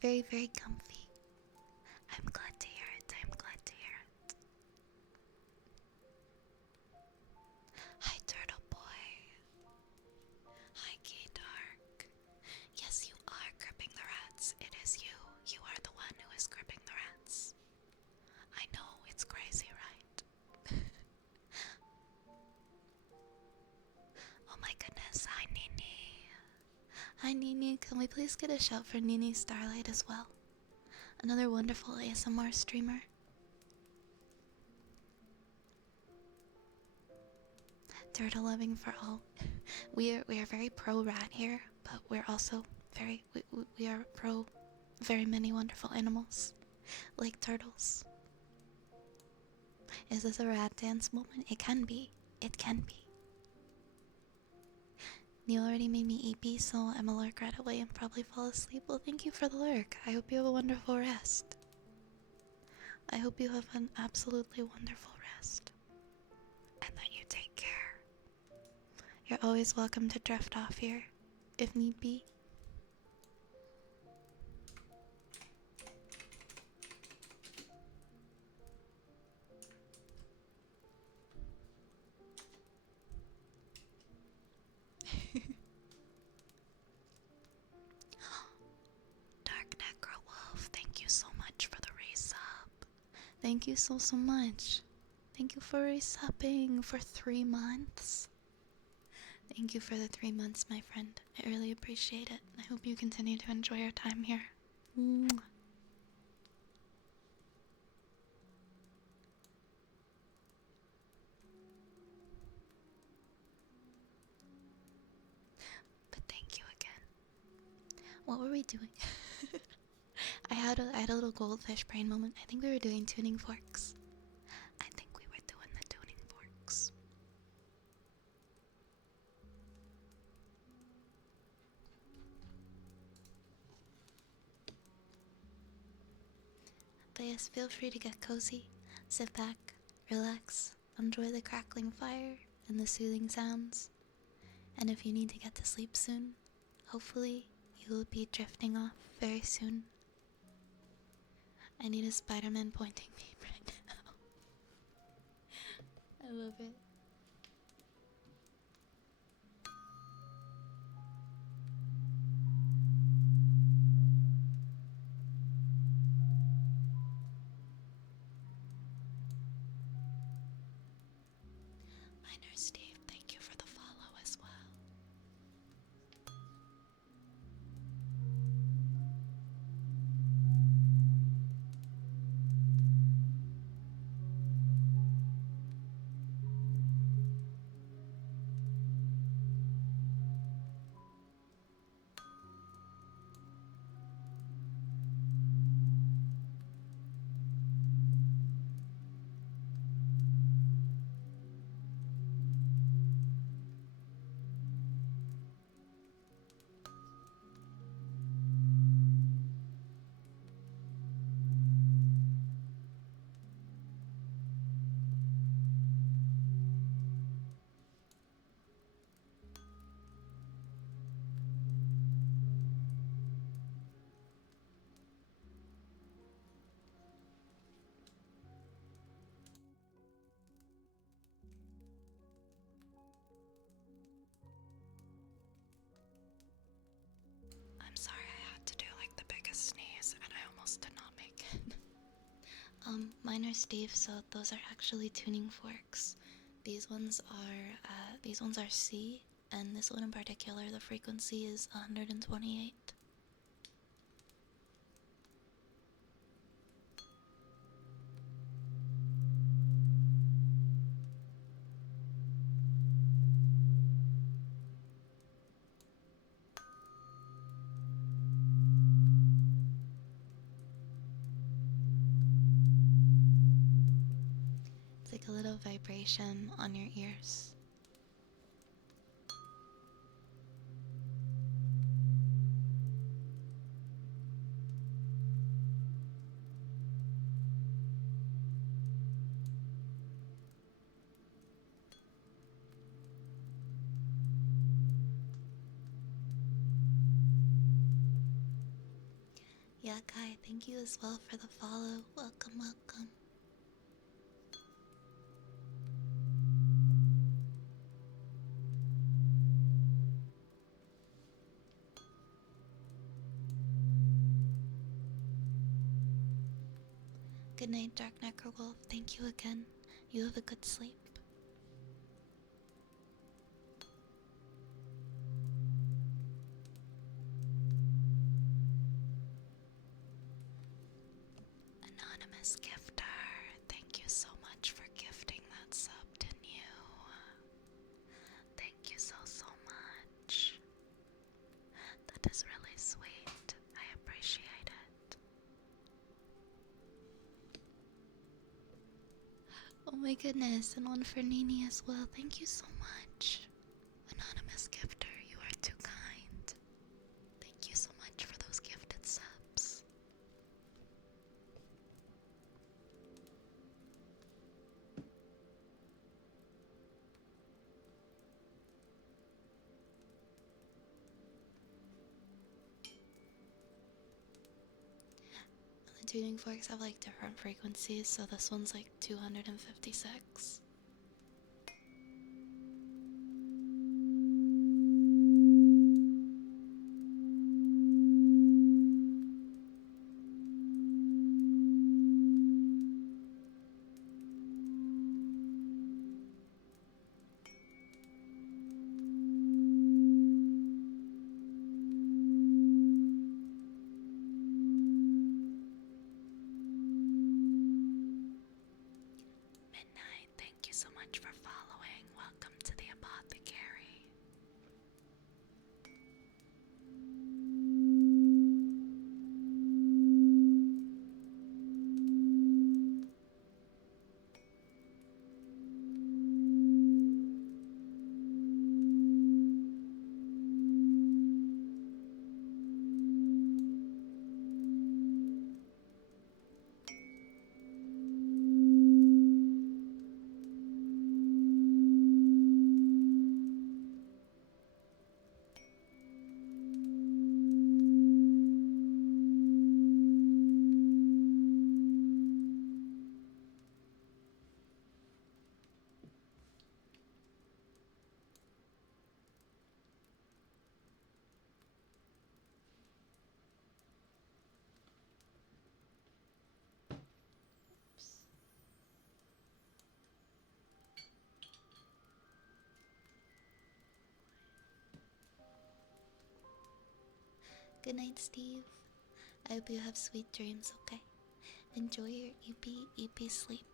Very, very comfy. I'm glad to hear it. I'm glad to hear it. Hi, Turtle Boy. Hi, Gay Dark. Yes, you are gripping the rats. It is you. You are the one who is gripping the rats. I know, it's crazy, right? Oh my goodness. Hi, Nini. Hi, Nini. Can we please get a shout for Nini Starlight as well? Another wonderful ASMR streamer. Turtle loving for all. We are very pro rat here, but we're also we are pro very many wonderful animals, like turtles. Is this a rat dance moment? It can be. It can be. You already made me EP, so I'm a lurk right away and probably fall asleep. Well, thank you for the lurk. I hope you have a wonderful rest. I hope you have an absolutely wonderful rest. And that you take care. You're always welcome to drift off here, if need be. Dark Necro Wolf, thank you so much for the resub. Thank you so much. Thank you for resubbing for 3 months. Thank you for the 3 months, my friend. I really appreciate it. I hope you continue to enjoy your time here. Mwah. What were we doing? I had a little goldfish brain moment. I think we were doing tuning forks. I think we were doing the tuning forks. But yes, feel free to get cozy, sit back, relax, enjoy the crackling fire and the soothing sounds. And if you need to get to sleep soon, hopefully you will be drifting off very soon. I need a Spider-Man pointing beam right now. I love it. Minor Steve, thank you for the follow as well. I'm sorry I had to do like the biggest sneeze and I almost did not make it. Minor Steve, so those are actually tuning forks. These ones are C, and this one in particular, the frequency is 128. It's like a little vibration on your ears. Yeah, Kai, thank you as well for the follow. Welcome, welcome. Good night, Dark Necrowolf. Thank you again. You have a good sleep. Anonymous gifter, thank you so much for gifting that sub to you. Thank you so much. That is really sweet. I appreciate it. Oh my goodness, and one for Nini as well. Thank you so much. Anonymous gifter, you are too kind. Thank you so much for those gifted subs. The tuning forks have like different frequencies, so this one's like 256. Midnight, thank Good night, Steve. I hope you have sweet dreams, okay? Enjoy your EP sleep.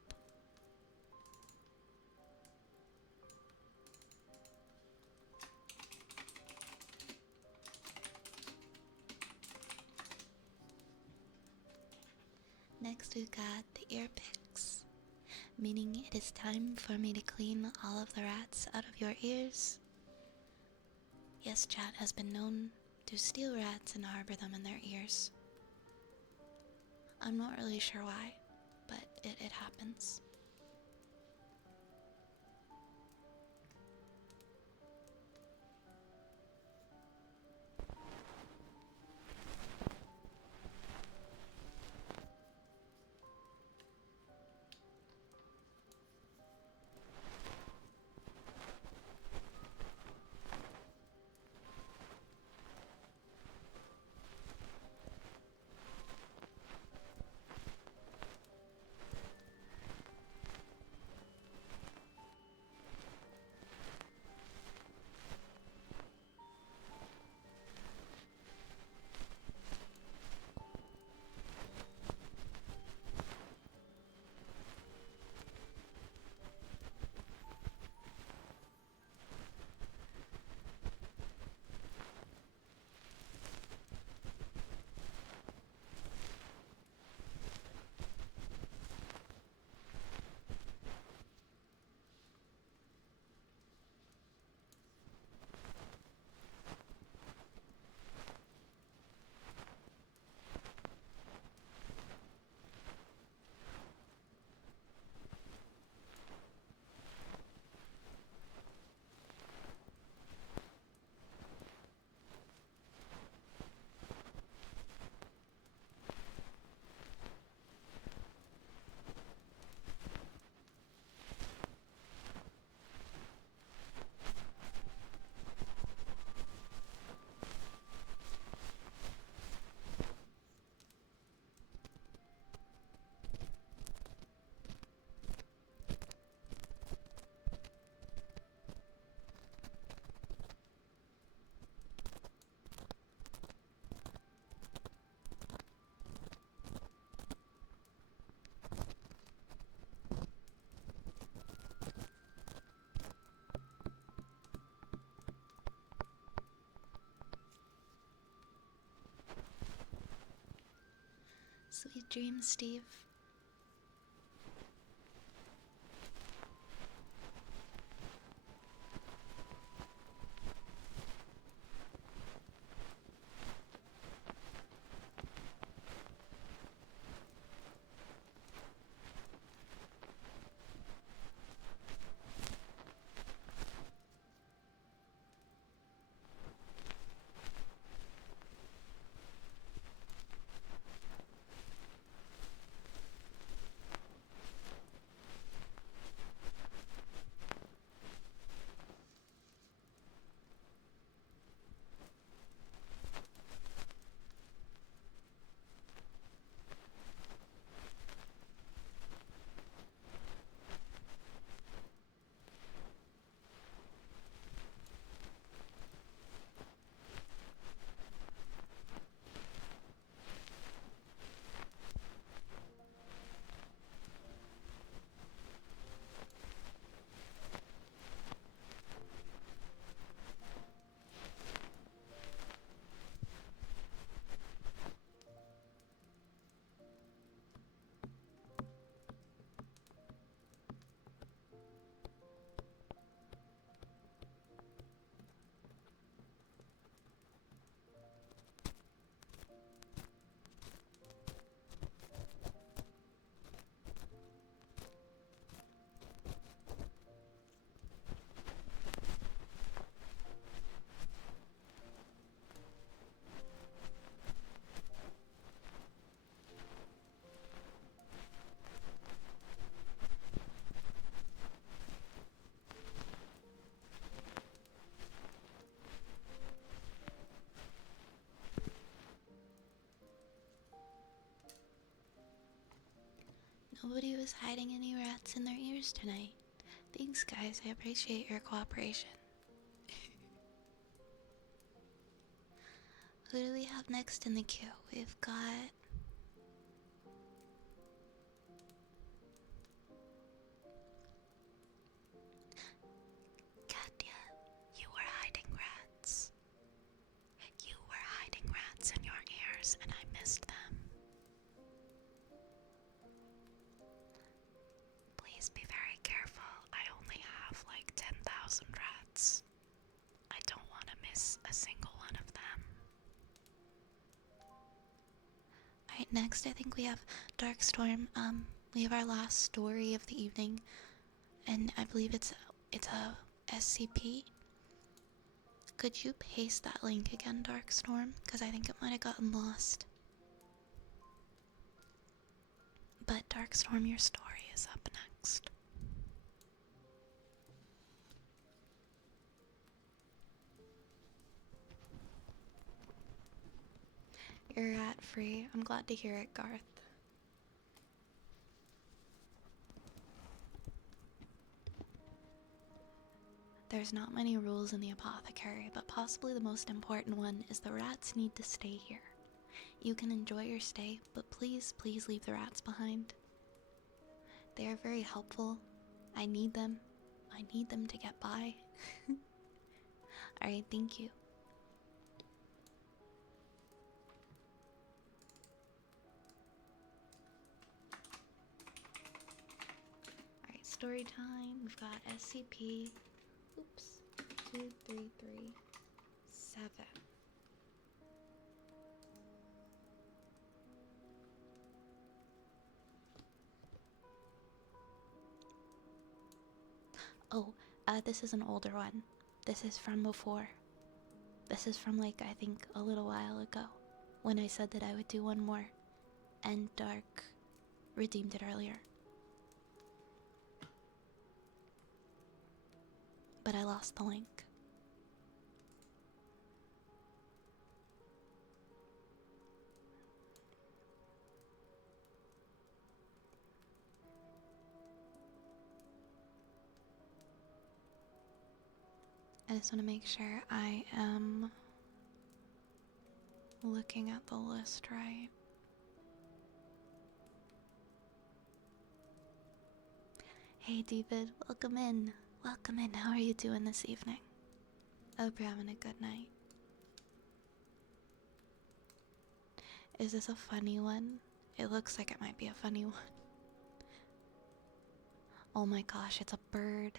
Next, we've got the ear picks, meaning it is time for me to clean all of the rats out of your ears. Yes, chat has been known to steal rats and harbor them in their ears. I'm not really sure why, but it happens. Sweet dreams, Steve. Nobody was hiding any rats in their ears tonight. Thanks, guys. I appreciate your cooperation. Who do we have next in the queue? We've got Katya, you were hiding rats. You were hiding rats in your ears, and I missed them. Please be very careful. I only have like 10,000 rats. I don't want to miss a single one of them. Alright, next I think we have Darkstorm. We have our last story of the evening, and I believe it's a SCP. Could you paste that link again, Darkstorm? Because I think it might have gotten lost. But Darkstorm, your story is up next. You're rat free. I'm glad to hear it, Garth. There's not many rules in the apothecary, but possibly the most important one is the rats need to stay here. You can enjoy your stay, but please, please leave the rats behind. They are very helpful. I need them. I need them to get by. Alright, thank you. Alright, story time. We've got SCP. Oops. 2337. Oh, this is an older one. This is from before. This is from, like, I think a little while ago, when I said that I would do one more, and Dark redeemed it earlier. But I lost the link. I just want to make sure I am looking at the list right. Hey David, welcome in. Welcome in. How are you doing this evening? Hope you're having a good night. Is this a funny one? It looks like it might be a funny one. Oh my gosh, it's a bird.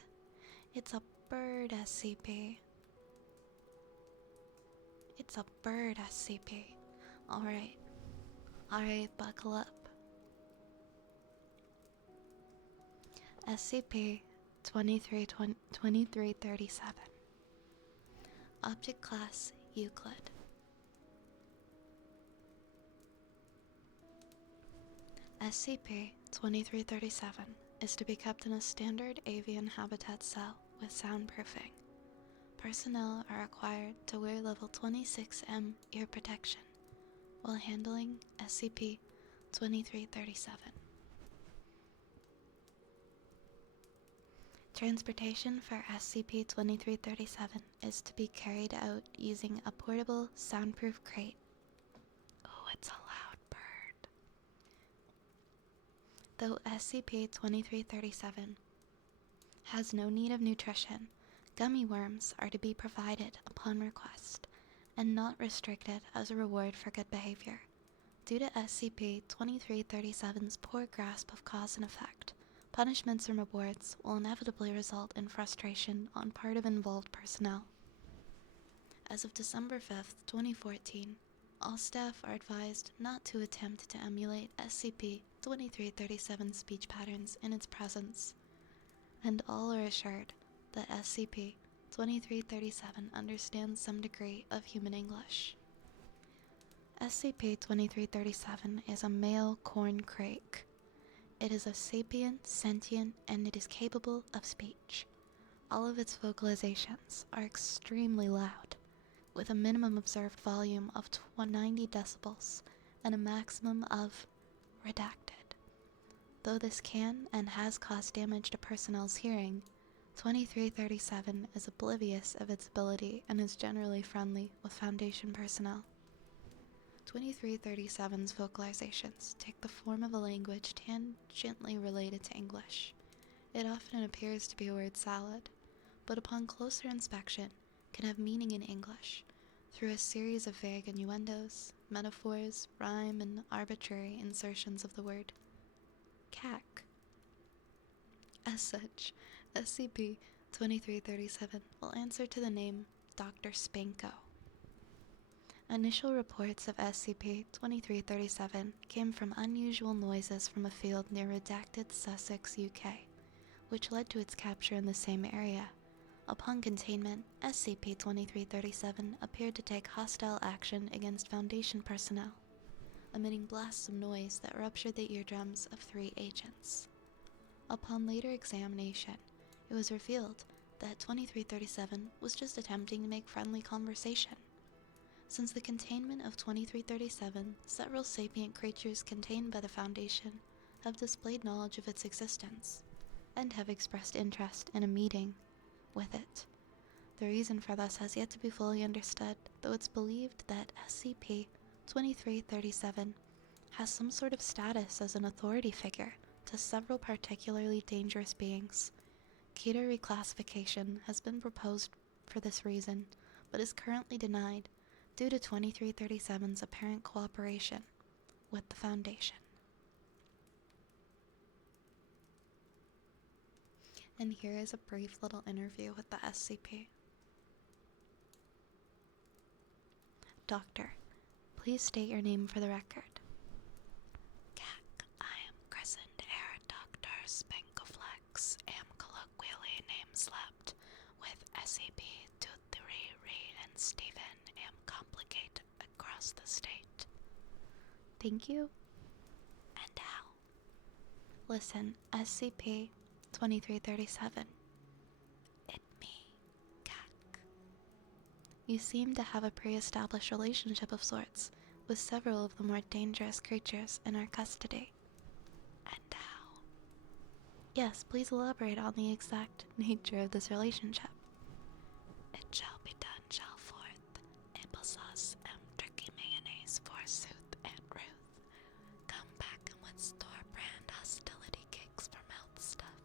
It's a bird SCP. It's a bird SCP. Alright. Alright, buckle up. SCP 2337. Object Class Euclid. SCP-2337 is to be kept in a standard avian habitat cell with soundproofing. Personnel are required to wear level 26M ear protection while handling SCP-2337. Transportation for SCP-2337 is to be carried out using a portable soundproof crate. Oh, it's a loud bird. Though SCP-2337 has no need of nutrition, gummy worms are to be provided upon request and not restricted as a reward for good behavior. Due to SCP-2337's poor grasp of cause and effect, punishments and rewards will inevitably result in frustration on part of involved personnel. As of December 5th, 2014, all staff are advised not to attempt to emulate SCP-2337's speech patterns in its presence, and all are assured that SCP-2337 understands some degree of human English. SCP-2337 is a male corn crake. It is a sapient, sentient, and it is capable of speech. All of its vocalizations are extremely loud, with a minimum observed volume of 90 decibels and a maximum of redacted. Though this can and has caused damage to personnel's hearing, 2337 is oblivious of its ability and is generally friendly with Foundation personnel. 2337's vocalizations take the form of a language tangentially related to English. It often appears to be a word salad, but upon closer inspection can have meaning in English through a series of vague innuendos, metaphors, rhyme, and arbitrary insertions of the word cack. As such, SCP-2337 will answer to the name Dr. Spanko. Initial reports of SCP-2337 came from unusual noises from a field near redacted Sussex, UK, which led to its capture in the same area. Upon containment, SCP-2337 appeared to take hostile action against Foundation personnel, emitting blasts of noise that ruptured the eardrums of 3 agents. Upon later examination, it was revealed that 2337 was just attempting to make friendly conversation. Since the containment of 2337, several sapient creatures contained by the Foundation have displayed knowledge of its existence, and have expressed interest in a meeting with it. The reason for this has yet to be fully understood, though it's believed that SCP-2337 has some sort of status as an authority figure to several particularly dangerous beings. Keter reclassification has been proposed for this reason, but is currently denied due to 2337's apparent cooperation with the Foundation. And here is a brief little interview with the SCP. Doctor, please state your name for the record. Cack, I am christened Air Dr. Spankoflex, am colloquially name-slapped with SCP-23 and Stephen, am complicate across the state. Thank you. And how? Listen, SCP-2337. It me, Cack. You seem to have a pre-established relationship of sorts with several of the more dangerous creatures in our custody. And how? Yes, please elaborate on the exact nature of this relationship. It shall be done, shall forth. Applesauce and turkey mayonnaise forsooth, Aunt Ruth. Come back and with store-brand hostility cakes for mouth stuff.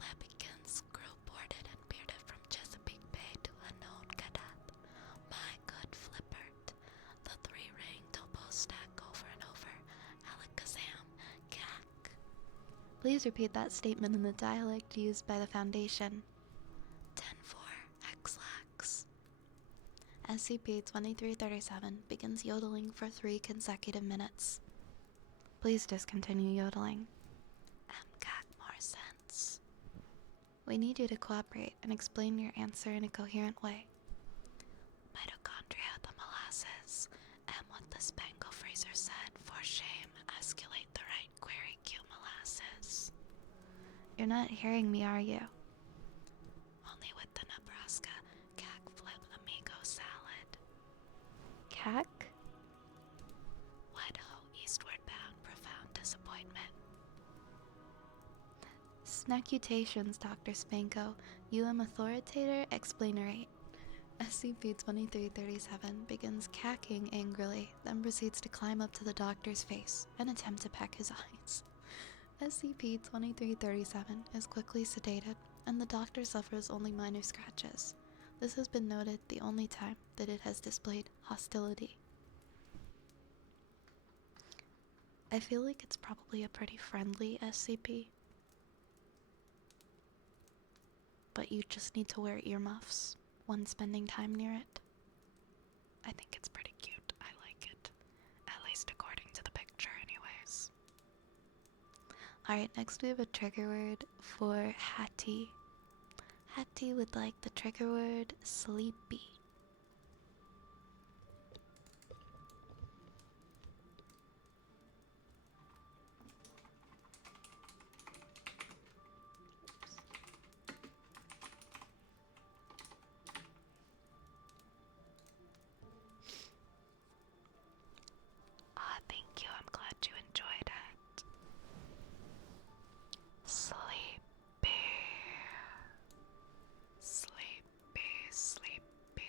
Lambikins, grill-boarded and bearded from Chesapeake Bay to unknown Gadap. My good Flippert. The 3-ring topo stack over and over. Alakazam, Cack. Please repeat that statement in the dialect used by the Foundation. 10-4, X-Lax. SCP-2337 begins yodeling for 3 consecutive minutes. Please discontinue yodeling. Cack more sense. We need you to cooperate and explain your answer in a coherent way. Mitochondria the molasses, and what the Spangle Freezer said, for shame, escalate the right query Q molasses. You're not hearing me, are you? Only with the Nebraska Cack Flip Amigo salad. Cack? Wet ho, eastward bound, profound disappointment. Snackutations, Dr. Spanko. You am authoritator, explainerate. SCP-2337 begins cacking angrily, then proceeds to climb up to the doctor's face and attempt to peck his eyes. SCP-2337 is quickly sedated, and the doctor suffers only minor scratches. This has been noted the only time that it has displayed hostility. I feel like it's probably a pretty friendly SCP. But you just need to wear earmuffs when spending time near it. I think it's pretty cute. I like it. At least according to the picture anyways. Alright, next we have a trigger word for Hattie. Hattie would like the trigger word sleepy. Thank you. I'm glad you enjoyed it. Sleepy. Sleepy, sleepy,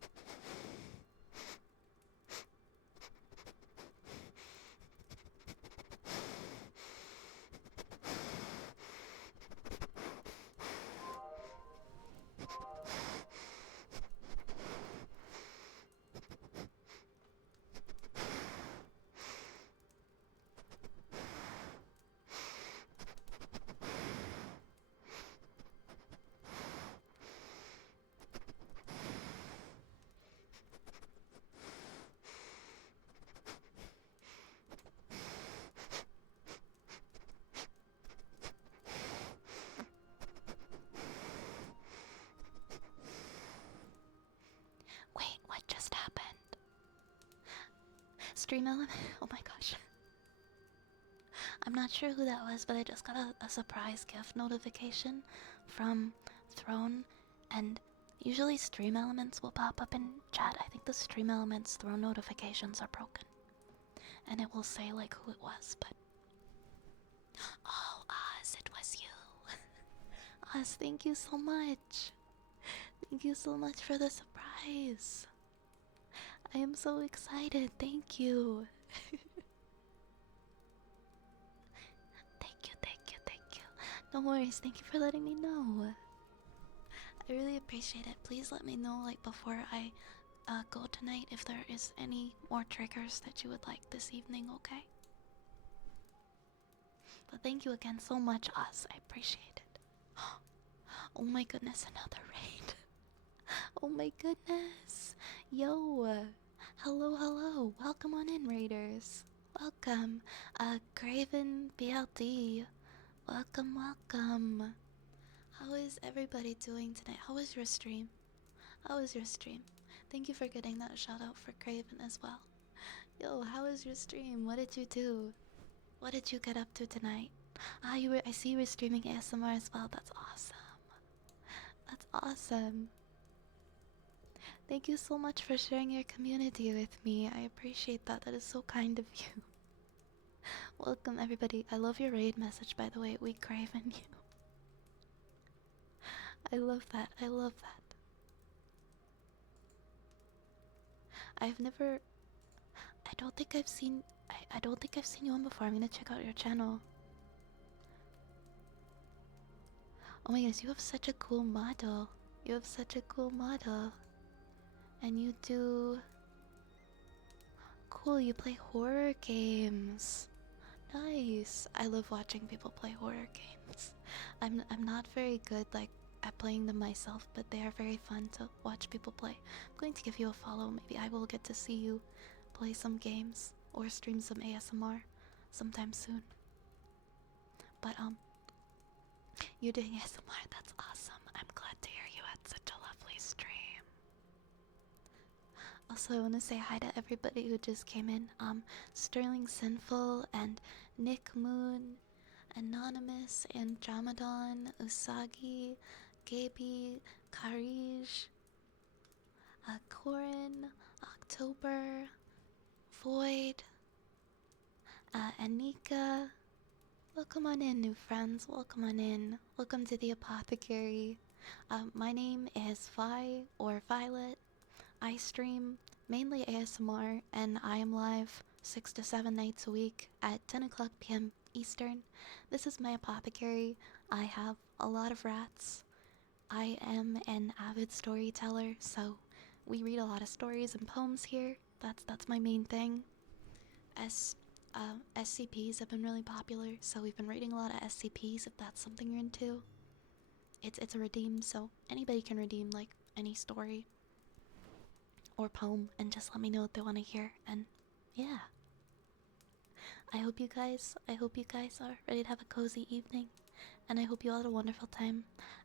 stream element. Oh my gosh. I'm not sure who that was, but I just got a surprise gift notification from Throne, and usually stream elements will pop up in chat. I think the stream elements Throne notifications are broken, and it will say like who it was, but oh, Oz, it was you. Oz, thank you so much. Thank you so much for the surprise. I am so excited. Thank you. Thank you, thank you, thank you. No worries. Thank you for letting me know. I really appreciate it. Please let me know, like, before I go tonight if there is any more triggers that you would like this evening, okay? But thank you again so much, Oz. I appreciate it. Oh my goodness, another raid. Oh my goodness. Yo. Hello, hello. Welcome on in, raiders. Welcome. Graven BLD. Welcome, welcome. How is everybody doing tonight? How was your stream? How was your stream? Thank you for getting that shout out for Craven as well. Yo, how was your stream? What did you do? What did you get up to tonight? Ah, I see you were streaming ASMR as well. That's awesome. That's awesome. Thank you so much for sharing your community with me. I appreciate that. That is so kind of you. Welcome everybody. I love your raid message, by the way. We Craven you. I love that. I love that. I've never I don't think I've seen I don't think I've seen you on before. I'm gonna check out your channel. Oh my goodness, you have such a cool model. You have such a cool model. And you do cool, you play horror games. Nice. I love watching people play horror games. I'm not very good like at playing them myself, but they are very fun to watch people play. I'm going to give you a follow. Maybe I will get to see you play some games or stream some ASMR sometime soon. But you're doing ASMR. That's awesome. I'm glad to hear you had such a lovely stream. Also, I want to say hi to everybody who just came in. Sterling Sinful and Nick Moon, Anonymous, Andromedon, Usagi, Gaby, Karij, Corin, October, Void, Anika. Welcome on in, new friends. Welcome on in. Welcome to the apothecary. My name is Vi or Violet. I stream mainly ASMR, and I am live 6 to 7 nights a week at 10 o'clock p.m. Eastern. This is my apothecary. I have a lot of rats. I am an avid storyteller, so we read a lot of stories and poems here. That's my main thing. SCPs have been really popular, so we've been reading a lot of SCPs if that's something you're into. It's a redeem, so anybody can redeem like any story or poem and just let me know what they want to hear. And yeah, I hope you guys are ready to have a cozy evening, and I hope you all had a wonderful time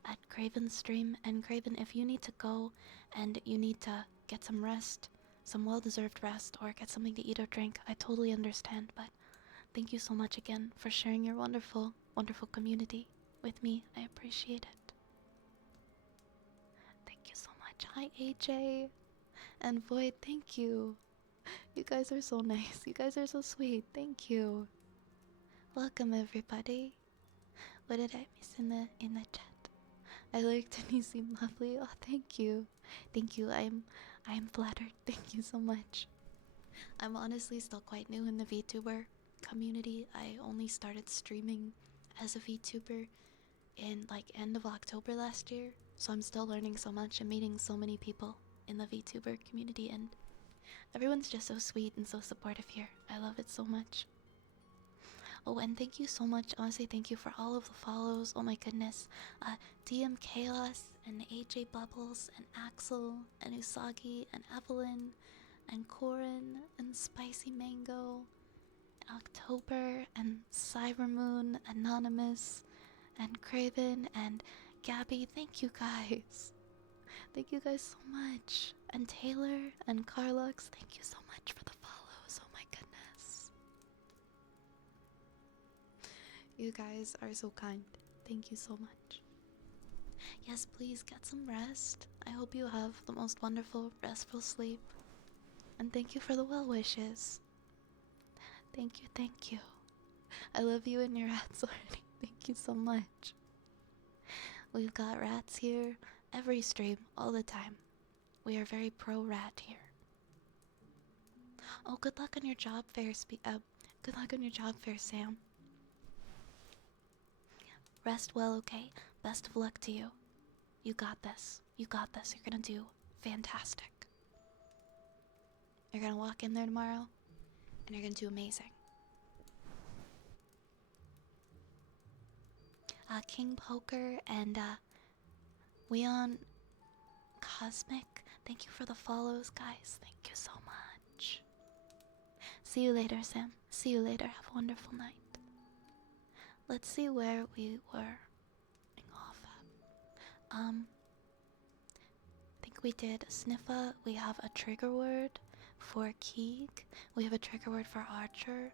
at Craven's stream. And Craven, if you need to go and you need to get some rest, some well-deserved rest, or get something to eat or drink, I totally understand. But thank you so much again for sharing your wonderful, wonderful community with me. I appreciate it. Thank you so much. Hi, AJ. And Void, thank you. You guys are so nice. You guys are so sweet. Thank you. Welcome everybody. What did I miss in the chat? I liked and you seem lovely. Oh, thank you. Thank you. I am flattered. Thank you so much. I'm honestly still quite new in the VTuber community. I only started streaming as a VTuber in like end of October last year, so I'm still learning so much and meeting so many people in the VTuber community, and everyone's just so sweet and so supportive here. I love it so much. Oh, and thank you so much. I want to say thank you for all of the follows. Oh my goodness. DM Chaos and AJ Bubbles and Axel and Usagi and Evelyn and Corin and Spicy Mango and October and Cybermoon, Anonymous and Craven and Gabby. Thank you guys. Thank you guys so much. And Taylor and Carlux, thank you so much for the follows. Oh my goodness. You guys are so kind. Thank you so much. Yes, please get some rest. I hope you have the most wonderful, restful sleep. And thank you for the well wishes. Thank you, thank you. I love you and your rats already. Thank you so much. We've got rats here every stream, all the time. We are very pro rat here. Oh, good luck on your job fair, good luck on your job fair, Sam. Rest well, okay? Best of luck to you. You got this. You got this. You're gonna do fantastic. You're gonna walk in there tomorrow, and you're gonna do amazing. King Poker and Leon Cosmic, thank you for the follows, guys. Thank you so much. See you later, Sam. See you later. Have a wonderful night. Let's see where we were off at. I think we did Sniffa. We have a trigger word for Keeg. We have a trigger word for Archer.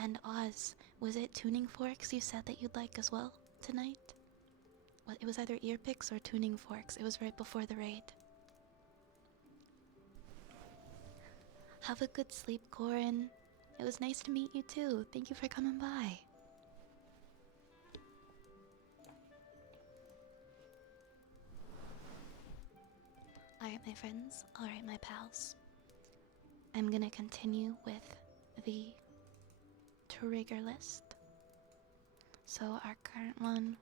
And Oz, was it tuning forks you said that you'd like as well tonight? Well, it was either ear picks or tuning forks. It was right before the raid. Have a good sleep, Corin. It was nice to meet you too. Thank you for coming by. Alright, my friends. Alright, my pals. I'm gonna continue with the trigger list. So our current one,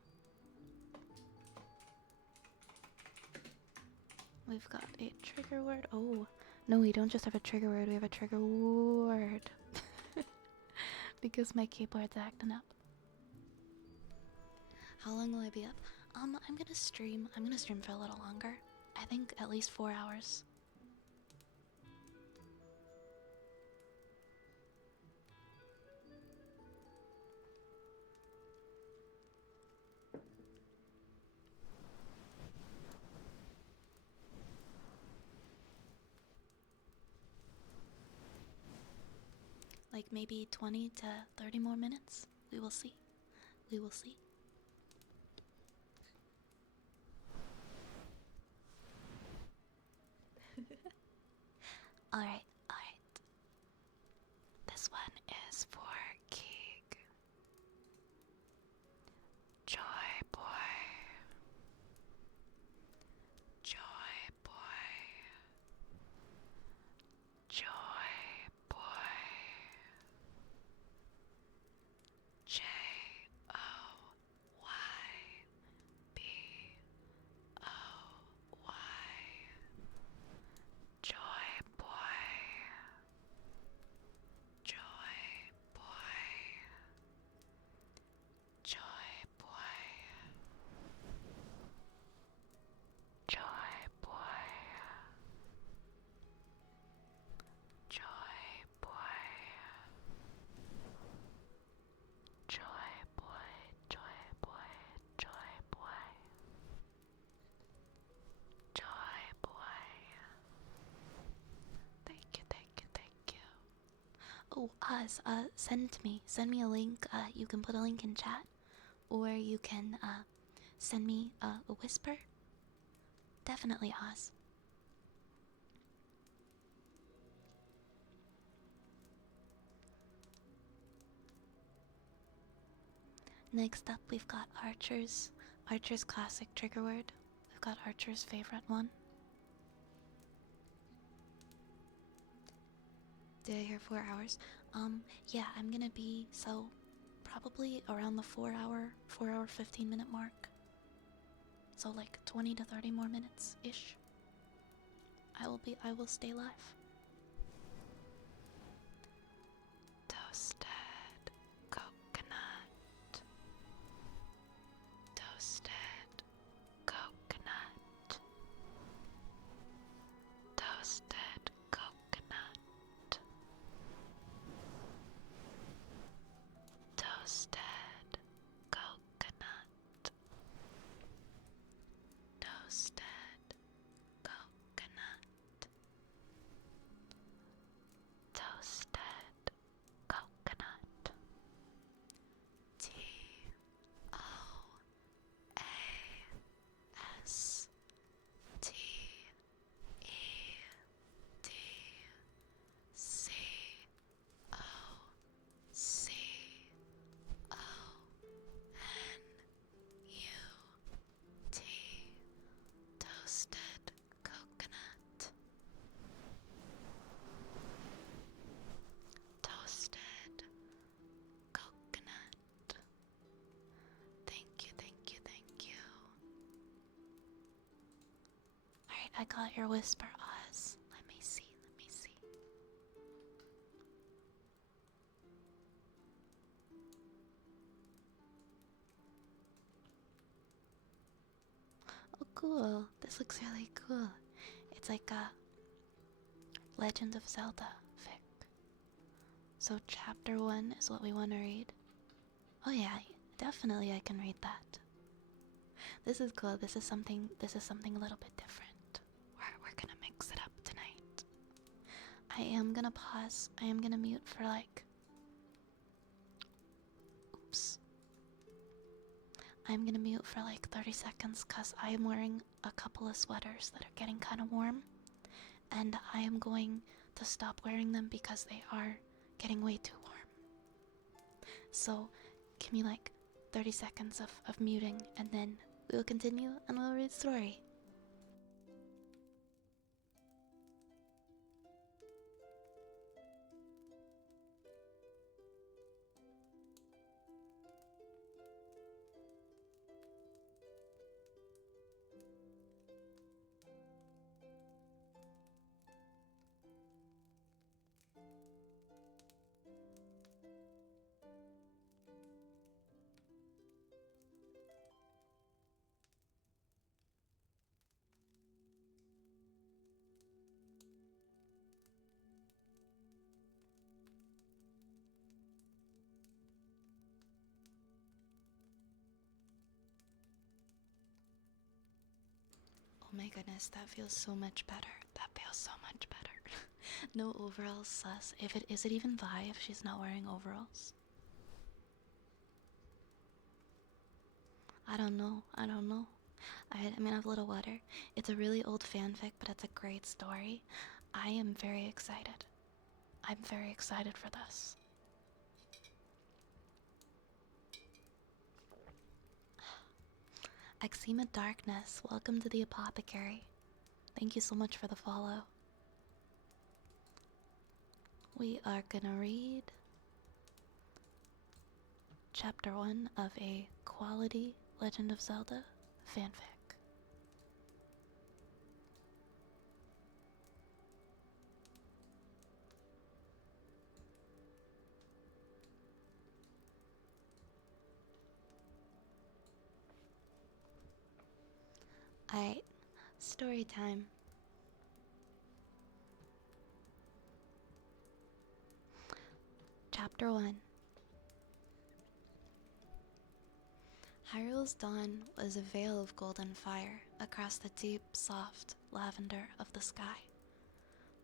we've got a trigger word. Oh, no, we don't just have a trigger word, we have a trigger word. Because my keyboard's acting up. How long will I be up? I'm gonna stream. I'm gonna stream for a little longer. I think at least 4 hours. Like maybe 20 to 30 more minutes. We will see. We will see. Alright, alright. This one is for Keeg. Joy boy. Joy boy. Joy boy. J O Y B O Y. Joy boy. Joy boy. Joy boy. Joy boy. Joy boy. Joy boy. Joy boy. Joy boy. Joy boy. Thank you, thank you, thank you. Oh, Oz, send me a link. You can put a link in chat, or you can send me a whisper. Definitely, Oz. Next up, we've got Archer's classic trigger word. We've got Archer's favorite one. Did I hear 4 hours? Yeah, I'm gonna be, so probably around the 4 hour 15-minute mark. So like 20 to 30 more minutes ish. I will stay live. Toasted coconut. Toasted coconut. Toasted coconut. Toasted coconut. Toasted coconut. I got your whisper, Oz. Let me see, let me see. Oh, cool. This looks really cool. It's like a Legend of Zelda fic. So, chapter 1 is what we want to read. Oh, yeah, definitely I can read that. This is cool. This is something a little bit different. We're gonna mix it up tonight. I am gonna pause. I am gonna mute for like. Oops. I'm gonna mute for like 30 seconds because I am wearing a couple of sweaters that are getting kind of warm. And I am going to stop wearing them because they are getting way too warm. So, give me like 30 seconds of muting and then we'll continue and we'll read the story. Oh my goodness, that feels so much better. That feels so much better. No overalls, sus. Is it even Vi if she's not wearing overalls? I don't know. I mean, I have a little water. It's a really old fanfic, but it's a great story. I am very excited. I'm very excited for this. Exima Darkness, welcome to the Apothecary. Thank you so much for the follow. We are gonna read chapter 1 of a quality Legend of Zelda fanfic. Alright, story time. Chapter 1. Hyrule's dawn was a veil of golden fire across the deep, soft lavender of the sky.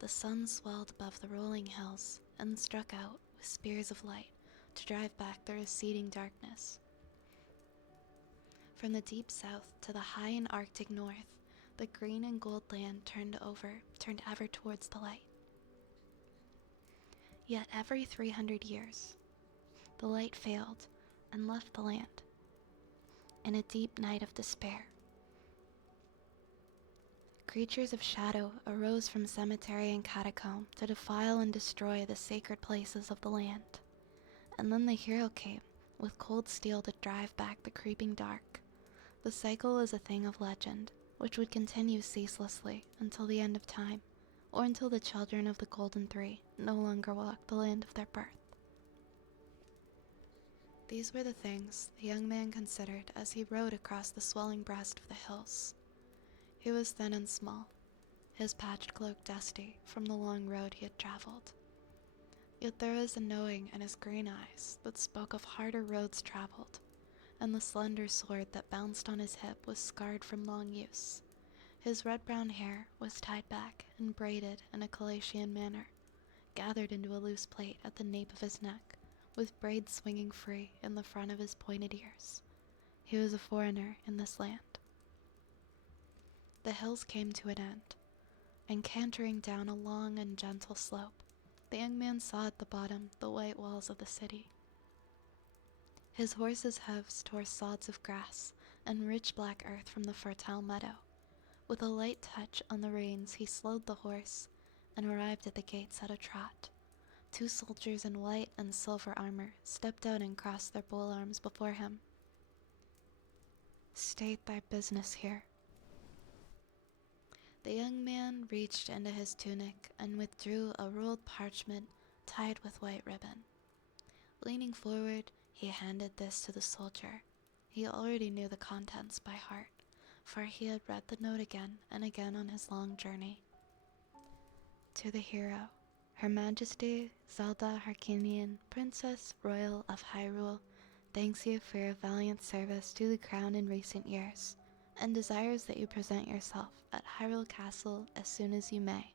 The sun swelled above the rolling hills and struck out with spears of light to drive back the receding darkness. From the deep south to the high and arctic north, the green and gold land turned ever towards the light. Yet every 300 years, the light failed and left the land in a deep night of despair. Creatures of shadow arose from cemetery and catacomb to defile and destroy the sacred places of the land. And then the hero came, with cold steel to drive back the creeping dark. The cycle was a thing of legend, which would continue ceaselessly until the end of time, or until the children of the Golden Three no longer walked the land of their birth. These were the things the young man considered as he rode across the swelling breast of the hills. He was thin and small, his patched cloak dusty from the long road he had traveled. Yet there was a knowing in his green eyes that spoke of harder roads traveled, and the slender sword that bounced on his hip was scarred from long use. His red-brown hair was tied back and braided in a Calatian manner, gathered into a loose plait at the nape of his neck, with braids swinging free in the front of his pointed ears. He was a foreigner in this land. The hills came to an end, and cantering down a long and gentle slope, the young man saw at the bottom the white walls of the city. His horse's hoofs tore sods of grass and rich black earth from the fertile meadow. With a light touch on the reins, he slowed the horse and arrived at the gates at a trot. 2 soldiers in white and silver armor stepped out and crossed their bull arms before him. "State thy business here." The young man reached into his tunic and withdrew a rolled parchment tied with white ribbon. Leaning forward, he handed this to the soldier. He already knew the contents by heart, for he had read the note again and again on his long journey. To the hero, Her Majesty Zelda Harkinian, Princess Royal of Hyrule, thanks you for your valiant service to the crown in recent years, and desires that you present yourself at Hyrule Castle as soon as you may.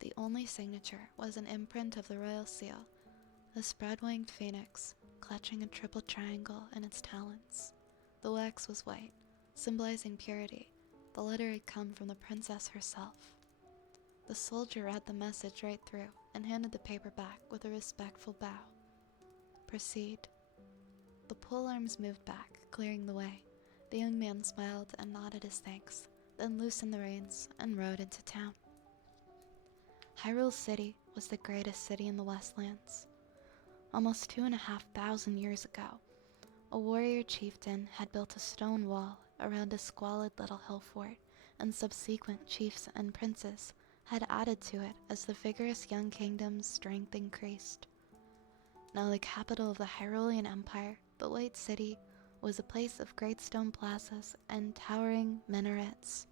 The only signature was an imprint of the royal seal, a spread-winged phoenix clutching a triple triangle in its talons. The wax was white, symbolizing purity. The letter had come from the princess herself. The soldier read the message right through and handed the paper back with a respectful bow. Proceed. The polearms moved back, clearing the way. The young man smiled and nodded his thanks, then loosened the reins and rode into town. Hyrule City was the greatest city in the Westlands. Almost 2,500 years ago, a warrior chieftain had built a stone wall around a squalid little hill fort, and subsequent chiefs and princes had added to it as the vigorous young kingdom's strength increased. Now the capital of the Hyrulean Empire, the White City, was a place of great stone plazas and towering minarets,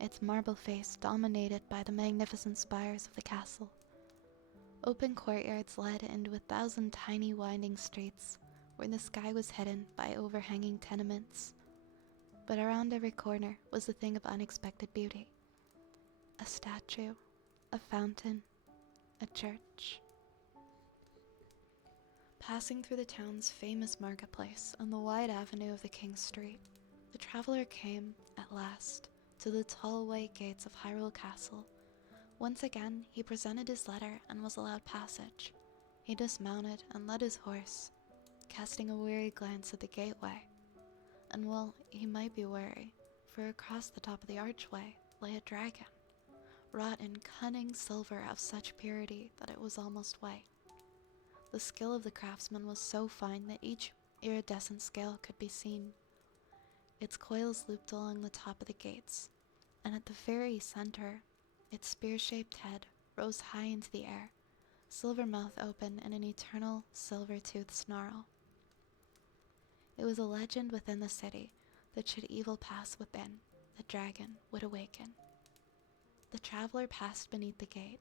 its marble face dominated by the magnificent spires of the castle. Open courtyards led into 1,000 tiny winding streets where the sky was hidden by overhanging tenements. But around every corner was a thing of unexpected beauty. A statue, a fountain, a church. Passing through the town's famous marketplace on the wide avenue of the King's Street, the traveler came, at last, to the tall white gates of Hyrule Castle. Once again, he presented his letter and was allowed passage. He dismounted and led his horse, casting a weary glance at the gateway. And well, he might be wary, for across the top of the archway lay a dragon, wrought in cunning silver of such purity that it was almost white. The skill of the craftsman was so fine that each iridescent scale could be seen. Its coils looped along the top of the gates, and at the very center, its spear-shaped head rose high into the air, silver mouth open in an eternal silver-toothed snarl. It was a legend within the city that should evil pass within, the dragon would awaken. The traveler passed beneath the gate,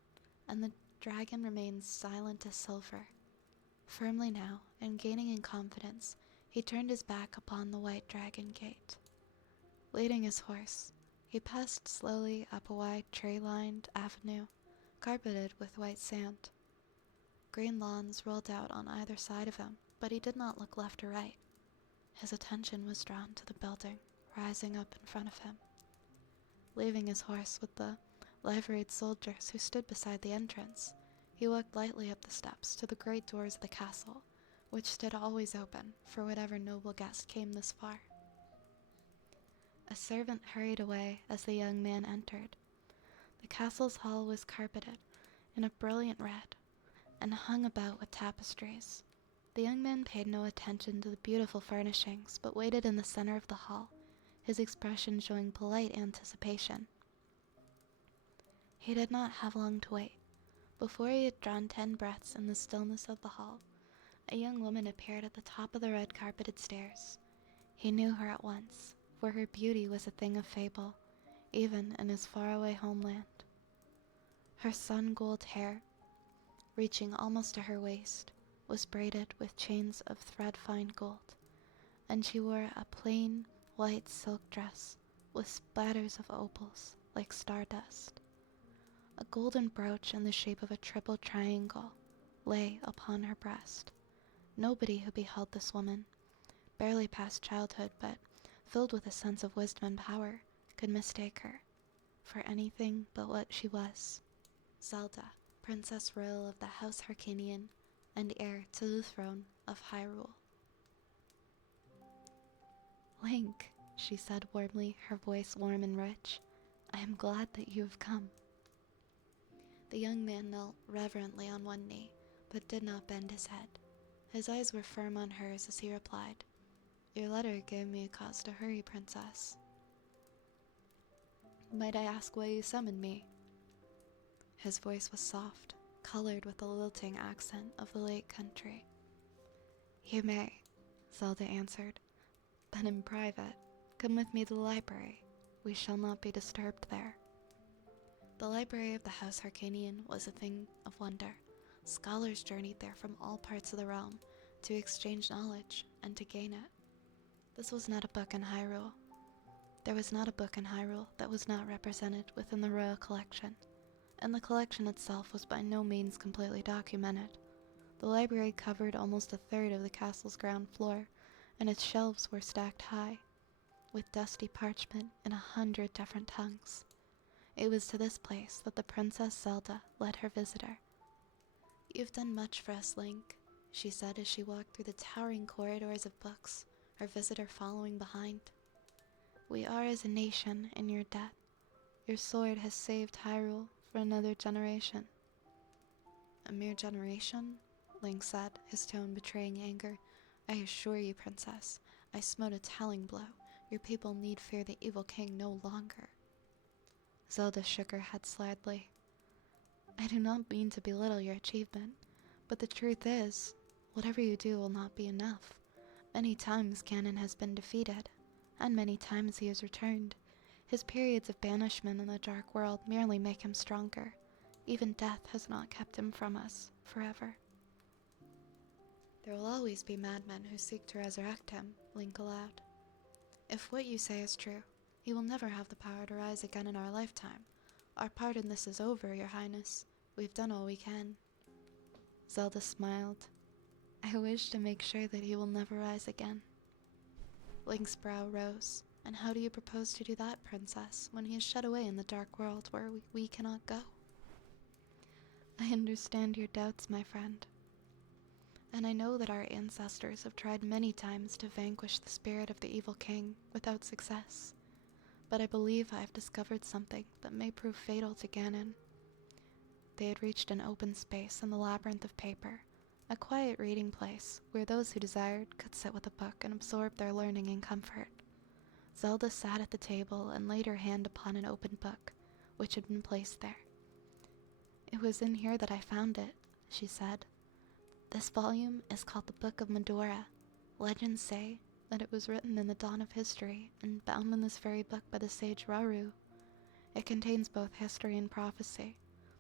and the dragon remained silent as silver. Firmly now, and gaining in confidence, he turned his back upon the white dragon gate. Leading his horse, he passed slowly up a wide tree-lined avenue, carpeted with white sand. Green lawns rolled out on either side of him, but he did not look left or right. His attention was drawn to the building rising up in front of him. Leaving his horse with the liveried soldiers who stood beside the entrance, he walked lightly up the steps to the great doors of the castle, which stood always open for whatever noble guest came this far. A servant hurried away as the young man entered. The castle's hall was carpeted in a brilliant red and hung about with tapestries. The young man paid no attention to the beautiful furnishings, but waited in the center of the hall, his expression showing polite anticipation. He did not have long to wait. Before he had drawn 10 breaths in the stillness of the hall, a young woman appeared at the top of the red carpeted stairs. He knew her at once, for her beauty was a thing of fable, even in his faraway homeland. Her sun-gold hair, reaching almost to her waist, was braided with chains of thread-fine gold, and she wore a plain white silk dress with splatters of opals like stardust. A golden brooch in the shape of a triple triangle lay upon her breast. Nobody who beheld this woman, barely past childhood but filled with a sense of wisdom and power, could mistake her for anything but what she was. Zelda, Princess Royal of the House Harkinian, and heir to the throne of Hyrule. "Link," she said warmly, her voice warm and rich, "I am glad that you have come." The young man knelt reverently on one knee, but did not bend his head. His eyes were firm on hers as he replied, "Your letter gave me a cause to hurry, Princess." Might I ask why you summoned me?" His voice was soft, colored with the lilting accent of the lake country. "You may," Zelda answered, "but in private. Come with me to the library. We shall not be disturbed there." The library of the House Harcanian was a thing of wonder. Scholars journeyed there from all parts of the realm to exchange knowledge and to gain it. This was not a book in Hyrule. There was not a book in Hyrule that was not represented within the royal collection, and the collection itself was by no means completely documented. The library covered almost a third of the castle's ground floor, and its shelves were stacked high, with dusty parchment in 100 different tongues. It was to this place that the Princess Zelda led her visitor. "You've done much for us, Link," she said as she walked through the towering corridors of books, her visitor following behind. "We are as a nation in your debt. Your sword has saved Hyrule for another generation." "A mere generation?" Link said, his tone betraying anger. "I assure you, Princess, I smote a telling blow. Your people need fear the evil king no longer." Zelda shook her head slightly. "I do not mean to belittle your achievement, but the truth is, whatever you do will not be enough. Many times Ganon has been defeated, and many times he has returned. His periods of banishment in the Dark World merely make him stronger. Even death has not kept him from us forever." "There will always be madmen who seek to resurrect him," Link allowed. "If what you say is true, he will never have the power to rise again in our lifetime. Our part in this is over, Your Highness. We've done all we can." Zelda smiled. "I wish to make sure that he will never rise again." Link's brow rose. "And how do you propose to do that, Princess, when he is shut away in the Dark World where we cannot go?" "I understand your doubts, my friend. And I know that our ancestors have tried many times to vanquish the spirit of the evil king without success. But I believe I have discovered something that may prove fatal to Ganon." They had reached an open space in the labyrinth of paper, a quiet reading place where those who desired could sit with a book and absorb their learning in comfort. Zelda sat at the table and laid her hand upon an open book, which had been placed there. "It was in here that I found it," she said. "This volume is called the Book of Medora. Legends say that it was written in the dawn of history and bound in this very book by the sage Rauru. It contains both history and prophecy,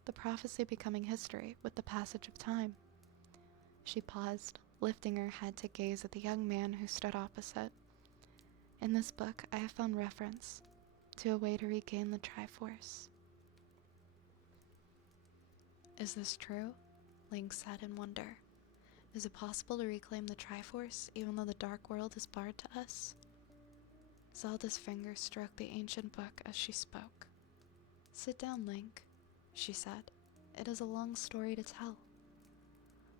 the prophecy becoming history with the passage of time." She paused, lifting her head to gaze at the young man who stood opposite. "In this book I have found reference to a way to regain the Triforce." "Is this true?" Link said in wonder. "Is it possible to reclaim the Triforce even though the Dark World is barred to us?" Zelda's fingers stroked the ancient book as she spoke. "Sit down, Link," she said. "It is a long story to tell.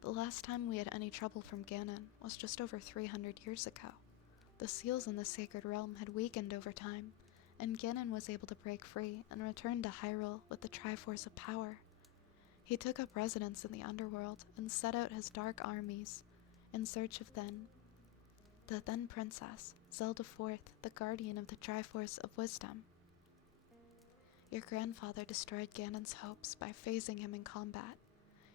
The last time we had any trouble from Ganon was just over 300 years ago. The seals in the Sacred Realm had weakened over time, and Ganon was able to break free and return to Hyrule with the Triforce of Power. He took up residence in the underworld and set out his dark armies in search of the then Princess, Zelda IV, the guardian of the Triforce of Wisdom. Your grandfather destroyed Ganon's hopes by phasing him in combat.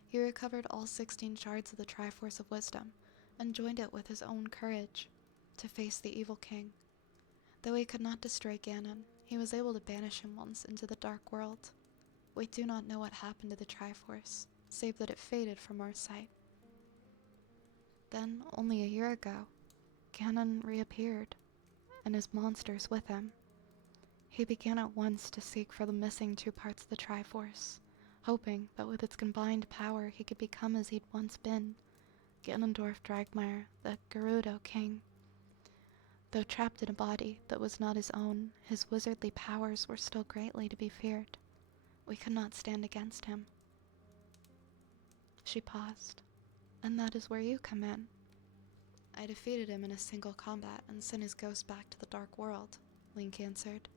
He recovered all 16 shards of the Triforce of Wisdom and joined it with his own courage to face the evil king. Though he could not destroy Ganon, he was able to banish him once into the Dark World. We do not know what happened to the Triforce, save that it faded from our sight. Then, only a year ago, Ganon reappeared, and his monsters with him. He began at once to seek for the missing 2 parts of the Triforce, hoping that with its combined power he could become as he'd once been, Ganondorf Dragmire, the Gerudo King. Though trapped in a body that was not his own, his wizardly powers were still greatly to be feared. We could not stand against him." She paused. "And that is where you come in." "I defeated him in a single combat and sent his ghost back to the Dark World," Link answered.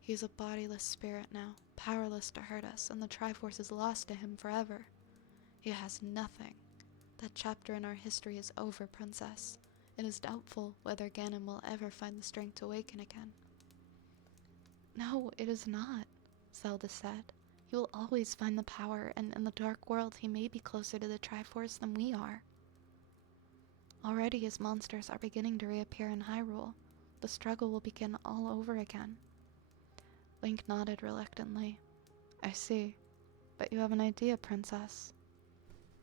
"He is a bodiless spirit now, powerless to hurt us, and the Triforce is lost to him forever. He has nothing. That chapter in our history is over, Princess. It is doubtful whether Ganon will ever find the strength to awaken again." No, it is not, Zelda said. You will always find the power, and in the dark world he may be closer to the Triforce than we are. Already his monsters are beginning to reappear in Hyrule. The struggle will begin all over again. Link nodded reluctantly. I see. But you have an idea, Princess.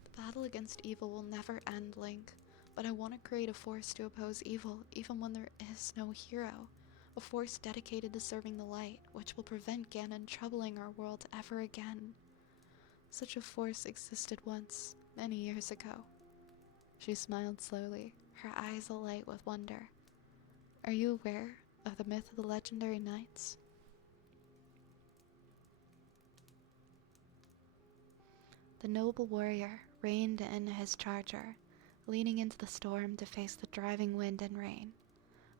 The battle against evil will never end, Link. But I want to create a force to oppose evil, even when there is no hero. A force dedicated to serving the light, which will prevent Ganon troubling our world ever again. Such a force existed once, many years ago. She smiled slowly, her eyes alight with wonder. Are you aware of the myth of the legendary knights? The noble warrior reined in his charger, leaning into the storm to face the driving wind and rain.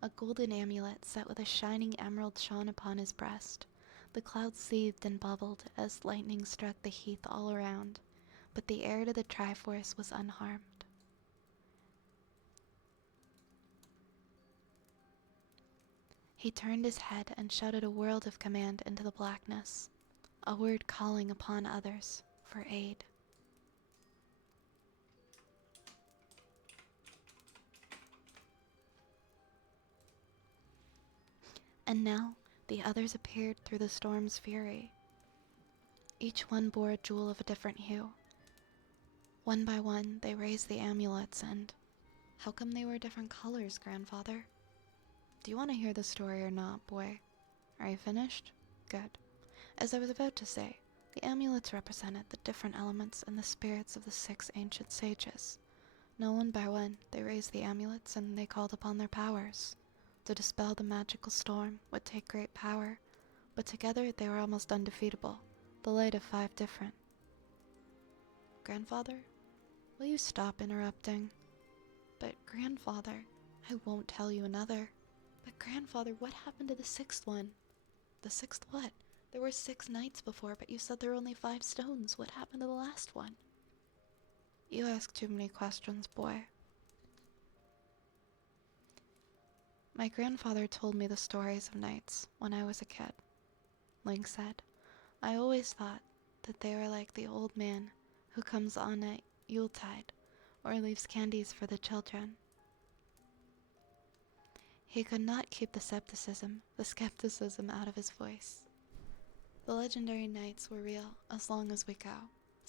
A golden amulet set with a shining emerald shone upon his breast. The clouds seethed and bubbled as lightning struck the heath all around, but the heir to the Triforce was unharmed. He turned his head and shouted a world of command into the blackness, a word calling upon others for aid. And now the others appeared through the storm's fury. Each one bore a jewel of a different hue. One by one, they raised the amulets, and how come they were different colors, Grandfather? Do you want to hear the story or not, boy? Are you finished? Good. As I was about to say, the amulets represented the different elements and the spirits of the 6 ancient sages. Now one by one, they raised the amulets and they called upon their powers. To dispel the magical storm would take great power, but together they were almost undefeatable, the light of 5 different. Grandfather, will you stop interrupting? But Grandfather, I won't tell you another. But Grandfather, what happened to the 6th one? The 6th what? There were 6 knights before, but you said there were only 5 stones. What happened to the last one? You ask too many questions, boy. My grandfather told me the stories of knights when I was a kid, Link said. I always thought that they were like the old man who comes on at Yuletide or leaves candies for the children. He could not keep the skepticism out of his voice. The legendary knights were real as long as we go,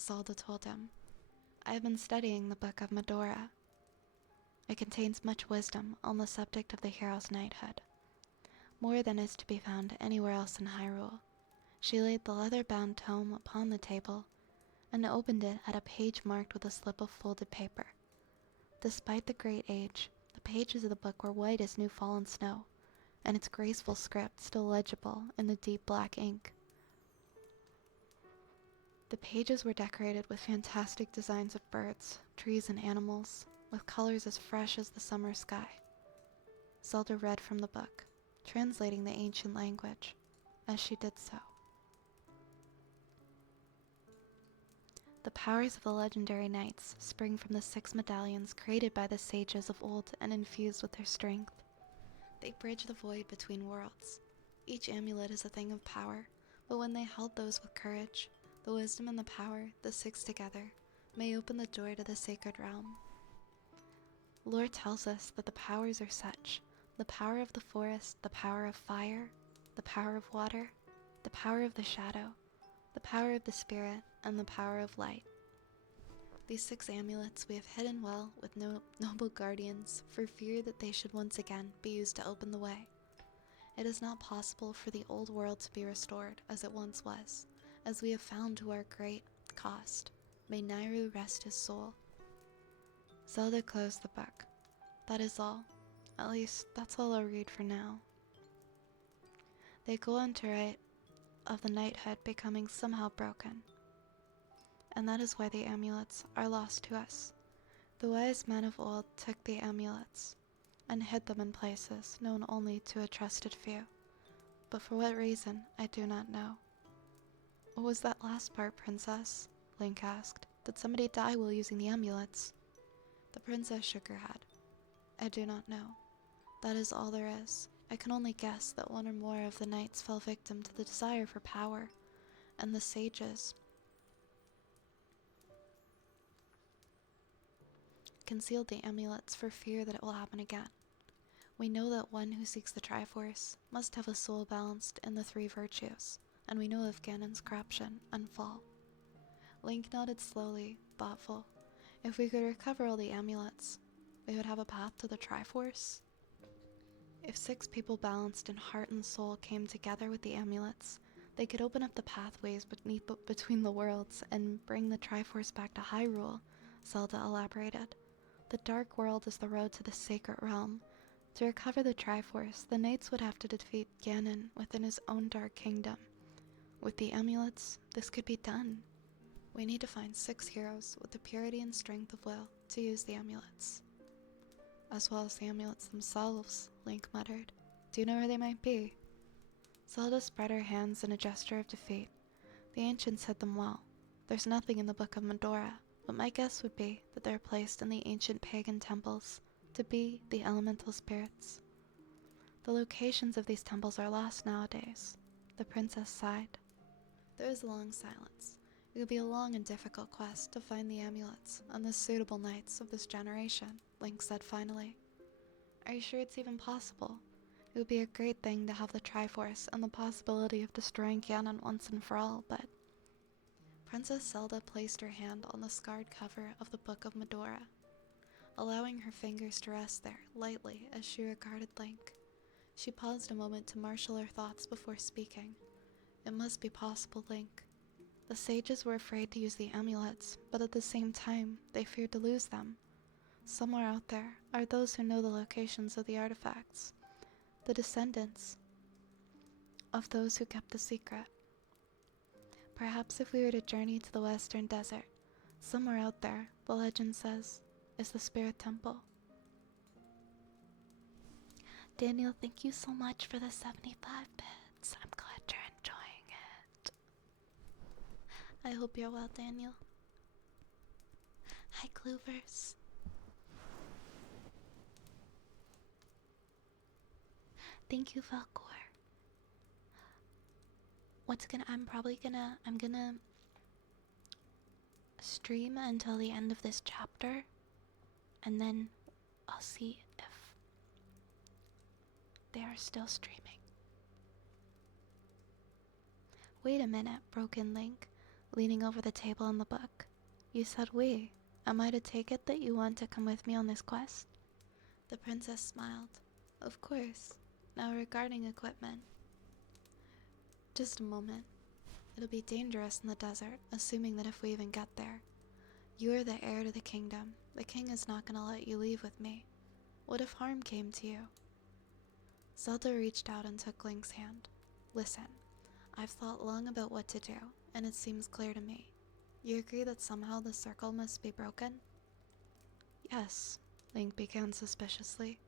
Zelda told him. I have been studying the Book of Medora. It contains much wisdom on the subject of the hero's knighthood, more than is to be found anywhere else in Hyrule. She laid the leather-bound tome upon the table and opened it at a page marked with a slip of folded paper. Despite the great age, the pages of the book were white as new fallen snow, and its graceful script still legible in the deep black ink. The pages were decorated with fantastic designs of birds, trees, and animals, with colors as fresh as the summer sky. Zelda read from the book, translating the ancient language, as she did so. The powers of the legendary knights spring from the 6 medallions created by the sages of old and infused with their strength. They bridge the void between worlds. Each amulet is a thing of power, but when they held those with courage, the wisdom and the power, the 6 together, may open the door to the sacred realm. Lore tells us that the powers are such: the power of the forest, the power of fire, the power of water, the power of the shadow, the power of the spirit, and the power of light. These 6 amulets we have hidden well with noble guardians for fear that they should once again be used to open the way. It is not possible for the old world to be restored as it once was, as we have found to our great cost. May Nairu rest his soul. Zelda closed the book. That is all. At least, that's all I'll read for now. They go on to write of the knighthood becoming somehow broken. And that is why the amulets are lost to us. The wise men of old took the amulets and hid them in places known only to a trusted few. But for what reason, I do not know. What was that last part, Princess? Link asked. Did somebody die while using the amulets? The princess shook her head. I do not know. That is all there is. I can only guess that one or more of the knights fell victim to the desire for power, and the sages concealed the amulets for fear that it will happen again. We know that one who seeks the Triforce must have a soul balanced in the three virtues, and we know of Ganon's corruption and fall. Link nodded slowly, thoughtful. If we could recover all the amulets, we would have a path to the Triforce. If 6 people balanced in heart and soul came together with the amulets, they could open up the pathways between the worlds and bring the Triforce back to Hyrule, Zelda elaborated. The Dark World is the road to the Sacred Realm. To recover the Triforce, the knights would have to defeat Ganon within his own Dark Kingdom. With the amulets, this could be done. We need to find 6 heroes with the purity and strength of will to use the amulets. As well as the amulets themselves, Link muttered. Do you know where they might be? Zelda spread her hands in a gesture of defeat. The ancients hid them well. There's nothing in the Book of Medora, but my guess would be that they're placed in the ancient pagan temples to be the elemental spirits. The locations of these temples are lost nowadays. The princess sighed. There was a long silence. It would be a long and difficult quest to find the amulets on the suitable knights of this generation, Link said finally. Are you sure it's even possible? It would be a great thing to have the Triforce and the possibility of destroying Ganon once and for all, but... Princess Zelda placed her hand on the scarred cover of the Book of Medora, allowing her fingers to rest there lightly as she regarded Link. She paused a moment to marshal her thoughts before speaking. It must be possible, Link. The sages were afraid to use the amulets, but at the same time, they feared to lose them. Somewhere out there are those who know the locations of the artifacts, the descendants of those who kept the secret. Perhaps if we were to journey to the Western Desert, somewhere out there, the legend says, is the Spirit Temple. Daniel, thank you so much for the 75 bits. I'm glad you're enjoying it. I hope you're well, Daniel. Hi, Cloovers. Thank you, Falcor. I'm gonna stream until the end of this chapter, and then I'll see if they are still streaming. Wait a minute, broke in Link, leaning over the table in the book. You said we. Am I to take it that you want to come with me on this quest? The princess smiled. Of course. Now regarding equipment. Just a moment. It'll be dangerous in the desert, assuming that if we even get there. You are the heir to the kingdom. The king is not gonna let you leave with me. What if harm came to you? Zelda reached out and took Link's hand. Listen, I've thought long about what to do, and it seems clear to me. You agree that somehow the circle must be broken? Yes, Link began suspiciously.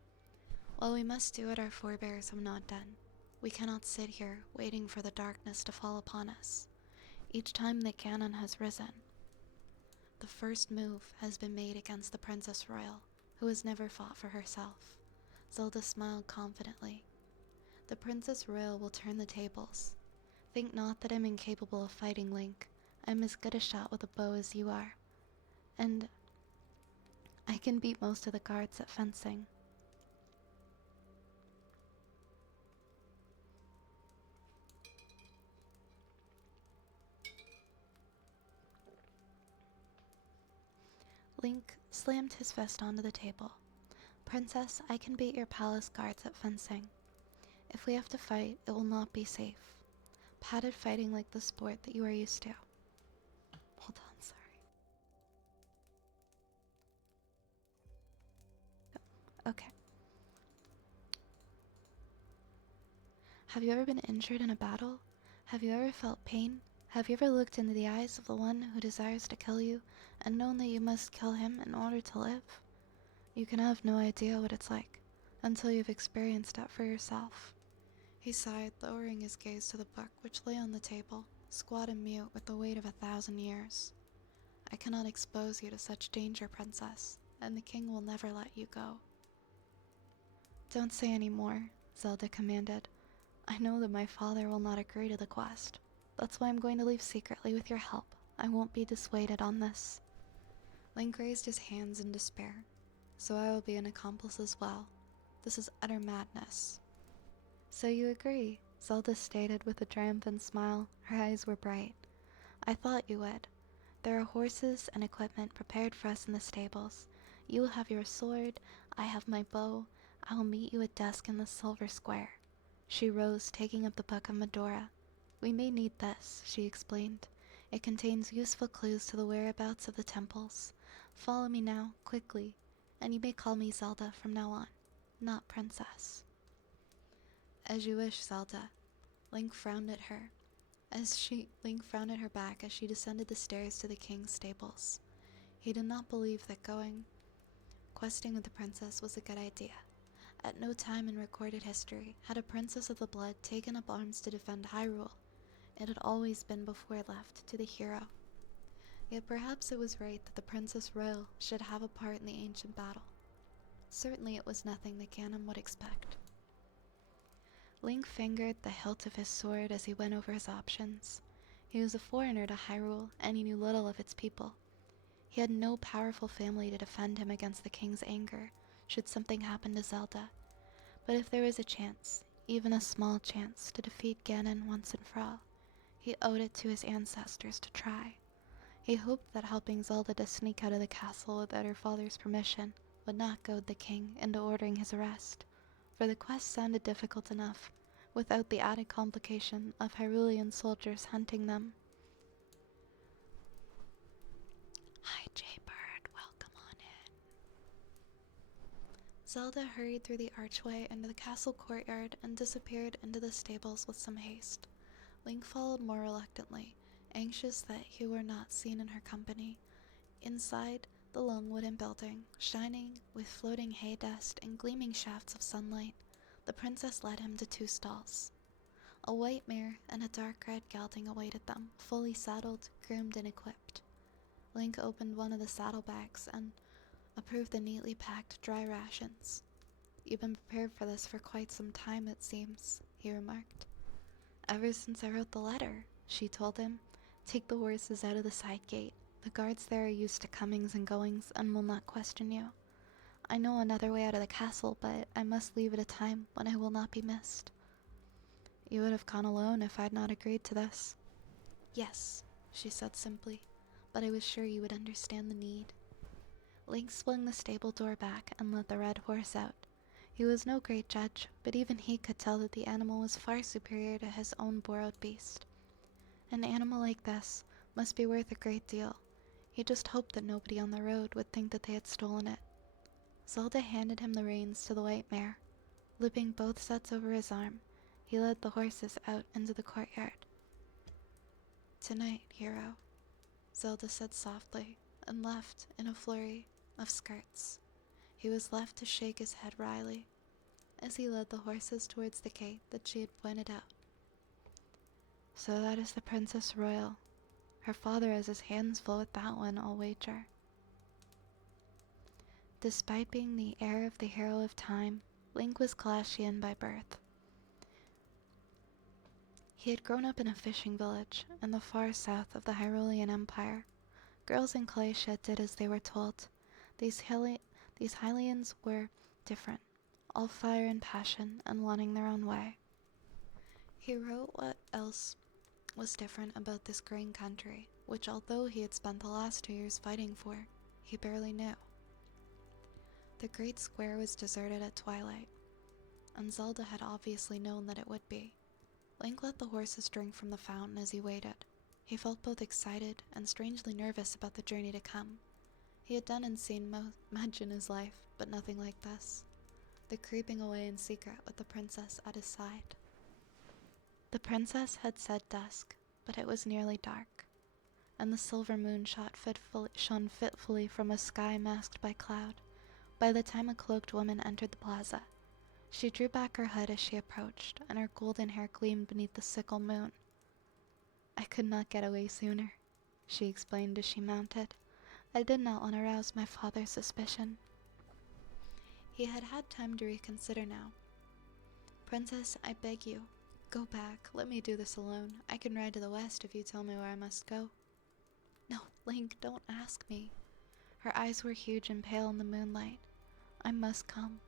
Well, we must do what our forebears have not done. We cannot sit here waiting for the darkness to fall upon us. Each time that Ganon has risen, the first move has been made against the Princess Royal, who has never fought for herself. Zelda smiled confidently. The Princess Royal will turn the tables. Think not that I'm incapable of fighting, Link. I'm as good a shot with a bow as you are. And I can beat most of the guards at fencing. Link slammed his fist onto the table. Princess, I can beat your palace guards at fencing. If we have to fight, it will not be safe. Padded fighting like the sport that you are used to. Hold on, sorry. Okay. Have you ever been injured in a battle? Have you ever felt pain? Have you ever looked into the eyes of the one who desires to kill you and known that you must kill him in order to live? You can have no idea what it's like until you've experienced it for yourself. He sighed, lowering his gaze to the book which lay on the table, squat and mute with the weight of 1,000 years. I cannot expose you to such danger, Princess, and the king will never let you go. Don't say any more. Zelda commanded. I know that my father will not agree to the quest. That's why I'm going to leave secretly with your help. I won't be dissuaded on this. Link raised his hands in despair. So I will be an accomplice as well. This is utter madness. So you agree, Zelda stated with a triumphant smile. Her eyes were bright. I thought you would. There are horses and equipment prepared for us in the stables. You will have your sword, I have my bow. I will meet you at dusk in the Silver Square. She rose, taking up the book of Medora. We may need this, she explained. It contains useful clues to the whereabouts of the temples. Follow me now, quickly, and you may call me Zelda from now on, not Princess. As you wish, Zelda. Link frowned at her. Link frowned at her back as she descended the stairs to the king's stables. He did not believe that questing with the princess was a good idea. At no time in recorded history had a princess of the blood taken up arms to defend Hyrule. It had always been before left to the hero. Yet perhaps it was right that the Princess Royal should have a part in the ancient battle. Certainly it was nothing that Ganon would expect. Link fingered the hilt of his sword as he went over his options. He was a foreigner to Hyrule, and he knew little of its people. He had no powerful family to defend him against the king's anger, should something happen to Zelda. But if there was a chance, even a small chance, to defeat Ganon once and for all, he owed it to his ancestors to try. He hoped that helping Zelda to sneak out of the castle without her father's permission would not goad the king into ordering his arrest, for the quest sounded difficult enough, without the added complication of Hyrulean soldiers hunting them. Hi, Jaybird. Welcome on in. Zelda hurried through the archway into the castle courtyard and disappeared into the stables with some haste. Link followed more reluctantly, anxious that he were not seen in her company. Inside, the long wooden building, shining with floating hay dust and gleaming shafts of sunlight, the princess led him to 2 stalls. A white mare and a dark red gelding awaited them, fully saddled, groomed, and equipped. Link opened one of the saddlebags and approved the neatly packed dry rations. You've been prepared for this for quite some time, it seems, he remarked. Ever since I wrote the letter, she told him. Take the horses out of the side gate. The guards there are used to comings and goings and will not question you. I know another way out of the castle, but I must leave at a time when I will not be missed. You would have gone alone if I had not agreed to this. Yes, she said simply, but I was sure you would understand the need. Link swung the stable door back and let the red horse out. He was no great judge, but even he could tell that the animal was far superior to his own borrowed beast. An animal like this must be worth a great deal. He just hoped that nobody on the road would think that they had stolen it. Zelda handed him the reins to the white mare. Looping both sets over his arm, he led the horses out into the courtyard. Tonight, hero, Zelda said softly, and left in a flurry of skirts. He was left to shake his head wryly as he led the horses towards the gate that she had pointed out. So that is the Princess Royal. Her father has his hands full with that one, I'll wager. Despite being the heir of the hero of time, Link was Kalashian by birth. He had grown up in a fishing village in the far south of the Hyrulean Empire. Girls in Kalasha did as they were told. These Hylians were different, all fire and passion and wanting their own way. He wrote what else was different about this green country, which although he had spent the last 2 years fighting for, he barely knew. The great square was deserted at twilight, and Zelda had obviously known that it would be. Link let the horses drink from the fountain as he waited. He felt both excited and strangely nervous about the journey to come. He had done and seen much in his life, but nothing like this. The creeping away in secret with the princess at his side. The princess had said dusk, but it was nearly dark, and the silver moon shone fitfully from a sky masked by cloud. By the time a cloaked woman entered the plaza, she drew back her hood as she approached, and her golden hair gleamed beneath the sickle moon. I could not get away sooner, she explained as she mounted. I did not want to rouse my father's suspicion. He had had time to reconsider now. Princess, I beg you. Go back. Let me do this alone. I can ride to the west if you tell me where I must go. No, Link, don't ask me. Her eyes were huge and pale in the moonlight. I must come.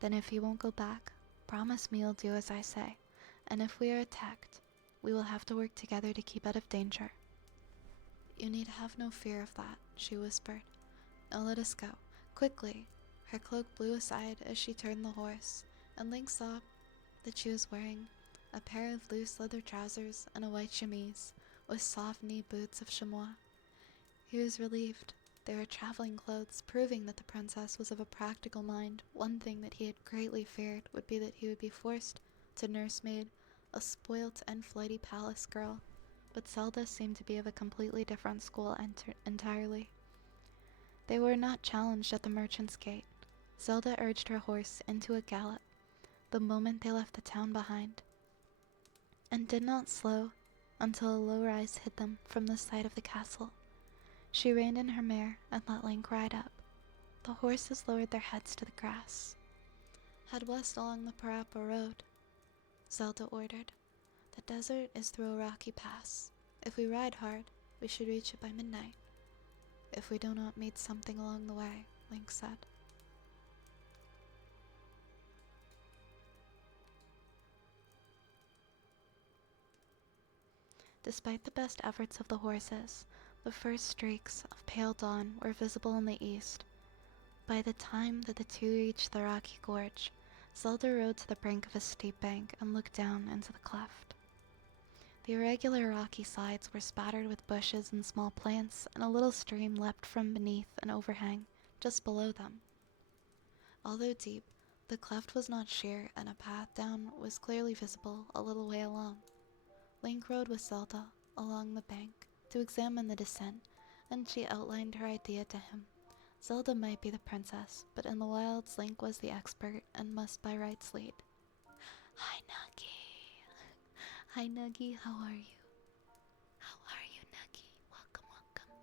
Then if you won't go back, promise me you'll do as I say, and if we are attacked, we will have to work together to keep out of danger. You need have no fear of that, she whispered. Now let us go. Quickly. Her cloak blew aside as she turned the horse, and Link saw that she was wearing a pair of loose leather trousers and a white chemise with soft knee boots of chamois. He was relieved. They were traveling clothes, proving that the princess was of a practical mind. One thing that he had greatly feared would be that he would be forced to nursemaid a spoilt and flighty palace girl, but Zelda seemed to be of a completely different school entirely. They were not challenged at the merchant's gate. Zelda urged her horse into a gallop the moment they left the town behind, and did not slow until a low rise hid them from the sight of the castle. She reined in her mare and let Link ride up. The horses lowered their heads to the grass. Head west along the Parappa Road, Zelda ordered. The desert is through a rocky pass. If we ride hard, we should reach it by midnight. If we do not meet something along the way, Link said. Despite the best efforts of the horses, the first streaks of pale dawn were visible in the east. By the time that the two reached the rocky gorge, Zelda rode to the brink of a steep bank and looked down into the cleft. The irregular rocky sides were spattered with bushes and small plants, and a little stream leapt from beneath an overhang just below them. Although deep, the cleft was not sheer, and a path down was clearly visible a little way along. Link rode with Zelda along the bank to examine the descent, and she outlined her idea to him. Zelda might be the princess, but in the wilds Link was the expert and must by rights lead. Hi, Nuggy. Hi, Nuggy. How are you? How are you, Nuggy? Welcome, welcome.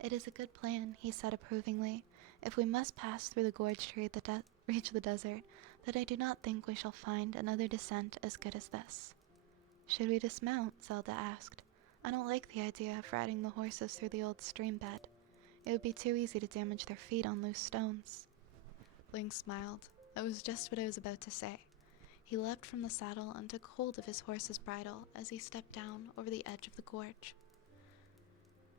It is a good plan, he said approvingly. If we must pass through the gorge to reach the desert, then I do not think we shall find another descent as good as this. Should we dismount? Zelda asked. I don't like the idea of riding the horses through the old stream bed. It would be too easy to damage their feet on loose stones. Link smiled. That was just what I was about to say. He leapt from the saddle and took hold of his horse's bridle as he stepped down over the edge of the gorge.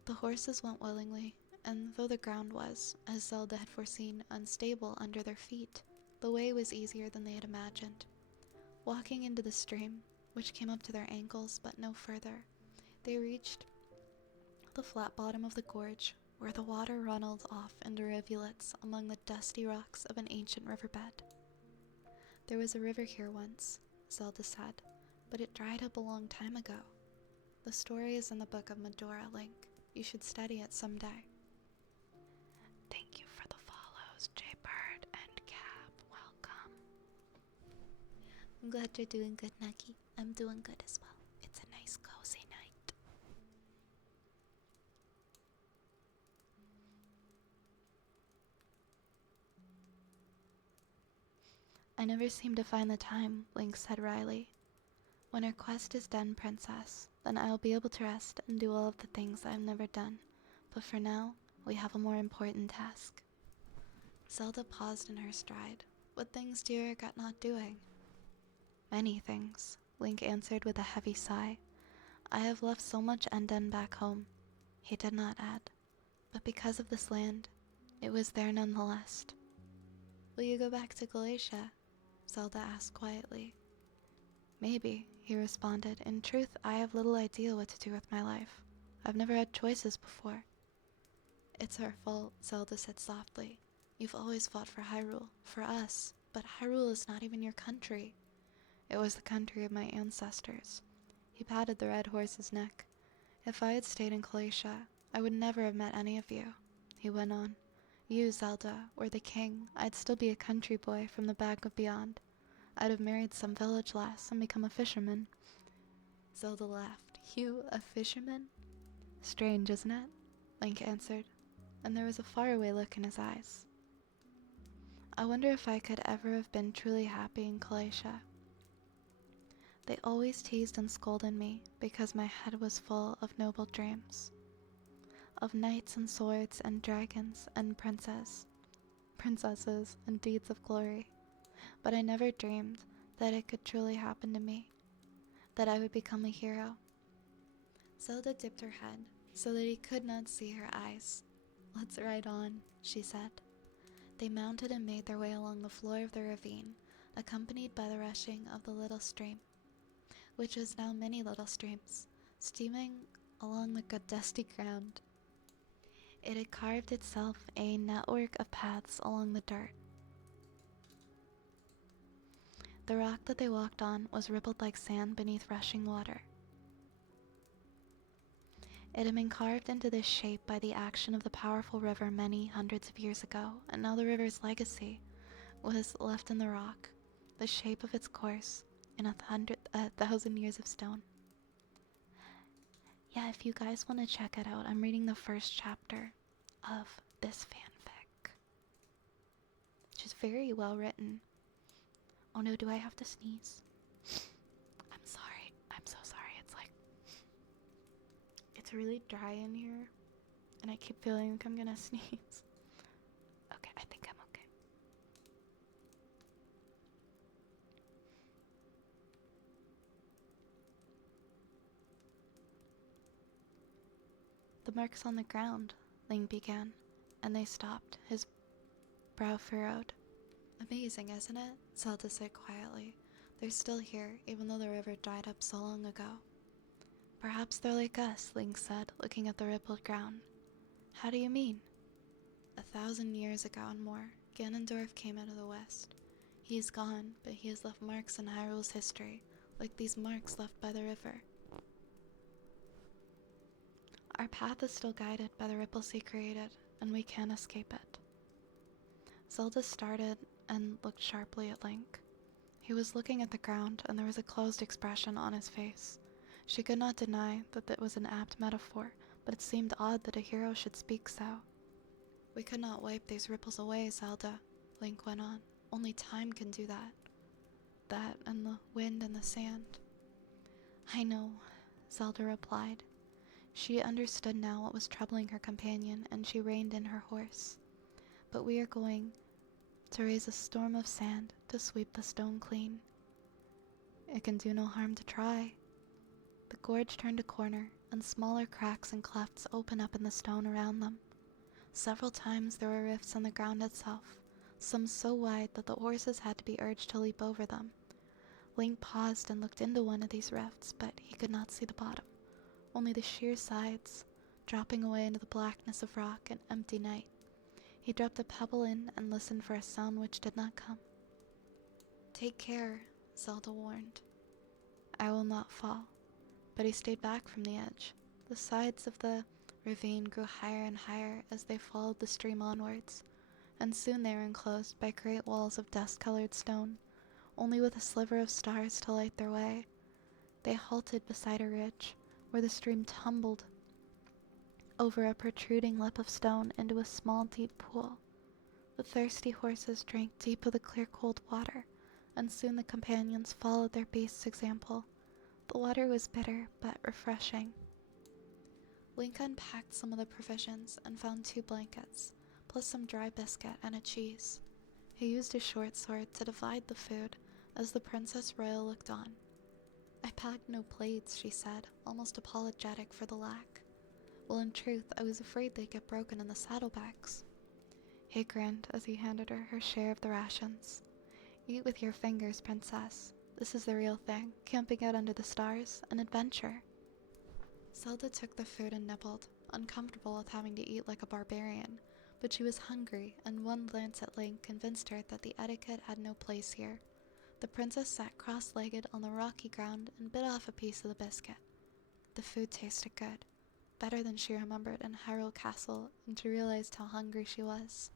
The horses went willingly, and though the ground was, as Zelda had foreseen, unstable under their feet, the way was easier than they had imagined. Walking into the stream, which came up to their ankles but no further, they reached the flat bottom of the gorge, where the water runneled off into rivulets among the dusty rocks of an ancient riverbed. There was a river here once, Zelda said, but it dried up a long time ago. The story is in the book of Medora, Link. You should study it someday. Thank you for the follows, Jaybird and Cap. Welcome. I'm glad you're doing good, Nuggy. I'm doing good as well. It's a nice, cozy night. I never seem to find the time, Link said wryly. When our quest is done, Princess, then I'll be able to rest and do all of the things I've never done. But for now, we have a more important task. Zelda paused in her stride. What things do you regret not doing? Many things, Link answered with a heavy sigh. I have left so much undone back home. He did not add. But because of this land, it was there nonetheless. Will you go back to Galatia? Zelda asked quietly. Maybe, he responded. In truth, I have little idea what to do with my life. I've never had choices before. It's our fault, Zelda said softly. You've always fought for Hyrule, for us, but Hyrule is not even your country. It was the country of my ancestors. He patted the red horse's neck. If I had stayed in Galatia, I would never have met any of you, he went on. You, Zelda, were the king. I'd still be a country boy from the back of beyond. I'd have married some village lass and become a fisherman. Zelda laughed. You, a fisherman? Strange, isn't it? Link answered, and there was a faraway look in his eyes. I wonder if I could ever have been truly happy in Galatia. They always teased and scolded me because my head was full of noble dreams, of knights and swords and dragons and princesses and deeds of glory. But I never dreamed that it could truly happen to me, that I would become a hero. Zelda dipped her head so that he could not see her eyes. "Let's ride on," she said. They mounted and made their way along the floor of the ravine, accompanied by the rushing of the little stream, which was now many little streams, steaming along the dusty ground. It had carved itself a network of paths along the dirt. The rock that they walked on was rippled like sand beneath rushing water. It had been carved into this shape by the action of the powerful river many hundreds of years ago, and now the river's legacy was left in the rock, the shape of its course, in 1,000 years of stone. Yeah, if you guys want to check it out, I'm reading the first chapter of this fanfic, which is very well written. Oh no, do I have to sneeze? I'm sorry. I'm so sorry. It's really dry in here, and I keep feeling like I'm gonna sneeze. Okay, I think I'm okay. "The marks on the ground," Ling began, and they stopped, his brow furrowed. "Amazing, isn't it?" Zelda said quietly. "They're still here, even though the river dried up so long ago." "Perhaps they're like us," Ling said, looking at the rippled ground. "How do you mean?" 1,000 years ago and more, Ganondorf came out of the west. He is gone, but he has left marks in Hyrule's history, like these marks left by the river. Our path is still guided by the ripples he created, and we can't escape it. Zelda started and looked sharply at Link. He was looking at the ground, and there was a closed expression on his face. She could not deny that it was an apt metaphor, but it seemed odd that a hero should speak so. "We could not wipe these ripples away, Zelda," Link went on. "Only time can do that. That and the wind and the sand." "I know," Zelda replied. She understood now what was troubling her companion, and she reined in her horse. "But we are going to raise a storm of sand to sweep the stone clean. It can do no harm to try." The gorge turned a corner, and smaller cracks and clefts opened up in the stone around them. Several times there were rifts in the ground itself, some so wide that the horses had to be urged to leap over them. Link paused and looked into one of these rifts, but he could not see the bottom, only the sheer sides, dropping away into the blackness of rock and empty night. He dropped a pebble in and listened for a sound which did not come. "Take care," Zelda warned. "I will not fall." But he stayed back from the edge. The sides of the ravine grew higher and higher as they followed the stream onwards, and soon they were enclosed by great walls of dust-colored stone, only with a sliver of stars to light their way. They halted beside a ridge, where the stream tumbled over a protruding lip of stone into a small, deep pool. The thirsty horses drank deep of the clear, cold water, and soon the companions followed their beast's example. The water was bitter, but refreshing. Link unpacked some of the provisions and found 2 blankets, plus some dry biscuit and a cheese. He used his short sword to divide the food as the Princess Royal looked on. "I packed no plates," she said, almost apologetic for the lack. "Well, in truth, I was afraid they'd get broken in the saddlebags." He grinned as he handed her her share of the rations. "Eat with your fingers, Princess. This is the real thing, camping out under the stars, an adventure." Zelda took the food and nibbled, uncomfortable with having to eat like a barbarian, but she was hungry, and one glance at Link convinced her that the etiquette had no place here. The princess sat cross-legged on the rocky ground and bit off a piece of the biscuit. The food tasted good, better than she remembered in Hyrule Castle, and she realized how hungry she was.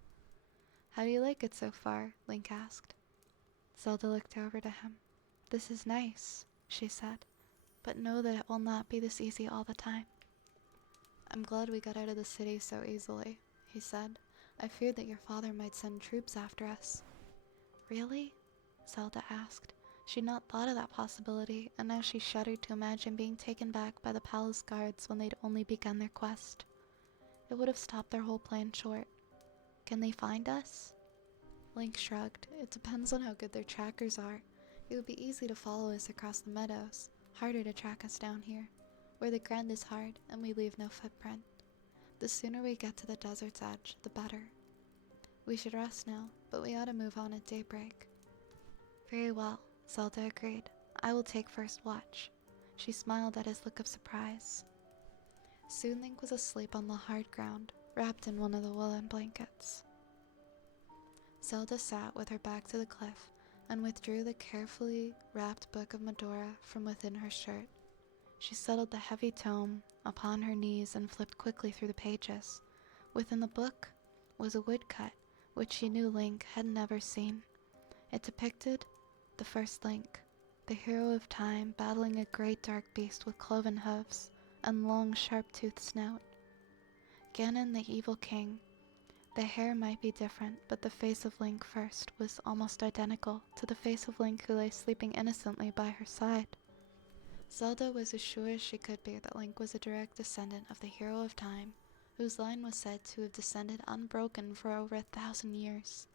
"How do you like it so far?" Link asked. Zelda looked over to him. "This is nice," she said, "but know that it will not be this easy all the time." "I'm glad we got out of the city so easily," he said. "I feared that your father might send troops after us." Really? Zelda asked. She'd not thought of that possibility, and now she shuddered to imagine being taken back by the palace guards when they'd only begun their quest. It would have stopped their whole plan short. Can they find us? Link shrugged. It depends on how good their trackers are. It would be easy to follow us across the meadows, harder to track us down here, where the ground is hard and we leave no footprint. The sooner we get to the desert's edge, the better. We should rest now, but we ought to move on at daybreak. Very well, Zelda agreed. I will take first watch. She smiled at his look of surprise. Soon Link was asleep on the hard ground, wrapped in one of the woolen blankets. Zelda sat with her back to the cliff and withdrew the carefully wrapped book of Medora from within her shirt. She settled the heavy tome upon her knees and flipped quickly through the pages. Within the book was a woodcut, which she knew Link had never seen. It depicted the first Link, the hero of time, battling a great dark beast with cloven hooves and long sharp-toothed snout. Ganon, the evil king. The hair might be different, but the face of Link first was almost identical to the face of Link who lay sleeping innocently by her side. Zelda was as sure as she could be that Link was a direct descendant of the hero of time, whose line was said to have descended unbroken for over 1,000 years,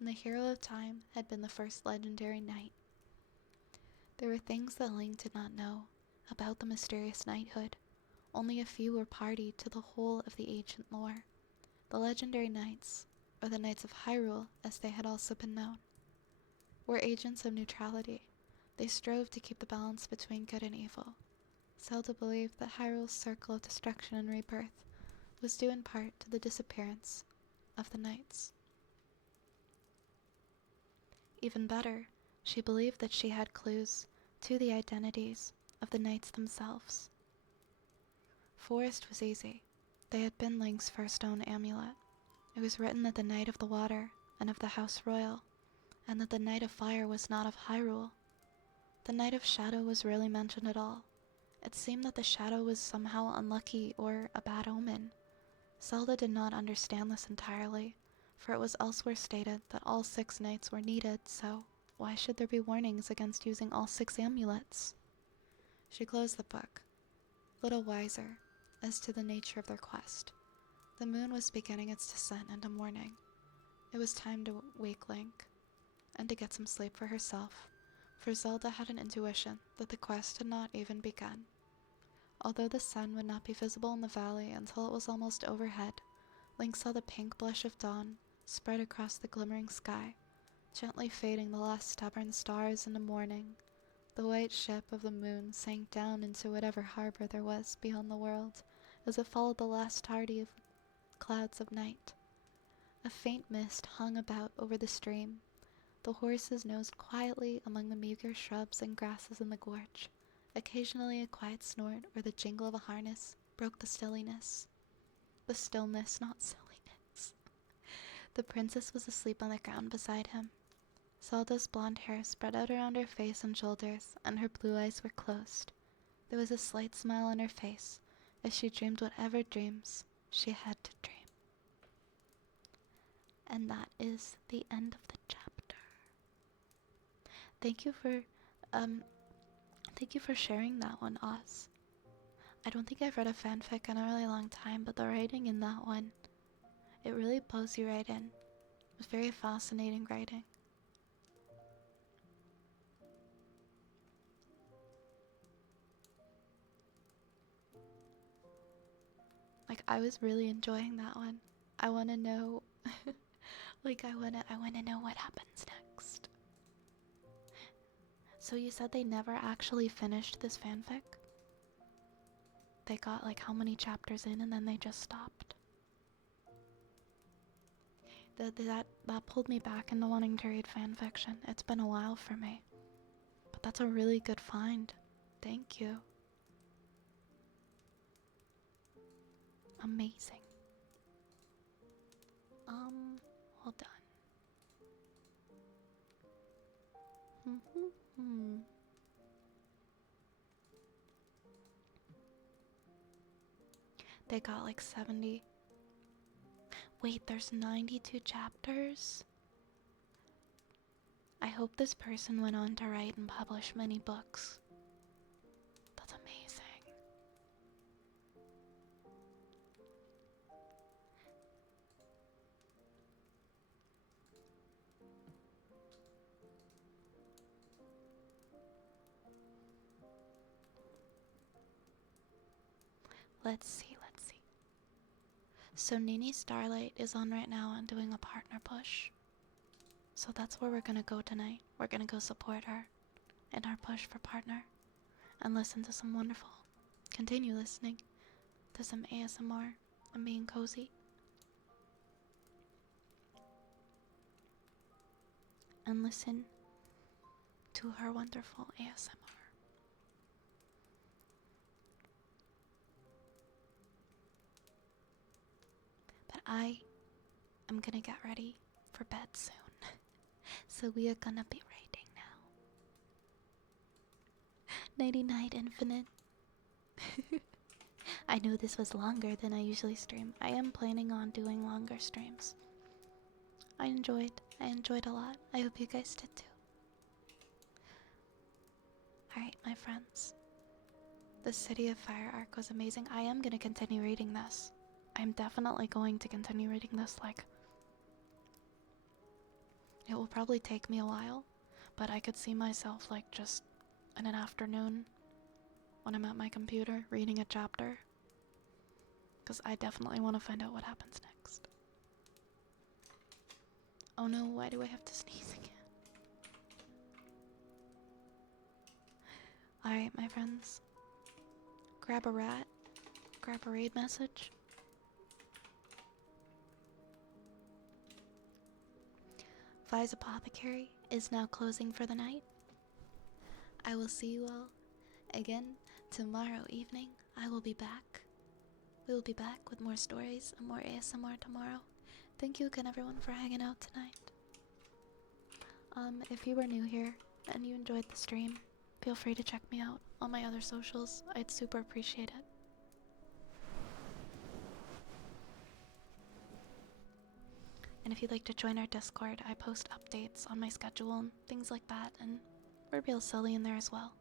and the hero of time had been the first legendary knight. There were things that Link did not know about the mysterious knighthood. Only a few were party to the whole of the ancient lore. The legendary knights, or the Knights of Hyrule as they had also been known, were agents of neutrality. They strove to keep the balance between good and evil. Zelda believed that Hyrule's circle of destruction and rebirth was due in part to the disappearance of the knights. Even better, she believed that she had clues to the identities of the knights themselves. Forest was easy. They had been Link's first own amulet. It was written that the Knight of the Water and of the House Royal, and that the Knight of Fire was not of Hyrule. The Knight of Shadow was rarely mentioned at all. It seemed that the shadow was somehow unlucky or a bad omen. Zelda did not understand this entirely, for it was elsewhere stated that all 6 knights were needed, so why should there be warnings against using all 6 amulets? She closed the book, little wiser as to the nature of their quest. The moon was beginning its descent into morning. It was time to wake Link, and to get some sleep for herself, for Zelda had an intuition that the quest had not even begun. Although the sun would not be visible in the valley until it was almost overhead, Link saw the pink blush of dawn spread across the glimmering sky, gently fading the last stubborn stars into morning. The white ship of the moon sank down into whatever harbor there was beyond the world, as it followed the last tardy of clouds of night. A faint mist hung about over the stream. The horses nosed quietly among the meager shrubs and grasses in the gorge. Occasionally a quiet snort or the jingle of a harness broke the stillness. The stillness, not silliness. The princess was asleep on the ground beside him. Zelda's blonde hair spread out around her face and shoulders, and her blue eyes were closed. There was a slight smile on her face, as she dreamed whatever dreams she had to dream. And that is the end of the chapter. Thank you for sharing that one, Oz. I don't think I've read a fanfic in a really long time, but the writing in that one, it really pulls you right in. It was very fascinating writing. Like, I was really enjoying that one. I want to know, I want to know what happens next. So you said they never actually finished this fanfic? They got like how many chapters in and then they just stopped? That pulled me back into wanting to read fanfiction. It's been a while for me. But that's a really good find. Thank you. Amazing. Hold on. They got like 70. Wait, there's 92 chapters? I hope this person went on to write and publish many books. That's amazing. Let's see. So Nini Starlight is on right now and doing a partner push. So that's where we're gonna go tonight. We're gonna go support her in our push for partner and listen to some wonderful. Continue listening to some ASMR and being cozy. And listen to her wonderful ASMR. But I am gonna get ready for bed soon. So we are gonna be raiding now. Nighty night, Infinite. I know this was longer than I usually stream. I am planning on doing longer streams. I enjoyed a lot. I hope you guys did too. Alright, my friends. The City of Fire arc was amazing. I am gonna continue reading this. I'm definitely going to continue reading this, like... It will probably take me a while, but I could see myself, like, just in an afternoon when I'm at my computer reading a chapter. Because I definitely want to find out what happens next. Oh no, why do I have to sneeze again? Alright, my friends. Grab a rat. Grab a raid message. Vi's Apothecary is now closing for the night. I will see you all again tomorrow evening. I will be back. We will be back with more stories and more ASMR tomorrow. Thank you again, everyone, for hanging out tonight. If you were new here and you enjoyed the stream, feel free to check me out on my other socials. I'd super appreciate it. And if you'd like to join our Discord, I post updates on my schedule and things like that, and we're real silly in there as well.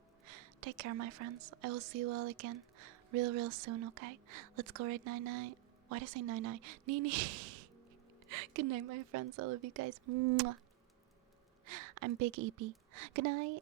Take care, my friends. I will see you all again real soon, okay? Let's go right night-night. Why'd I say night-night? Nini. Good night, my friends. I love you guys. Mwah. I'm Big EP. Good night.